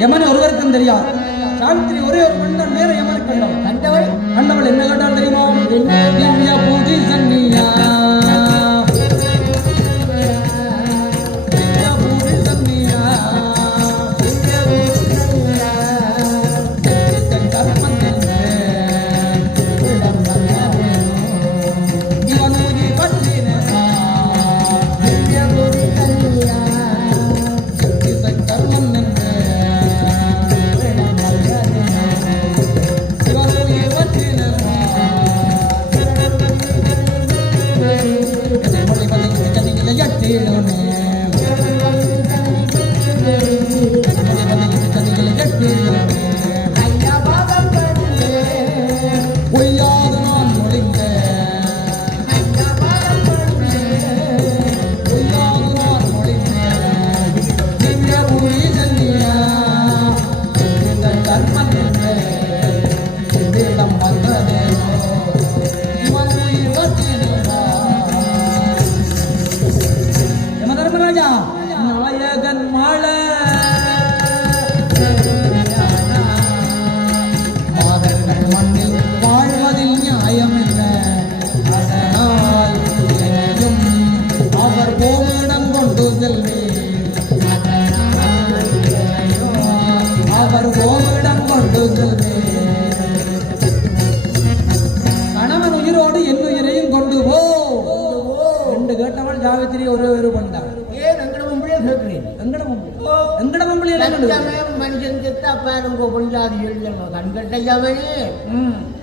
யமன் ஒருவருக்கும் தெரியாது சாவித்திரி ஒரே ஒரு பெண் தான் நேர யமனை கண்டவன் கெட்டிடுமே ஐயா பாதம் பணிந்தே பொய்யாது நான் மொழிந்தேன் ஐயா பாதம் பணிந்தே பொய்யாது நான் மொழிந்தேன் திவ்ய புரி சென்னியா இந்த தர்மம் என்னிடம் வந்ததேனோ யமதர்மராஜா நாயகன் மாலை மாதர்கள் மண்ணில் வாழ்வதில் நியாயம் என்ன அதனால் என்னையும் அவர் போமிடம் கொண்டு செல்வேன் அவர் போமிடம் கொண்டு செல்வேன் கணவன் உயிரோடு என் உயிரையும் கொண்டு போ ரெண்டு கேட்டவள் சாவித்திரி ஒரு பண்ணார் ஏன் எங்கடமும்படியே கேட்கிறேன் எங்கடமம்பளி மனுஷன் செத்தா பாருங்க பொஞ்சாதி எழுதணும் கண்கட்டையவனே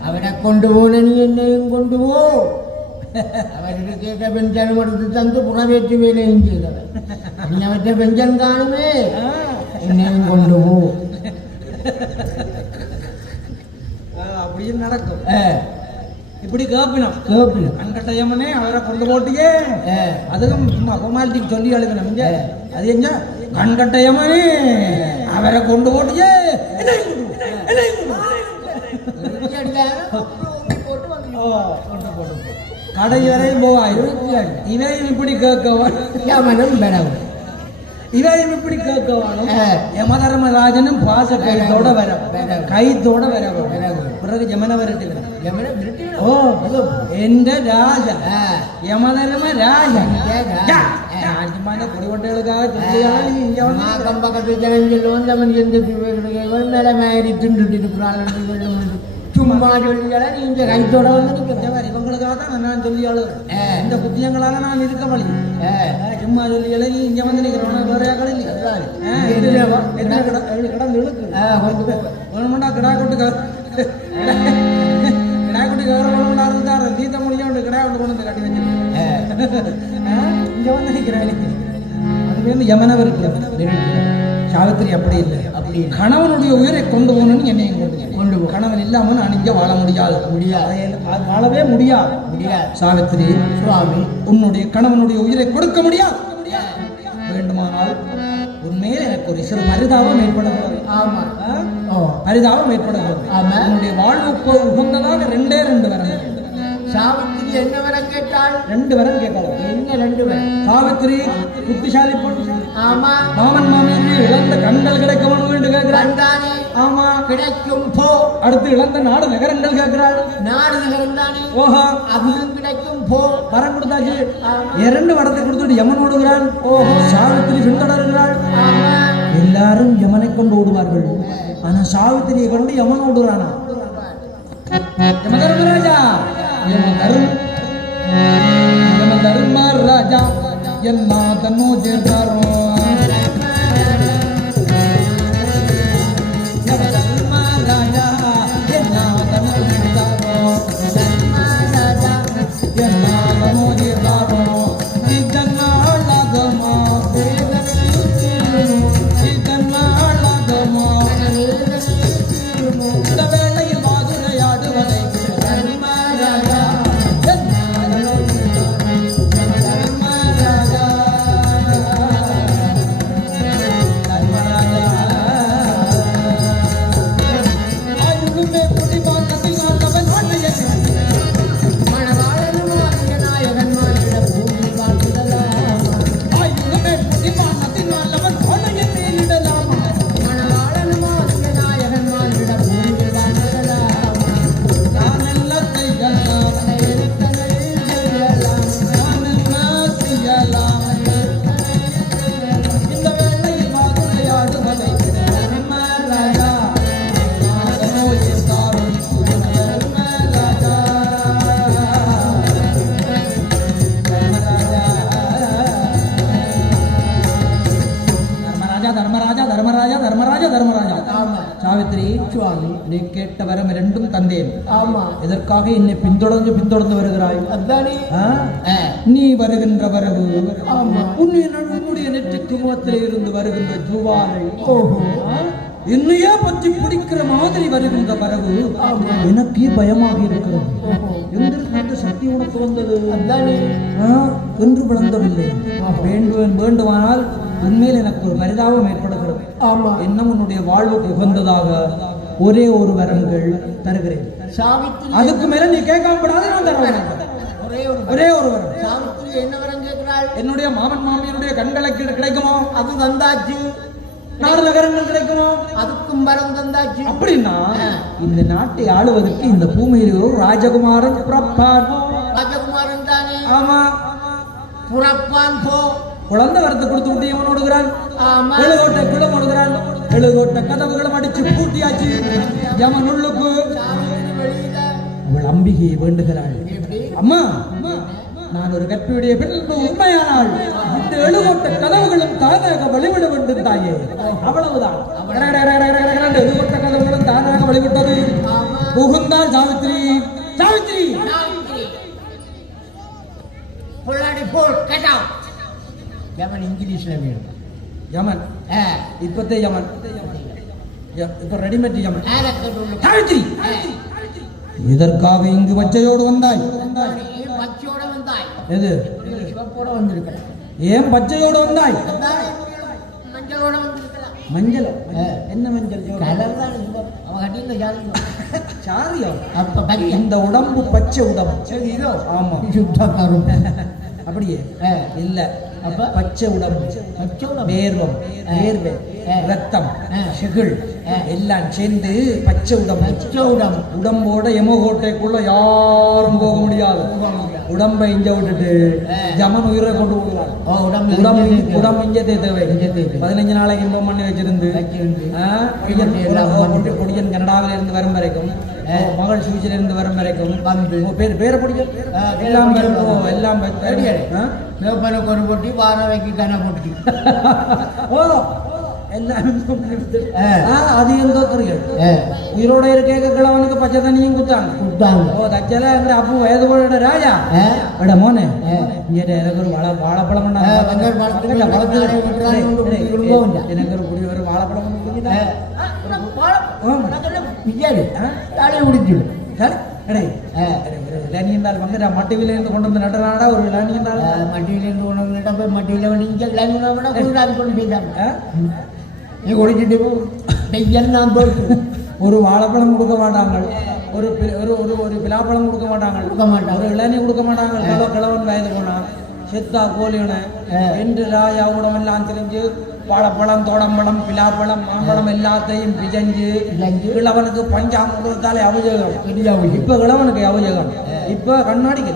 அவனை கொண்டு போன நீ என்னையும் கொண்டு போ அவருக்கு கேட்ட பெஞ்சனும் எடுத்து தந்து புறவேற்று வேலையும் செய்தவன் நீ அவற்றை பெஞ்சன் காணுமே என்னையும் கொண்டு போ அப்படியும் நடக்கும் ஆ, இப்படி கேப்பினோம் கேப்பினம். கண்கட்டயமனே அவரை கொண்டு போட்டியே ஆ, அதுவும் சும்மா கோமாளிக்கு சொல்லி அழுகணும் அது எங்க கண்கட்டயமனே அவரை கொண்டு போட்டியே என்னையும் கொண்டு போ, என்னையும் கொண்டு போ. இறுக்கி அடிக்காம ஓங்கி போட்டு வந்து கடை வரையும் போவாய் இவையும் இப்படி கேட்கவன் யமனும் பெறவும் இவையும் இப்படி கேட்கவானும் ஆ. யமதர்மராஜனும் பாச கைத்தோட வர கைத்தோட வர பிறகு யமன வரட்டுகிறான் யமனை விரட்டிவிடும். ஓ എന്റെ രാജ ஆ, യമധർമ്മ രാജ ராஜா. രാജ്യമാന്റെ കുടികൊട്ടകൾക്കാக ചൊല്ലിയാണ് നീ இங்க வந்து மாக்கம் பக்கத்து ஜனம் சொல்லுவோம் தமிழ் எந்த மேல மாதிரி திண்டுட்டு இருக்கிறாள் சும்மா சொல்லியால நீங்க கைத்தோட வந்து நிற்கிறேன் இவங்களுக்காக தான் நான் சொல்லி அழுகிறேன் ஆ. இந்த புத்தியங்களால நான் இருக்க வழி சும்மா சொல்லி எழுதி இங்க வந்து நிக்கிறவன வேற யாக்கள் இல்லையா கிடந்து இழுக்கு வேணுமெண்டா கிடா கொட்டு கிடா கொட்டு வேணுமெண்டா இருந்தாரு தீத்த முடியும் கிடா கொண்டு கொண்டு வந்து கட்டி வச்சிருக்கேன் இங்க வந்து நிக்கிறேன் அது வந்து யமனவர் சாவித்திரி அப்படி இல்லை அப்படி கணவனுடைய உயிரை கொண்டு போகணும்னு என்னை கொண்டு போ. கணவன் இல்லாம நான் இங்க வாழ முடியாது அது வாழவே முடியாது முடியாது சாவித்திரி சுவாமி உன்னுடைய கணவனுடைய உயிரை கொடுக்க முடியாது வேண்டுமானால் உண்மையில் எனக்கு ஒரு சிறு பரிதாபம் ஏற்படுகிறது ஆமா ஓ பரிதாபம் ஏற்படுகிறது ஆமா. உன்னுடைய வாழ்வுக்கு உகந்ததாக ரெண்டே வரணும் சாவித்திரி என்ன வர கேட்டாள் 2 வரம் கேட்கலாம் என்ன 2 வர சாவித்திரி புத்திசாலி பொண்ணு ஆமா மாமன் மாமிக்கு இழந்த கண்கள் கிடைக்க வேண்டும் கேட்கிறாள் கண்டானே ஆமா கிடைக்கும் போ அடுத்து இழந்த நாடு நகரங்கள் கேட்கிறாள் நாடு நகர்ந்தானே ஓஹோ அதுவும் கிடைக்கும் போ வரம் கொடுத்தாச்சு ஆமா. 2 வரத்தை கொடுத்துட்டு யமன் ஓடுகிறாள் ஓஹோ சாவித்திரி பின்தொடர்கிறாள் ஆமா எல்லாரும் யமனை கொண்டு ஓடுவார்கள் ஆனா சாவித்திரியை கொண்டு யமன் ஓடுறானா யமதர்மராஜா யமதர்மராஜா என்னாதனோ ஜெர்தாரோ யமதர்மராஜா என்னாதனோ ஜெர்தாரோ என்னாதனோ ஜெர்தாரோ இதனாலகமா இதனாலகமா இந்த வேளையில் வாதுரையாடுவதை தர்மராஜா என்னாதனோ ஜெர்தாரோ தர்மராஜா சுவாமி. நீ கேட்ட வரம் இரண்டும் தந்தேன். ஆமா, எதற்காக என்னை பின்தொடர்ந்து வருகிறாய்? அதானே. நீ வருகின்ற வரவு ஆமா, உன்னுடைய நெற்றிக்கு முகத்திலே இருந்து வருகின்ற ஜுவாலை, ஓஹோ, என்னையே பற்றி பிடிக்கிற மாதிரி வருகின்ற வரவு எனக்கே பயமாக இருக்கிறது. எங்கிருந்து சக்தி உனக்கு வந்தது? அதானே. என்று விளங்கவில்லை. வேண்டுமானால் உண்மையில் எனக்கு ஒரு பரிதாபம் ஏற்படுகிறது. ஆமா, என்ன உன்னுடைய வாழ்வுக்கு உகந்ததாக ஒரே ஒரு வரங்கள் தருகிறேன். சாவித்திரி, அதுக்கு மேல நீ கேட்கப்படாது, நான் தருவேன். ஒரே ஒரு வரம். சாவித்திரி என்ன வரம் கேட்கிறாள்? என்னுடைய மாமன் மாமியனுடைய கண்களுக்கு கிடைக்குமோ? அது தந்தாச்சு. 4 நகரங்கள் கிடைக்குமோ? அதுக்கும் வரம் தந்தாச்சு. அப்படின்னா இந்த நாட்டை ஆளுவதற்கு இந்த பூமியில் ஒரு ராஜகுமாரன் பிறப்பான். ராஜகுமாரன் தானே. ஆமா, புறப்பான் போ. குழந்தை வரத்தை கொடுத்து விட்டு இவன் ஓடுகிறான். ஆமா, 7 கோட்டை குளம் ஓடுகிறான். 7 கோட்டை கதவுகளும் அடிச்சு பூட்டியாச்சு. யமன் உள்ளுக்கு. சாவித்திரி வெளியில. அவள் அம்பிகையை வேண்டுகிறாள். எப்படி? அம்மா, நான் ஒரு கற்பியுடைய பெண் உண்மையானால் இந்த 7 கோட்டை கதவுகளும் தானாக வழிவிட வேண்டும் தாயே. அவ்வளவுதான். 7 கோட்டை கதவுகளும் தானாக வழிவிட்டது. புகுந்தாள் சாவித்திரி. சாவித்திரி, சாவித்திரி, புல்லாடி போல் கேட்டான். யமன் இங்கிலீஷ்ல வேணும். யமன் இப்பத்தே யமன், இப்ப ரெடிமேட் யமன். ஆரக்கடவுள். சாவித்திரி, இதற்காக இங்கு பச்சையோடு வந்தாய்? பச்சையோட வந்தாய். எது? சிவப்போட வந்திருக்கலாம். ஏன் பச்சையோடு வந்தாய்? மஞ்சளோட வந்திருக்கலாம். மஞ்சள்? என்ன மஞ்சள்? கலர் தான் அவன் கட்டியிருந்த ஜாதி. சாரியா? அப்ப பச்சை. இந்த உடம்பு பச்சை உடம்பு. சரி, இதோ. ஆமா, சுத்தக்காரும். அப்படியே இல்ல. அப்ப பச்சை உடம்பு, பச்சை உடம்பு. வேர்வம், வேர்வை, ரத்தம், செகிழ் எல்லாம் சேர்ந்து பச்சை உடம்பு. பச்சை உடம்பு. உடம்போட எமோகோட்டைக்குள்ள யாரும் போக முடியாது. உடம்பை இஞ்ச விட்டுட்டு ஜமன் உயிரை கொண்டு போகிறார். உடம்பு இஞ்சத்தை தேவை. 15 நாளைக்கு இன்பம் பண்ணி வச்சிருந்து பொடியன் கனடாவில இருந்து வரும் வரைக்கும், மகள் சுவிச்சில இருந்து வரும் வரைக்கும் பேரை பிடிக்கும் எல்லாம் எல்லாம் ஒரு பொட்டி வாரவைக்கு கன பொட்டி. ஓ எல்லாம் அது எந்தோ தெரியும். உயிரோட இருக்க கிழவனுக்கு பச்சை தண்ணியும் குத்தாங்க. ஓ தச்சல அப்போ வயது கூட ராஜா எட மோனே இங்கே எனக்கு ஒரு வாழைப்பழம் எனக்கு ஒரு குடி ஒரு வாழைப்பழம் இளநீண்டால் வந்து மட்டிவிலிருந்து கொண்டு வந்து நட்டனாடா ஒரு இளநீண்டால் மட்டிவிலிருந்து கொண்டு வந்து நட்ட போய் மட்டிவில வந்து இங்கே கொண்டு போயிட்டாங்க. நீ குடிச்சிட்டு நான் ஒரு வாழைப்பழம் கொடுக்க மாட்டாங்க, ஒரு ஒரு பிலாப்பழம் கொடுக்க மாட்டாங்க, ஒரு இளநீ கொடுக்க மாட்டாங்க. கிழவன் வயது போனான் செத்தா கோழியன என்று ராஜா உடம்பெல்லாம் தெரிஞ்சு வாழைப்பழம், தோடம்பழம், பிலாப்பழம், மாம்பழம் எல்லாத்தையும் பிஜஞ்சு கிழவனுக்கு பஞ்சாமிரத்தாலே அபிஷேகம். இப்ப கிழவனுக்கு அபிஷேகம். இப்ப கண்ணாடிக்கு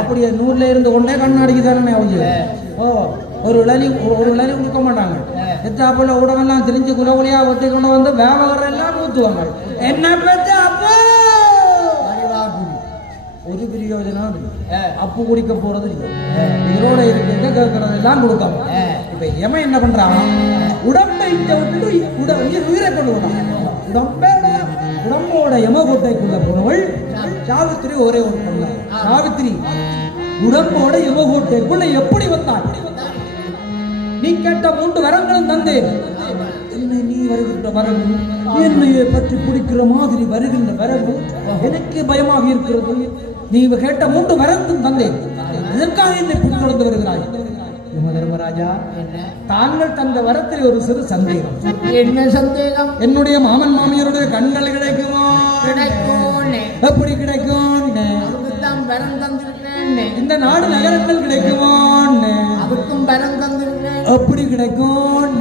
அப்படியே 100ல இருந்து கொண்டே கண்ணாடிக்கு தானே அபிஷேகம். ஓ ஒரு இளநீ கொடுக்க மாட்டாங்க. செத்தாப்புல உடம்பெல்லாம் தெரிஞ்சு குலகுலியா ஒட்டி கொண்டு வந்து வியாபாரம் எல்லாம் ஊத்துவாங்க. என்ன பெற்ற அப்போ ஒரு பிரயோஜனம் அப்பு குடிக்க போறது இல்லை. இதோட இருக்க கேட்கறதெல்லாம் கொடுக்காம இப்ப எமன் என்ன பண்றான்? உடம்பை விட்டு உயிரை கொண்டு வரான். உடம்போட யமகோட்டைக்குள்ள போனவள் சாவித்திரி. ஒரே ஒரு பொண்ணு சாவித்திரி. உடம்போட யமகோட்டைக்குள்ள எப்படி வந்தாள்? நீ கேட்ட 3 வரங்களும் தந்தேன். நீ வருகின்ற வரவு, என்னையை பற்றி பிடிக்கிற மாதிரி வருகின்ற வரவு எனக்கு பயமாக இருக்கிறது. நீ கேட்ட 3 வரங்களும் தந்தேன். எதற்காக என்னை பின்தொடர்ந்து வருகிறாய்? தர்மராஜா, தாங்கள் தந்த வரத்தில் ஒரு சிறு சந்தேகம். என்ன சந்தேகம்? என்னுடைய மாமன் மாமியருடைய கண்கள் கிடைக்குமா? எப்படி கிடைக்கும்? இந்த நாடு நகரங்கள் கிடைக்குமா? அதுக்கும் வரம் தந்திருக்கேன். எப்படி கிடைக்கும்?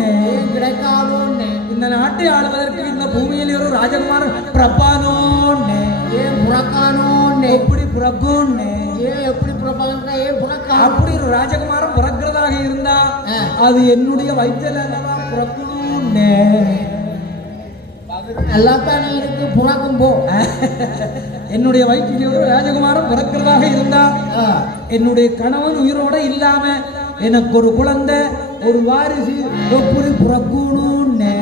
கிடைக்காதோன்னு. இந்த நாட்டை ஆளுவதற்கு இந்த பூமியில் ஒரு ராஜகுமாரன் பிறப்பானோன்னு. ஏன் புறக்கானோன்னு? எப்படி பிறக்கும்னு? ஏன் எப்படி பிறப்பாங்க? ஏன் புறக்கா? அப்படி ஒரு ராஜகுமாரன் பிறக்கிறதாக இருந்தா அது என்னுடைய வயிற்றில் அல்லவா பிறக்கணும்னு. நல்லா தானே இருக்கு, புறக்கும் போ. என்னுடைய வயிற்றில் ஒரு ராஜகுமாரன் பிறக்கிறதாக இருந்தா என்னுடைய கணவன் உயிரோட இல்லாம எனக்கு ஒரு குழந்தை, ஒரு வாரிசு எப்படி பிறக்கணும்னு.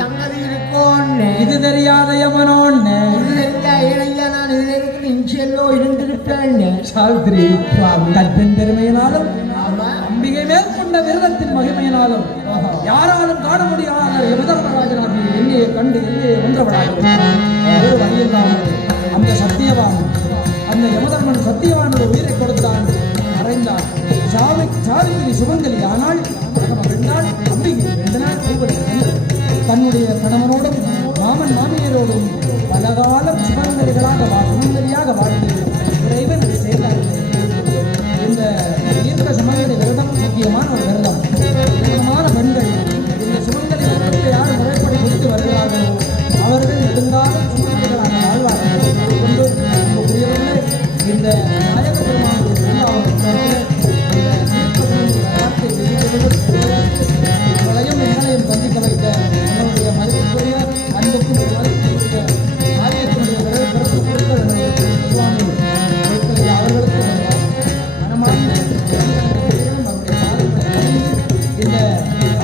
சங்கதி இருக்கும்னு. இது தெரியாத யமனோன்னு நான் இதுல இருக்கிற இன்சியல்லோ இருந்திருப்பேன். சாவித்திரி கற்பின் பெருமையினாலும் ஆமா. அம்பிகை மேற்கொண்ட விரதத்தின் மகிமையினாலும் யாராலும் காண முடியாத யமதர்மராஜனாகி என்னையை கண்டு என்னையை ஒன்றவளாக ஒரு வழியில்லாமல் அந்த சத்தியவான் அந்த யமதர்மன் சத்தியவான் ஒரு உயிரை கொடுத்தான், மறைந்தான். சாவித்திரி சுமங்கலி ஆனால் வென்றால் அம்பிகை 2 நாள் தன்னுடைய கணவனோடும் மாமன் மாமியரோடும் பலகாலம் சுமங்கலியாக வாழ்ந்து இறைவன் அதை செய்தார்கள். இந்த தீர்க்க சுமங்கலி விரதம் முக்கியமான ஒரு விரதம். திருமணமான பெண்கள் இந்த சுமங்கலி விரதத்தை யார் முறைப்படி கொடுத்து வருகிறார்களோ அவர்கள் நெடுங்காலம் சுமங்கலிகளாக வாழ்வார்கள். கொண்டு உரியவர்கள் இந்த நாயக பெருமானுடைய உங்களையும் எங்களையும் சந்திக்க வைத்த என்னுடைய மதிப்புக்குரிய அன்புக்கும் மதிப்புக்குரிய ஆலயத்தினுடைய பிறப்பு பொருட்கள் சுவாமி அவர்களுக்கு மனமார்ந்த நம்முடைய பாதங்களை இந்த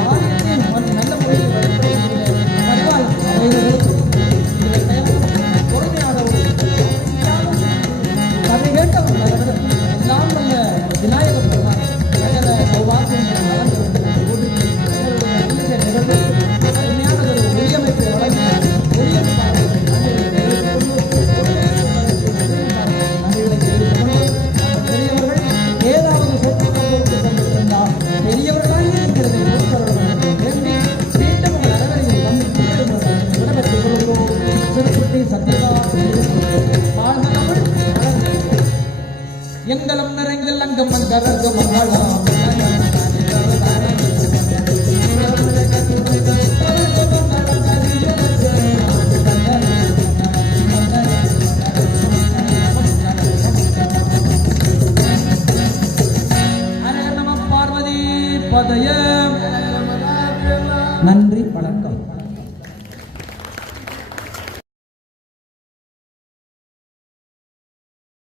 ஆலயத்தை நல்ல முறையில் வழிபடுகின்ற பரிவாரம் அவைகளுக்கு பொறுமையானவர் கதை கேட்டவர் எல்லாம் வல்ல விநாயகர் பெருமான் சகல சௌபாகியங்கள் வளர்ந்து ஒளியமைப்பை வழங்கி பெரியவர்கள் ஏதாவது சொத்து கொடுத்து கொண்டிருந்தால் பெரியவர்களாக இருக்கிறதை பொறுத்தவர்கள் வேண்டி மீண்டும் உங்கள் அனைவரையும் விடப்பட்டுக் கொள்கிறோம். திருப்பதி சத்யதா எங்களும் நிறைந்த அங்கம் மங்கரம்